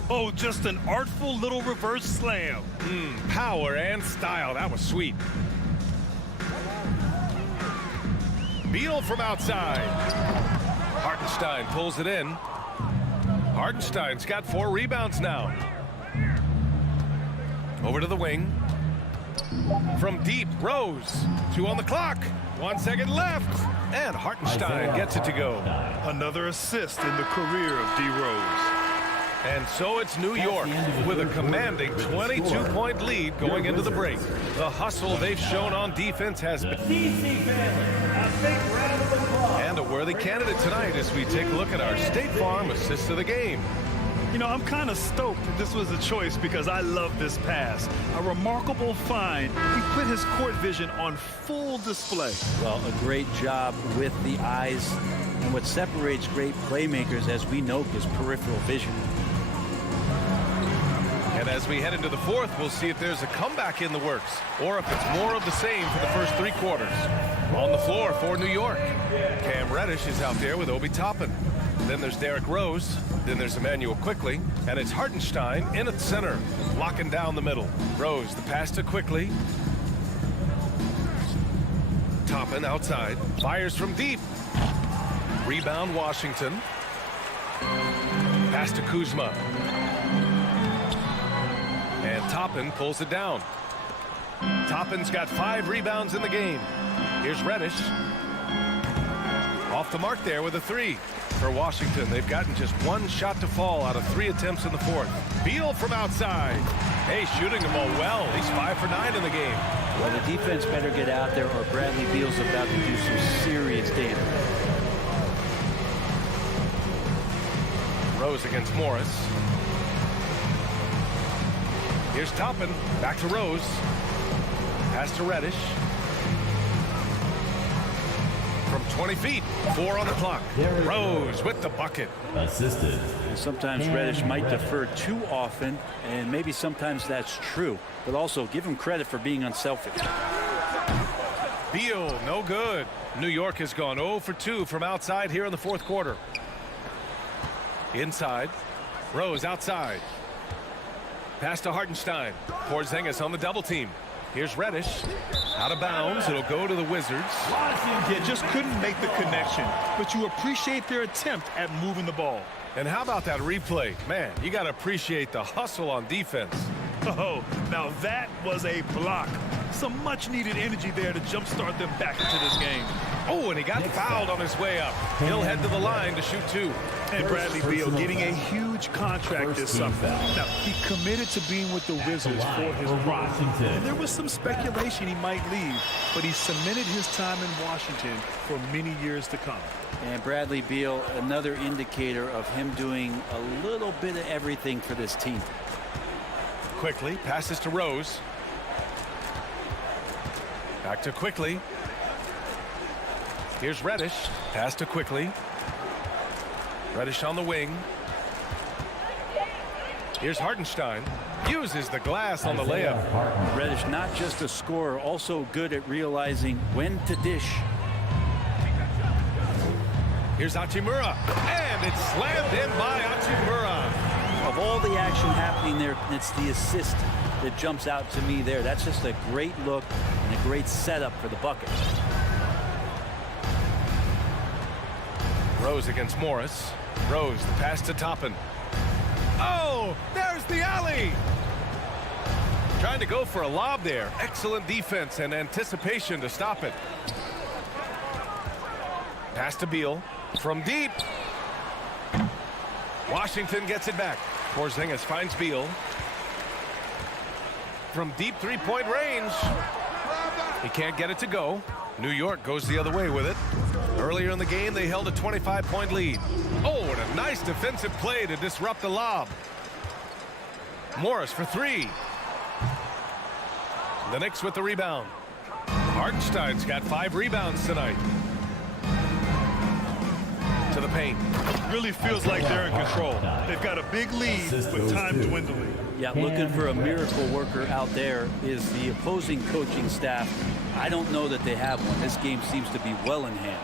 Oh, just an artful little reverse slam. Power and style. That was sweet. Beal from outside. Hartenstein pulls it in. Hartenstein's got 4 rebounds now. Over to the wing. From deep, Rose. 2 on the clock. 1 second left. And Hartenstein gets it to go. Another assist in the career of D. Rose. And so it's New York with a commanding 22-point lead going into the break. The hustle they've shown on defense has been. And a worthy candidate tonight as we take a look at our State Farm assist of the game. You know, I'm kind of stoked that this was a choice because I love this pass. A remarkable find. He put his court vision on full display. Well, a great job with the eyes. And what separates great playmakers, as we know, is peripheral vision. And as we head into the fourth, we'll see if there's a comeback in the works or if it's more of the same for the first 3 quarters. On the floor for New York, Cam Reddish is out there with Obi Toppin. Then there's Derrick Rose. Then there's Emmanuel Quickly. And it's Hartenstein in at center, locking down the middle. Rose, the pass to Quickly. Toppin outside. Fires from deep. Rebound Washington. Pass to Kuzma. And Toppin pulls it down. Toppin's got 5 rebounds in the game. Here's Reddish. Off the mark there with a 3. For Washington, they've gotten just 1 shot to fall out of 3 attempts in the fourth. Beal from outside. Hey, shooting them all well. He's 5 for 9 in the game. Well, the defense better get out there or Bradley Beal's about to do some serious damage. Rose against Morris. Here's Toppin. Back to Rose. Pass to Reddish. From 20 feet. 4 on the clock. Rose with the bucket. Assisted. Sometimes Reddish might defer too often, and maybe sometimes that's true. But also give him credit for being unselfish. Beal, no good. New York has gone 0 for 2 from outside here in the fourth quarter. Inside. Rose outside. Pass to Hartenstein. Porzingis on the double team. Here's Reddish. Out of bounds. It'll go to the Wizards. Yeah, just couldn't make the connection. But you appreciate their attempt at moving the ball. And how about that replay? Man, you got to appreciate the hustle on defense. Oh, now that was a block. Some much-needed energy there to jumpstart them back into this game. Oh, and he got fouled on his way up. He'll head to the line to shoot 2. And Bradley Beal getting a huge contract this summer. Now, he committed to being with the Wizards for his Washington. And there was some speculation he might leave, but he cemented his time in Washington for many years to come. And Bradley Beal, another indicator of him doing a little bit of everything for this team. Quickly passes to Rose. Back to Quickly. Here's Reddish. Pass to Quickly. Reddish on the wing. Here's Hartenstein. Uses the glass on the layup. Reddish not just a scorer, also good at realizing when to dish. Here's Hachimura. And it's slammed in by Hachimura. Of all the action happening there, it's the assist that jumps out to me there. That's just a great look and a great setup for the bucket. Rose against Morris. Rose, the pass to Toppin. Oh, there's the alley. Trying to go for a lob there. Excellent defense and anticipation to stop it. Pass to Beal from deep. Washington gets it back. Porzingis finds Beal. From deep 3-point range. He can't get it to go. New York goes the other way with it. Earlier in the game, they held a 25-point lead. Oh, and a nice defensive play to disrupt the lob. Morris for 3. The Knicks with the rebound. Hartenstein's got 5 rebounds tonight. To the paint. Really feels like they're in control. They've got a big lead with time dwindling. Yeah, looking for a miracle worker out there is the opposing coaching staff. I don't know that they have one. This game seems to be well in hand.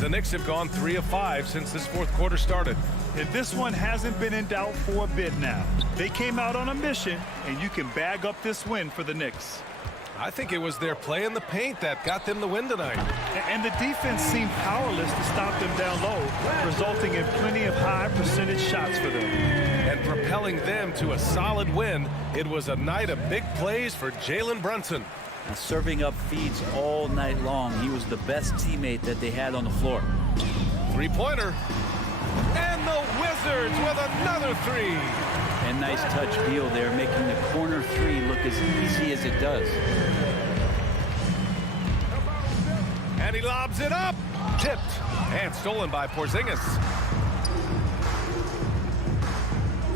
The Knicks have gone 3 of 5 since this fourth quarter started. And this one hasn't been in doubt for a bit now. They came out on a mission, and you can bag up this win for the Knicks. I think it was their play in the paint that got them the win tonight. And the defense seemed powerless to stop them down low, resulting in plenty of high percentage shots for them. And propelling them to a solid win, it was a night of big plays for Jalen Brunson. And serving up feeds all night long. He was the best teammate that they had on the floor. Three-pointer. And the Wizards with another 3. And nice touch deal there, making the corner 3 look as easy as it does. And he lobs it up. Tipped and stolen by Porzingis.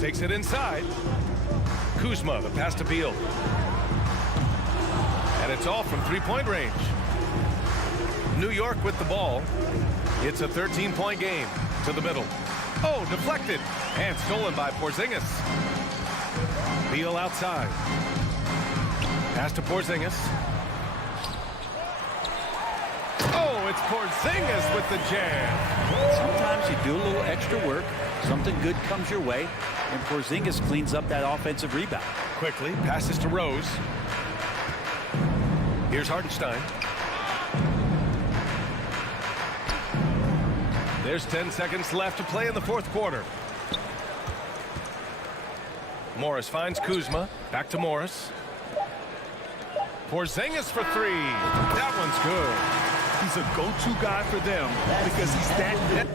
Takes it inside. Kuzma, the pass to Beal. And it's all from three-point range. New York with the ball. It's a 13-point game. To the middle. Oh, deflected. And stolen by Porzingis. Beal outside. Pass to Porzingis. Oh, it's Porzingis with the jam. Sometimes you do a little extra work. Something good comes your way. And Porzingis cleans up that offensive rebound. Quickly, passes to Rose. Here's Hartenstein. There's 10 seconds left to play in the fourth quarter. Morris finds Kuzma. Back to Morris. Porzingis for 3. That one's good. He's a go-to guy for them because he's that good.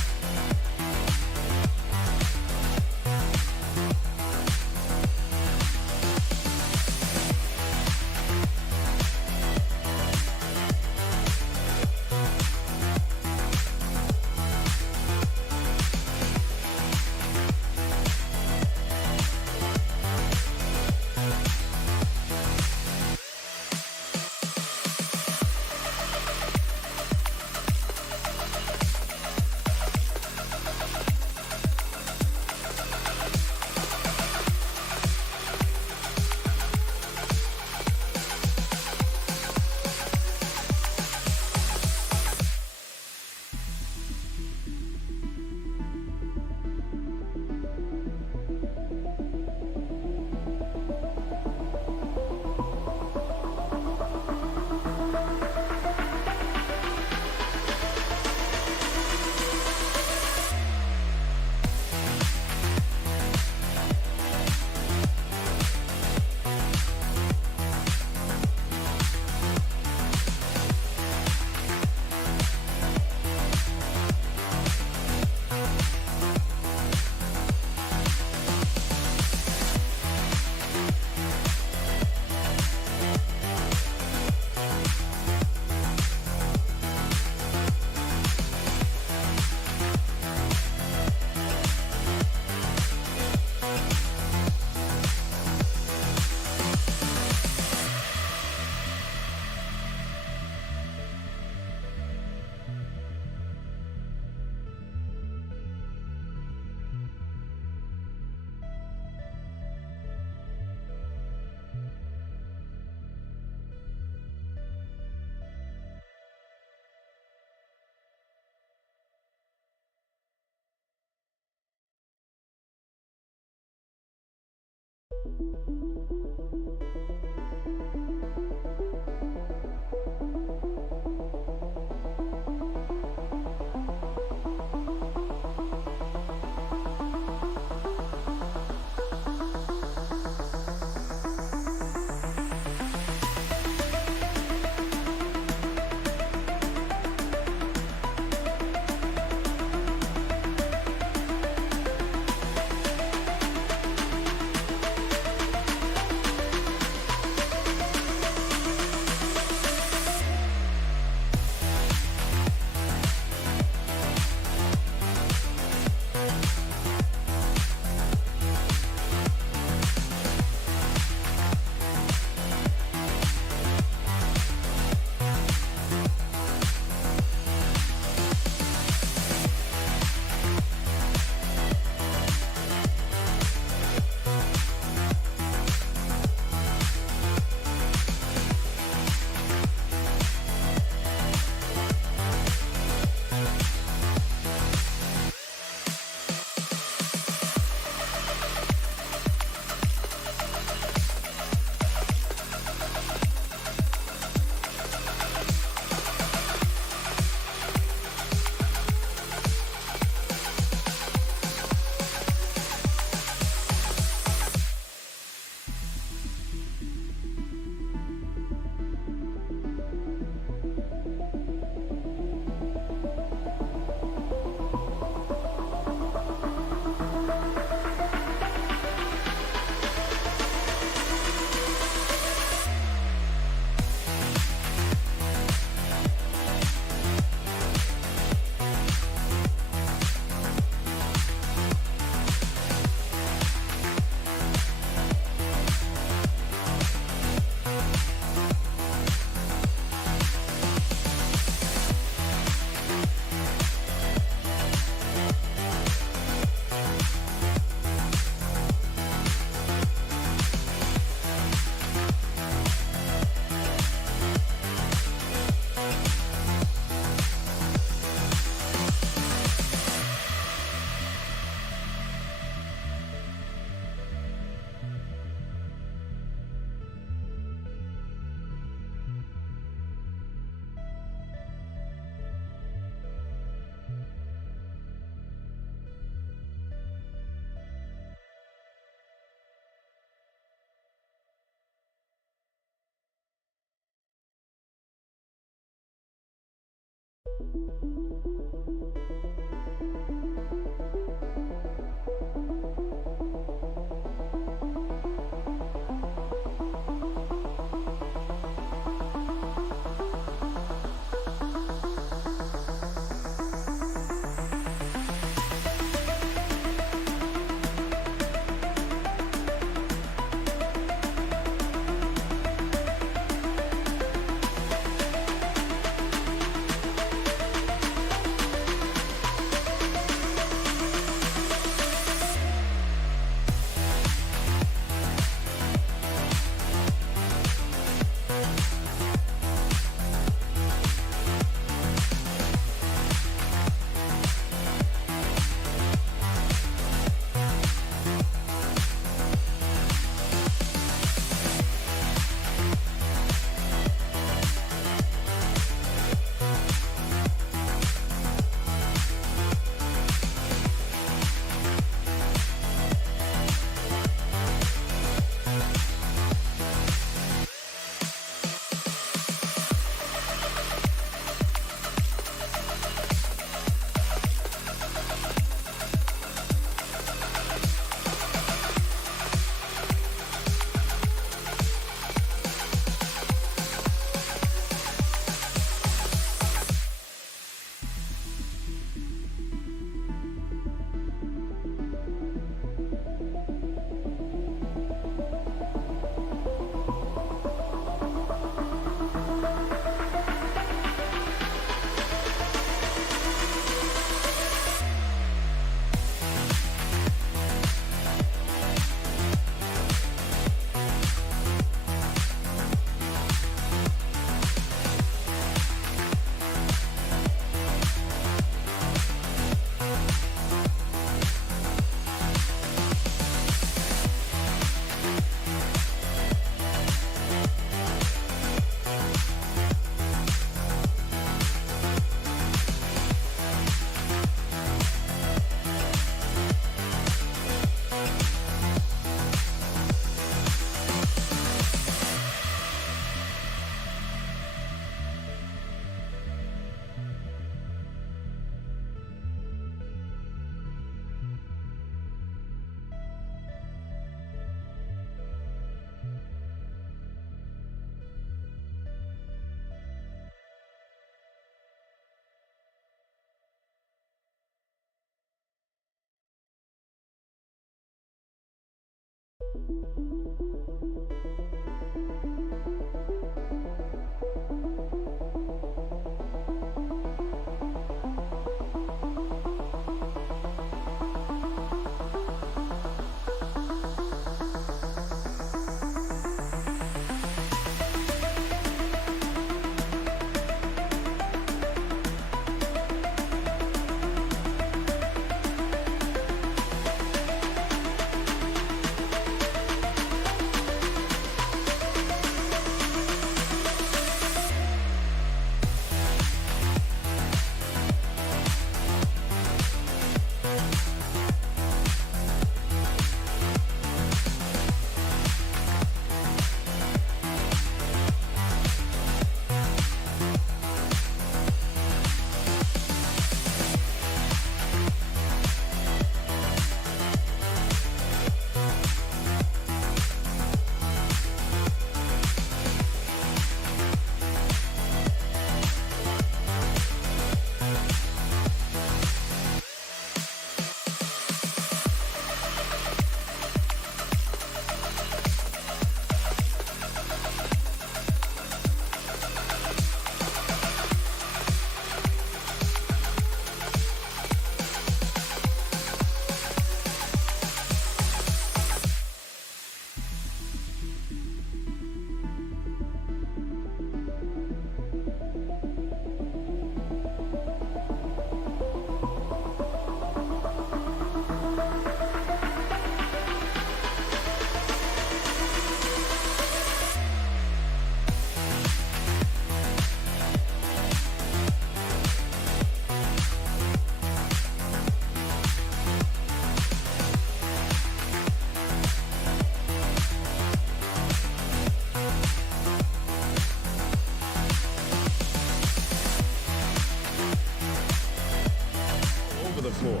floor.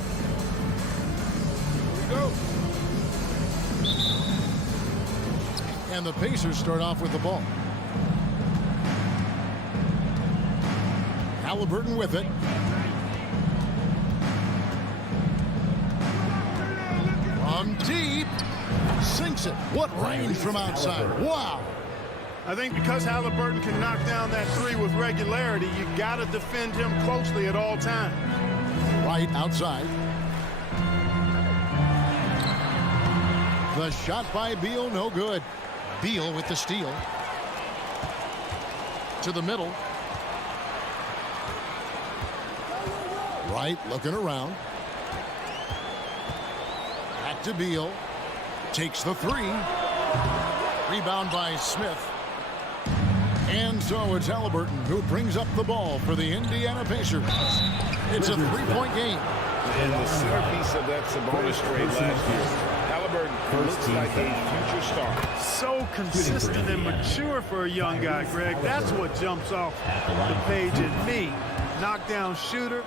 Here we go. And the Pacers start off with the ball. Halliburton with it. From deep. Sinks it. What range from outside. Wow. I think because Halliburton can knock down that three with regularity, you got to defend him closely at all times. Right outside. The shot by Beal, no good. Beal with the steal. To the middle. Right, looking around. Back to Beal. Takes the three. Rebound by Smith. And so it's Halliburton who brings up the ball for the Indiana Pacers. It's a three-point game. And the centerpiece of that Sabonis trade last year. Halliburton looks like a future star. So consistent and mature for a young guy, Greg. That's what jumps off the page at me. Knockdown shooter,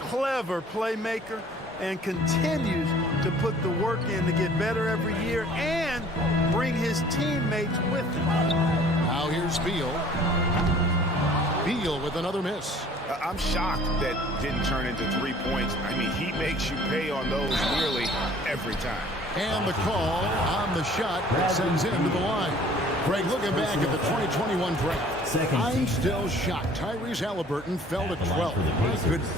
clever playmaker, and continues to put the work in to get better every year and bring his teammates with him. Now here's Beal. Beal with another miss. I'm shocked that didn't turn into 3 points. I mean, he makes you pay on those nearly every time. And the call on the shot that sends him to the line. Greg, looking back at the 2021 draft, I'm still shocked. Tyrese Halliburton fell to 12. My goodness.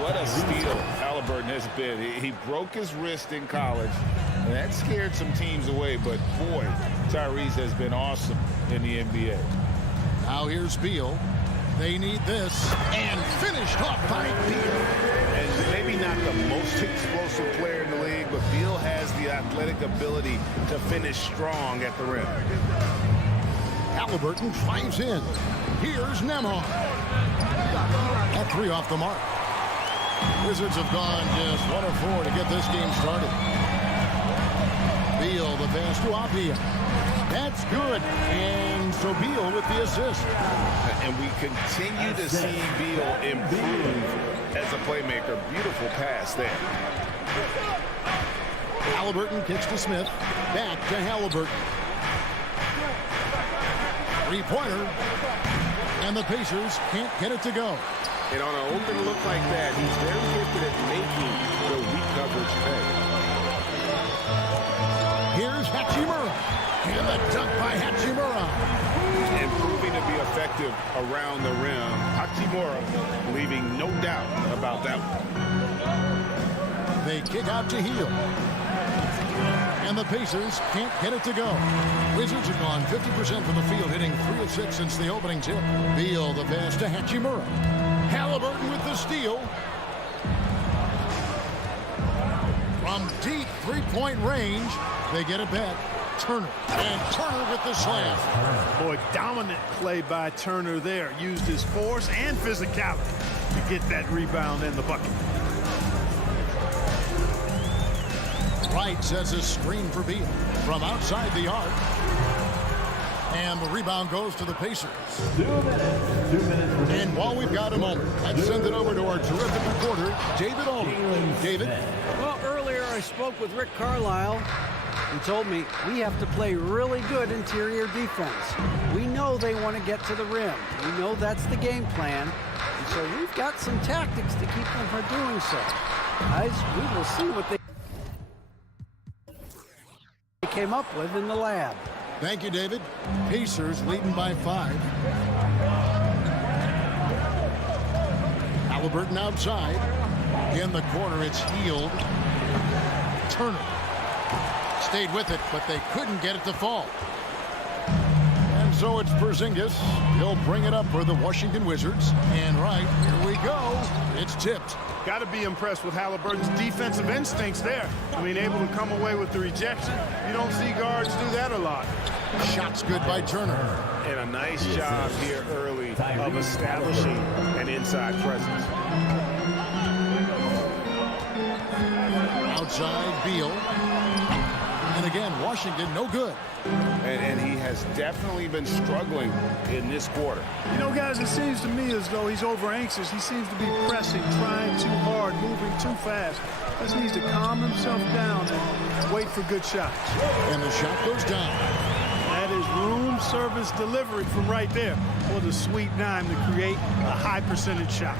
What a steal Halliburton has been. He broke his wrist in college, and that scared some teams away. But, boy, Tyrese has been awesome in the NBA. Now here's Beal. They need this. And finished off by Beal. And maybe not the most explosive player in the league, but Beal has the athletic ability to finish strong at the rim. Halliburton drives in. Here's Nembhard. That three off the mark. Wizards have gone just 1 of 4 to get this game started. Beal the pass to Apia. That's good. And so Beal with the assist. And we continue to see Beal improve as a playmaker. Beautiful pass there. Halliburton kicks to Smith. Back to Halliburton. Three-pointer. And the Pacers can't get it to go. And on an open look like that, he's very gifted at making the weak coverage pay. Here's Hachimura. And the dunk by Hachimura. And proving to be effective around the rim. Hachimura leaving no doubt about that one. They kick out to Heel. And the Pacers can't get it to go. Wizards have gone 50% from the field, hitting 3 of 6 since the opening tip. Beal the pass to Hachimura. Halliburton with the steal. From deep three-point range, they get it back. Turner. And Turner with the slam. Boy, dominant play by Turner there. Used his force and physicality to get that rebound and the bucket. Wright sets a screen for Beal from outside the arc. And the rebound goes to the Pacers. 2 minutes. 2 minutes. And while we've got a moment, let's send it over to our terrific reporter, David Aldridge. David? Well, earlier I spoke with Rick Carlisle. He told me we have to play really good interior defense. We know they want to get to the rim. We know that's the game plan. And so we've got some tactics to keep them from doing so. Guys, we will see what they came up with in the lab. Thank you, David. Pacers leading by 5. Halliburton outside. In the corner, it's Hield. Turner stayed with it, but they couldn't get it to fall. And so it's Porzingis. He'll bring it up for the Washington Wizards. And right, here we go. It's tipped. Got to be impressed with Halliburton's defensive instincts there. I mean, able to come away with the rejection. You don't see guards do that a lot. Shot's good by Turner. And a nice job here early of establishing an inside presence. Outside, Beal. And again, Washington, no good. And he has definitely been struggling in this quarter. You know, guys, it seems to me as though he's over anxious. He seems to be pressing, trying too hard, moving too fast. Just needs to calm himself down and wait for good shots. And the shot goes down. That is room service delivery from right there. What a sweet dime to create a high percentage shot.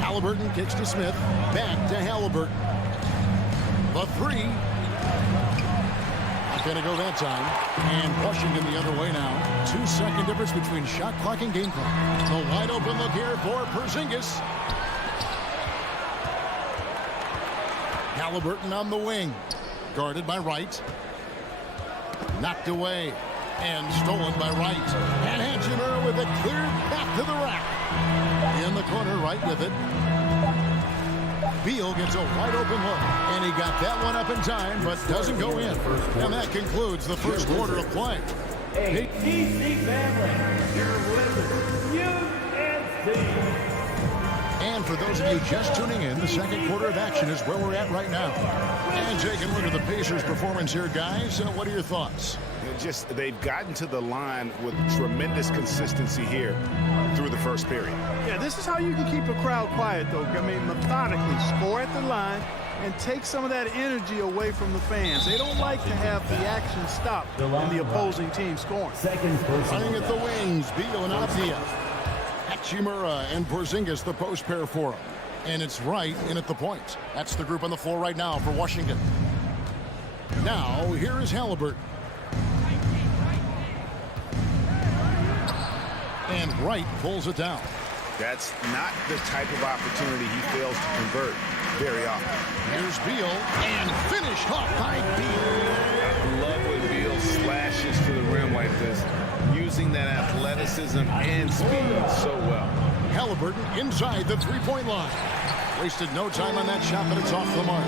Halliburton kicks to Smith. Back to Halliburton. The 3. Not going to go that time. And Washington the other way now. 2-second difference between shot clock and game clock. The wide open look here for Porzingis. Halliburton on the wing. Guarded by Wright. Knocked away. And stolen by Wright. And Hachimura with a cleared path to the rack. In the corner, Wright with it. Beal gets a wide open look, and he got that one up in time, but doesn't go in. And that concludes the first quarter of play. A DC family, your Wizards, And for those of you just tuning in, the second quarter of action is where we're at right now. And taking a look at the Pacers' performance here, guys. What are your thoughts? They've gotten to the line with tremendous consistency here through the first period. Yeah, this is how you can keep a crowd quiet, though. I mean, methodically score at the line and take some of that energy away from the fans. They don't like to have the action stop and the opposing team scoring. Running at the wings, Beal and Avdia. Hachimura and Porzingis, the post pair for him. And it's Wright in at the point. That's the group on the floor right now for Washington. Now, here is Halliburton. And Wright pulls it down. That's not the type of opportunity he fails to convert very often. Here's Beal, and finished off by Beal. I love when Beal slashes to the rim like this, using that athleticism and speed so well. Halliburton inside the three-point line. Wasted no time on that shot, but it's off the mark.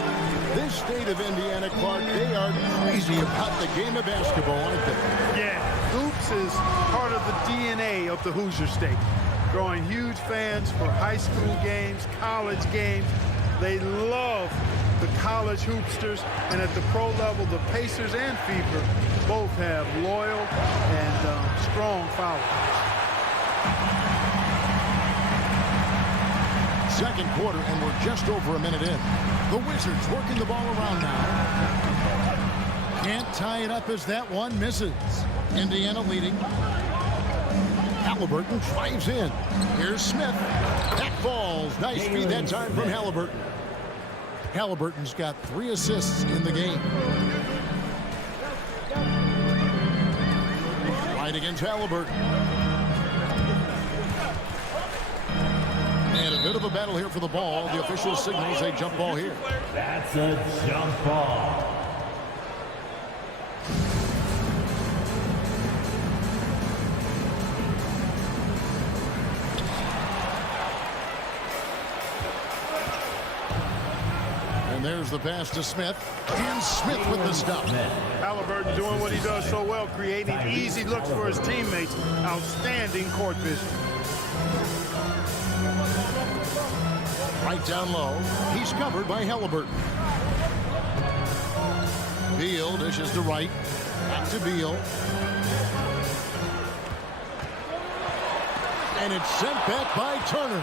This state of Indiana, Clark, they are crazy about the game of basketball, aren't they? Yeah, hoops is part of the DNA of the Hoosier State. Drawing huge fans for high school games, college games. They love the college hoopsters, and at the pro level, the Pacers and Fever both have loyal and strong followers. Second quarter, and we're just over a minute in. The Wizards working the ball around now. Can't tie it up as that one misses. Indiana leading. Halliburton drives in. Here's Smith. That falls. Nice feed that time from Halliburton. Halliburton's got 3 assists in the game. Right against Halliburton. And a bit of a battle here for the ball. The official signals a jump ball here. That's a jump ball. And there's the pass to Smith. And Smith with the stop. Halliburton doing what he does so well, creating easy looks for his teammates. Outstanding court vision. Right down low. He's covered by Halliburton. Beal dishes to Wright. Back to Beal. And it's sent back by Turner.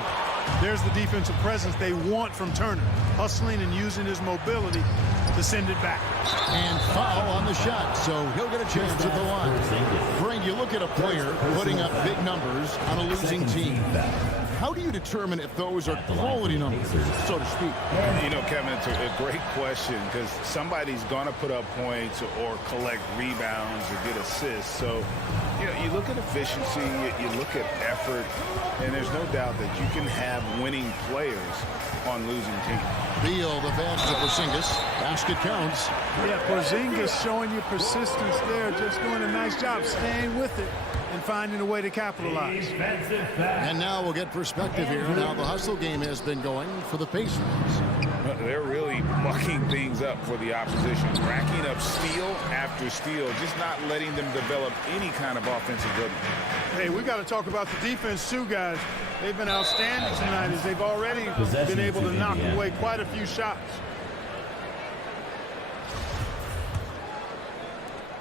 There's the defensive presence they want from Turner. Hustling and using his mobility to send it back. And foul on the shot, so he'll get a chance at the line. Frank, you look at a player putting up big numbers on a losing team. How do you determine if those are quality numbers, so to speak? You know, Kevin, it's a great question because somebody's going to put up points or collect rebounds or get assists. So, you know, you look at efficiency, you look at effort, and there's no doubt that you can have winning players on losing teams. Beal, the pass to Porzingis. Basket counts. Yeah, Porzingis showing you persistence there, just doing a nice job staying with it and finding a way to capitalize. And now we'll get perspective here. Now the hustle game has been going for the Pacers. They're really mucking things up for the opposition, racking up steal after steal, just not letting them develop any kind of offensive rhythm. Hey, we got to talk about the defense too, guys. They've been outstanding tonight as they've already been able to knock away quite a few shots.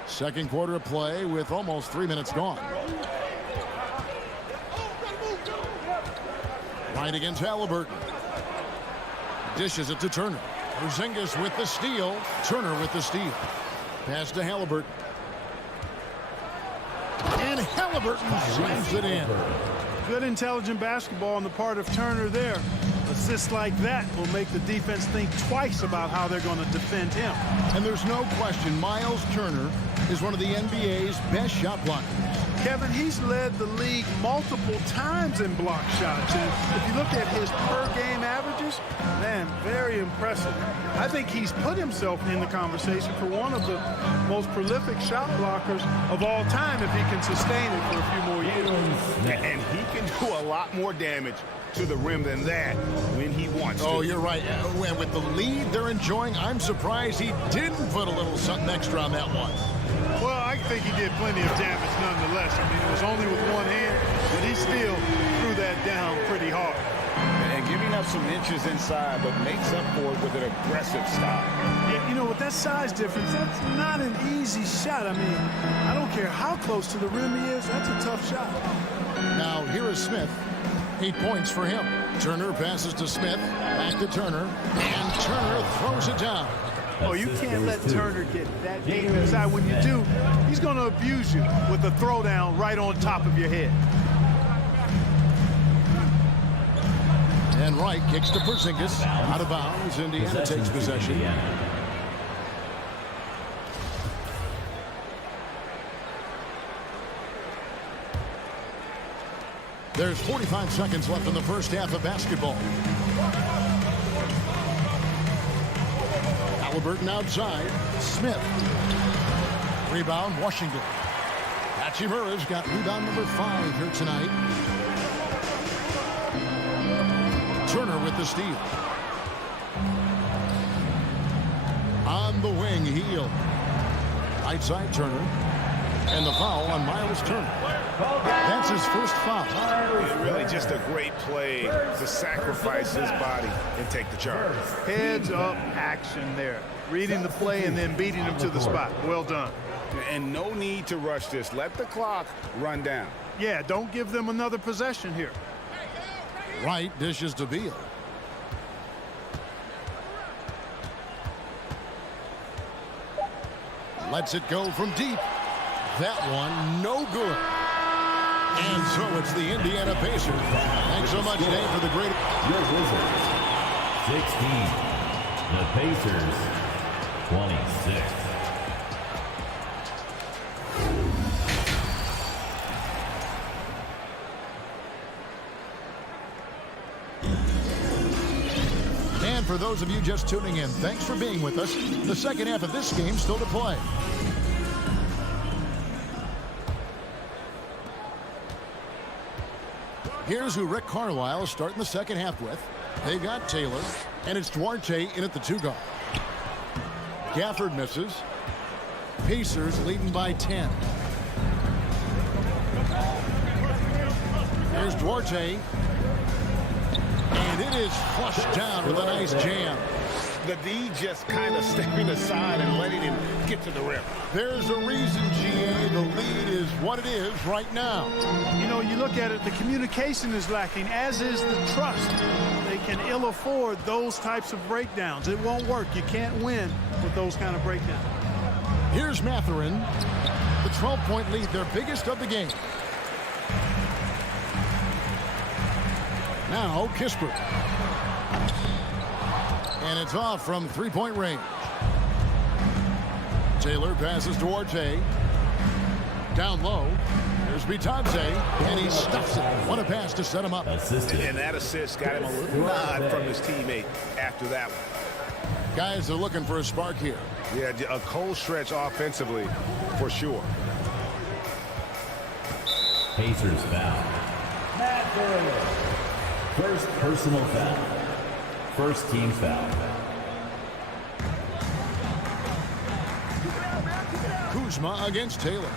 Second quarter of play with almost 3 minutes gone. Right against Halliburton. Dishes it to Turner. Porzingis with the steal. Turner with the steal. Pass to Halliburton. And Halliburton slams it in. Good intelligent basketball on the part of Turner there. Assists like that will make the defense think twice about how they're going to defend him. And there's no question Miles Turner is one of the NBA's best shot blockers. Kevin, he's led the league multiple times in block shots. And if you look at his per-game averages, man, very impressive. I think he's put himself in the conversation for one of the most prolific shot blockers of all time if he can sustain it for a few more years. And he can do a lot more damage to the rim than that when he wants to. Oh, you're right. And with the lead they're enjoying, I'm surprised he didn't put a little something extra on that one. Well, I think he did plenty of damage nonetheless. I mean, it was only with one hand, but he still threw that down pretty hard. And giving up some inches inside, but makes up for it with an aggressive stop. Yeah, you know, with that size difference, that's not an easy shot. I mean, I don't care how close to the rim he is, that's a tough shot. Now, here is Smith. 8 points for him. Turner passes to Smith. Back to Turner. And Turner throws it down. Oh, you can't let Turner get that deep inside. When you do, he's going to abuse you with a throwdown right on top of your head. And Wright kicks to Porzingis. Out of bounds. Indiana takes possession. There's 45 seconds left in the first half of basketball. Halliburton outside. Smith. Rebound, Washington. Hachimura's got rebound number 5 here tonight. Turner with the steal. On the wing, Heel. Right side, Turner. And the foul on Miles Turner. That's his first foul. Really just a great play to sacrifice his body and take the charge. Heads up action there. Reading the play and then beating him to the spot. Well done. And no need to rush this. Let the clock run down. Yeah, don't give them another possession here. Wright dishes to Beal. Lets it go from deep. That one, no good. And so it's the Indiana Pacers. Thanks so much, Dave, for the great... Your Wizards, 16. The Pacers, 26. And for those of you just tuning in, thanks for being with us. The second half of this game still to play. Here's who Rick Carlisle is starting the second half with. They got Taylor, and it's Duarte in at the 2 guard. Gafford misses. Pacers leading by 10. Here's Duarte. And it is flushed down with a nice jam. The D just kind of stepping aside and letting him get to the rim. There's a reason, GA, the lead is what it is right now. You know, you look at it, the communication is lacking, as is the trust. They can ill afford those types of breakdowns. It won't work. You can't win with those kind of breakdowns. Here's Mathurin. The 12-point lead, their biggest of the game. Now, Kispert. And it's off from 3-point range. Taylor passes Duarte. Down low. There's Bitadze, and he stuffs it. What a pass to set him up. And that assist got him a little nod from his teammate after that one. Guys are looking for a spark here. Yeah, a cold stretch offensively, for sure. Pacers foul. First personal foul. First team foul. Kuzma against Taylor.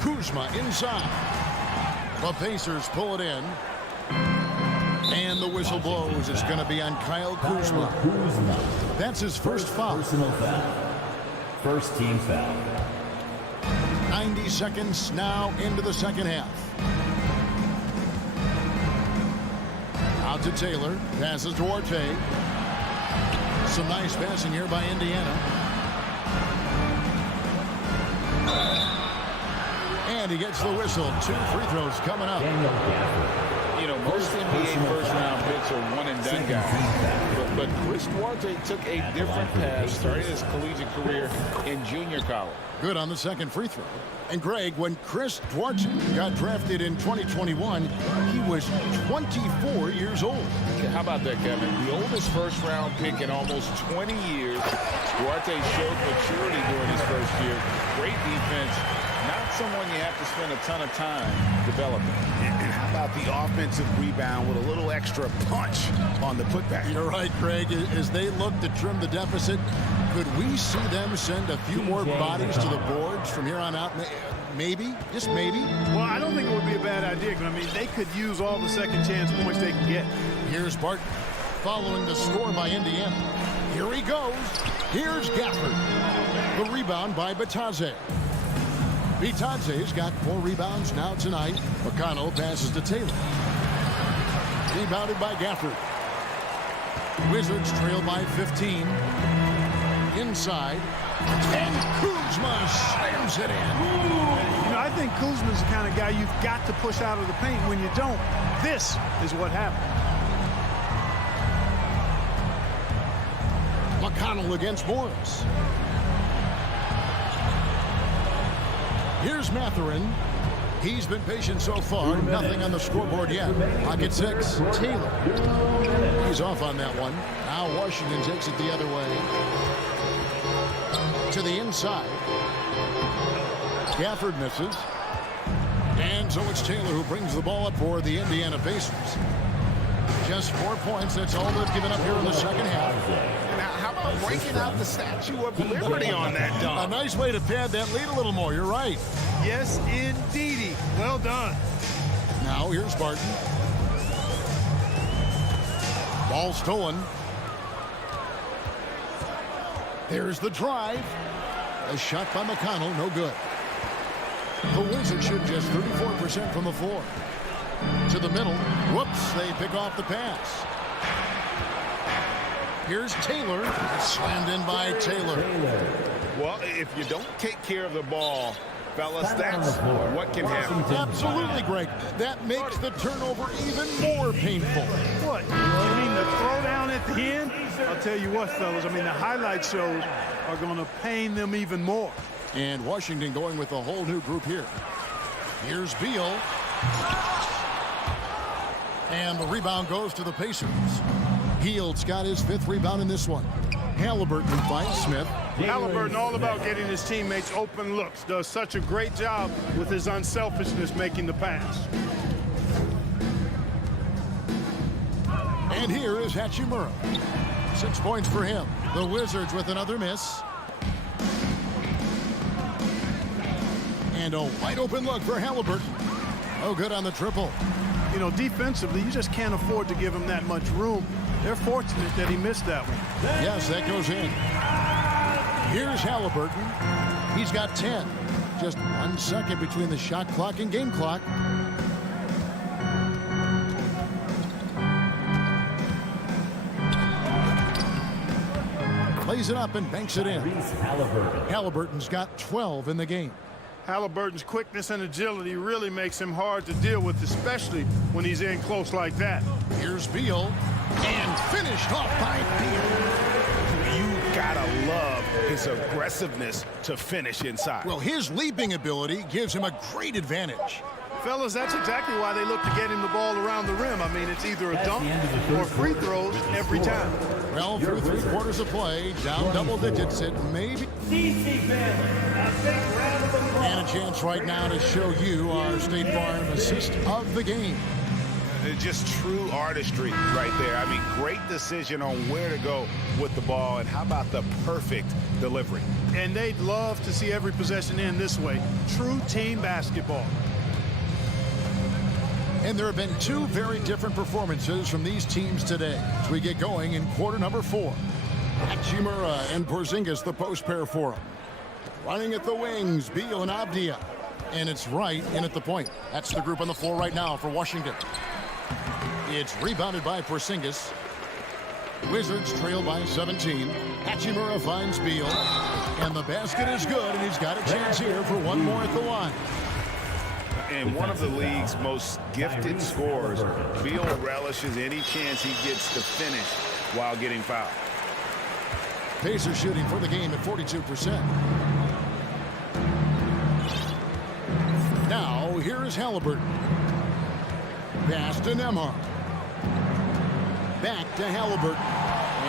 Kuzma inside. The Pacers pull it in. And the whistle blows. It's going to be on Kyle Kuzma. That's his first foul. Personal foul. First team foul. 90 seconds now into the second half. Out to Taylor. Passes Duarte. Some nice passing here by Indiana. And he gets the whistle. 2 free throws coming up. You know, most NBA first-round picks are one-and-done guys. But Chris Duarte took a different path, starting his collegiate career in junior college. Good on the second free throw. And Greg, when Chris Duarte got drafted in 2021, he was 24 years old. How about that, Kevin? The oldest first-round pick in almost 20 years. Duarte showed maturity during his first year. Great defense. Not someone you have to spend a ton of time developing. And how about the offensive rebound with a little extra punch on the putback? You're right, Greg. As they look to trim the deficit, could we see them send a few more bodies to the boards from here on out? Maybe, just maybe. Well, I don't think it would be a bad idea. I mean, they could use all the second chance points they can get. Here's Barton following the score by Indiana. Here he goes. Here's Gafford. The rebound by Bitadze. Bitadze's got 4 rebounds now tonight. McConnell passes to Taylor. Rebounded by Gafford. Wizards trail by 15. Inside. And Kuzma slams it in. You know, I think Kuzma's the kind of guy you've got to push out of the paint. When you don't, this is what happens. McConnell against Morris. Here's Mathurin. He's been patient so far. Nothing on the scoreboard yet. Pocket 6. Taylor. He's off on that one. Now Washington takes it the other way. To the inside. Gafford misses. And so it's Taylor who brings the ball up for the Indiana Pacers. Just 4 points. That's all they've given up here in the second half. How about breaking out the Statue of Liberty on that dunk? A nice way to pad that lead a little more. You're right. Yes, indeedy. Well done. Now here's Barton. Ball stolen. There's the drive. A shot by McConnell, no good. The Wizards shoot just 34% from the floor. To the middle. Whoops, they pick off the pass. Here's Taylor. It's slammed in by Taylor. Well, if you don't take care of the ball, fellas, that's what can happen. Absolutely, Greg. That makes the turnover even more painful. What? You mean the throwdown at the end? I'll tell you what, fellas. I mean, the highlight shows are going to pain them even more. And Washington going with a whole new group here. Here's Beal. And the rebound goes to the Pacers. Hield's got his 5th rebound in this one. Halliburton finds Smith. Halliburton all about getting his teammates open looks. Does such a great job with his unselfishness making the pass. And here is Hachimura. 6 points for him. The Wizards with another miss. And a wide open look for Halliburton. Oh, good on the triple. You know, defensively, you just can't afford to give him that much room. They're fortunate that he missed that one. Yes, that goes in. Here's Halliburton. He's got 10. Just 1 second between the shot clock and game clock. Plays it up and banks it in. Halliburton's got 12 in the game. Halliburton's quickness and agility really makes him hard to deal with, especially when he's in close like that. Here's Beal, and finished off by Beal. You gotta love his aggressiveness to finish inside. Well, his leaping ability gives him a great advantage. Fellas, that's exactly why they look to get him the ball around the rim. I mean, it's either a dunk or free throws every time. Well, through 3 quarters of play, down double digits, it may be. And a chance right now to show you our State Farm assist of the game. It's just true artistry right there. I mean, great decision on where to go with the ball, and how about the perfect delivery? And they'd love to see every possession end this way. True team basketball. And there have been 2 very different performances from these teams today as we get going in quarter number 4. Hachimura and Porzingis, the post pair for them. Running at the wings, Beal and Avdia. And it's Wright in at the point. That's the group on the floor right now for Washington. It's rebounded by Porzingis. Wizards trail by 17. Hachimura finds Beal. And the basket is good, and he's got a chance here for one more at the line. And one of the league's most gifted scorers, Beal relishes any chance he gets to finish while getting fouled. Pacers shooting for the game at 42%. Now, here is Halliburton. Pass to Nembhard. Back to Halliburton.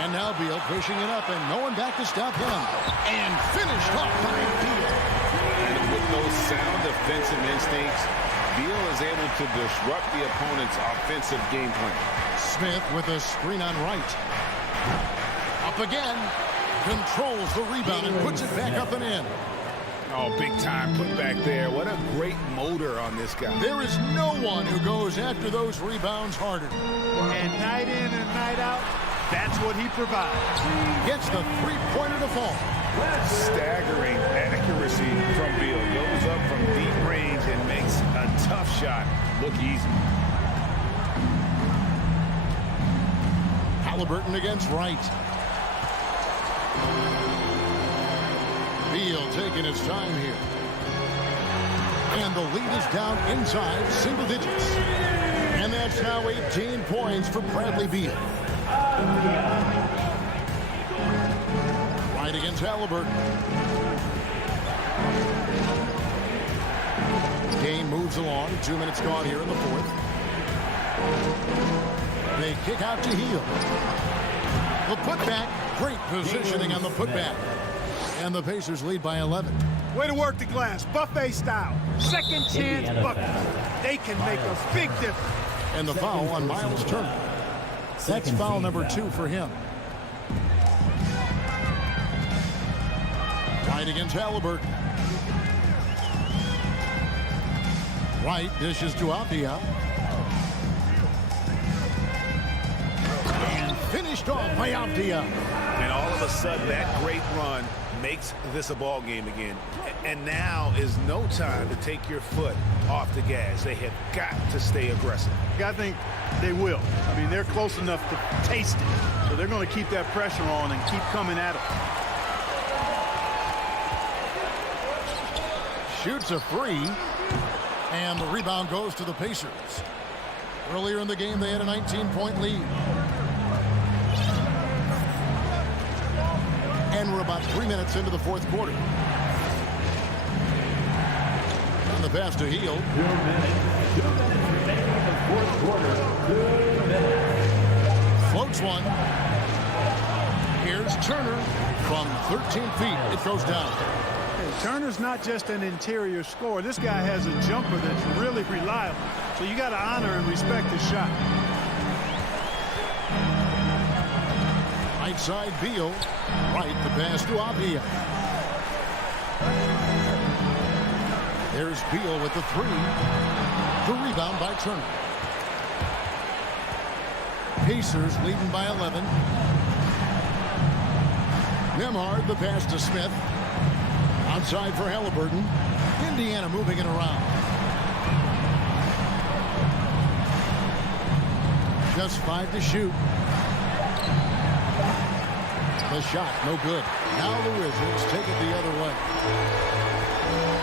And now Beal pushing it up, and no one back to stop him. And finished off by Beal. And with those sound defensive instincts, Beal is able to disrupt the opponent's offensive game plan. Smith with a screen on Wright. Up again. Controls the rebound and puts it back up and in. Oh, big time put back there. What a great motor on this guy. There is no one who goes after those rebounds harder. And night in and night out, that's what he provides. Gets the three-pointer to fall. Staggering accuracy from Beal. Goes up from deep range and makes a tough shot look easy. Halliburton against Wright. Beal taking his time here. And the lead is down inside single digits. And that's now 18 points for Bradley Beal. Right against Halliburton. Game moves along. 2 minutes gone here in the fourth. They kick out to Hield. The putback. Great positioning on the putback. And the Pacers lead by 11. Way to work the glass, buffet style. Second chance bucket. They can make a big difference. And the foul on Miles Turner. That's foul number 2 for him. Right against Halliburton. Wright dishes to Avdia. And finished off by Avdia. And all of a sudden, that great run makes this a ball game again. And now is no time to take your foot off the gas. They have got to stay aggressive. I think they will. I mean, they're close enough to taste it. So they're going to keep that pressure on and keep coming at it. Shoots a three. And the rebound goes to the Pacers. Earlier in the game, they had a 19-point lead. And we're about 3 minutes into the fourth quarter. And the pass to Hield. minutes remaining in the fourth quarter. 2 minutes. Floats one. Here's Turner from 13 feet. It goes down. Hey, Turner's not just an interior scorer. This guy has a jumper that's really reliable. So you got to honor and respect his shot. Right side Beal. Right, the pass to Avia. There's Beal with the three. The rebound by Turner. Pacers leading by 11. Nembhard, the pass to Smith. Outside for Halliburton. Indiana moving it around. Just 5 to shoot. The shot, no good. Now the Wizards take it the other way.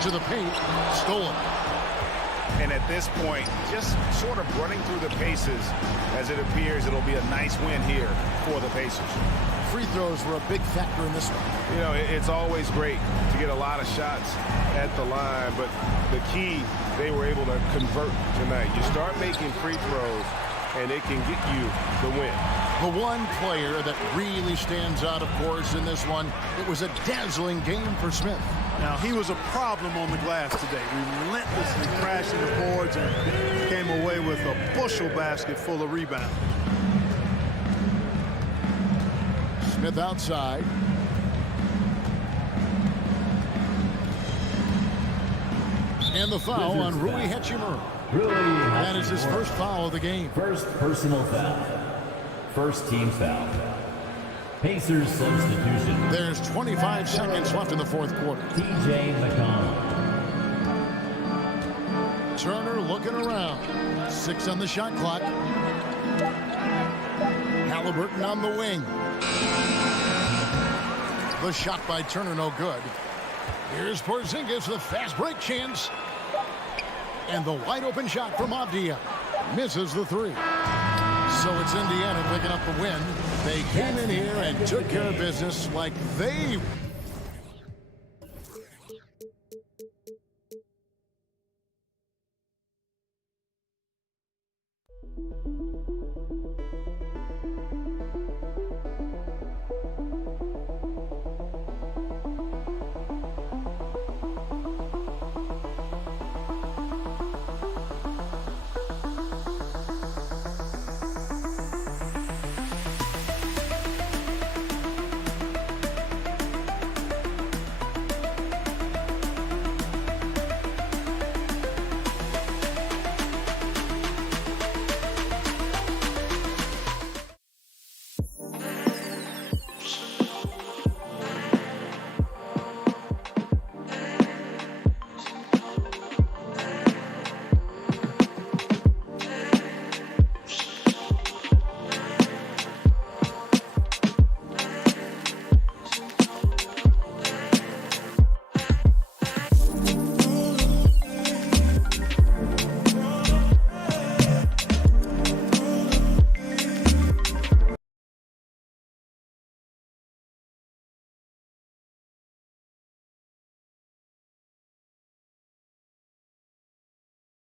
To the paint, stolen. And at this point, just sort of running through the paces as it appears it'll be a nice win here for the Pacers. Free throws were a big factor in this one. You know, it's always great to get a lot of shots at the line, but the key, they were able to convert tonight. You start making free throws, and it can get you the win. The one player that really stands out, of course, in this one, it was a dazzling game for Smith. Now, he was a problem on the glass today, relentlessly crashing the boards and came away with a bushel basket full of rebounds. Smith outside. And the foul on Rui Hachimura. That is his first foul of the game. First personal foul. First team foul. Pacers substitution. There's 25 seconds left in the fourth quarter. TJ McConnell. Turner looking around. 6 on the shot clock. Halliburton on the wing. The shot by Turner, no good. Here's Porzingis, the fast break chance. And the wide open shot from Avdia. Misses the three. So it's Indiana picking up the win. They came in here and took care of business like they...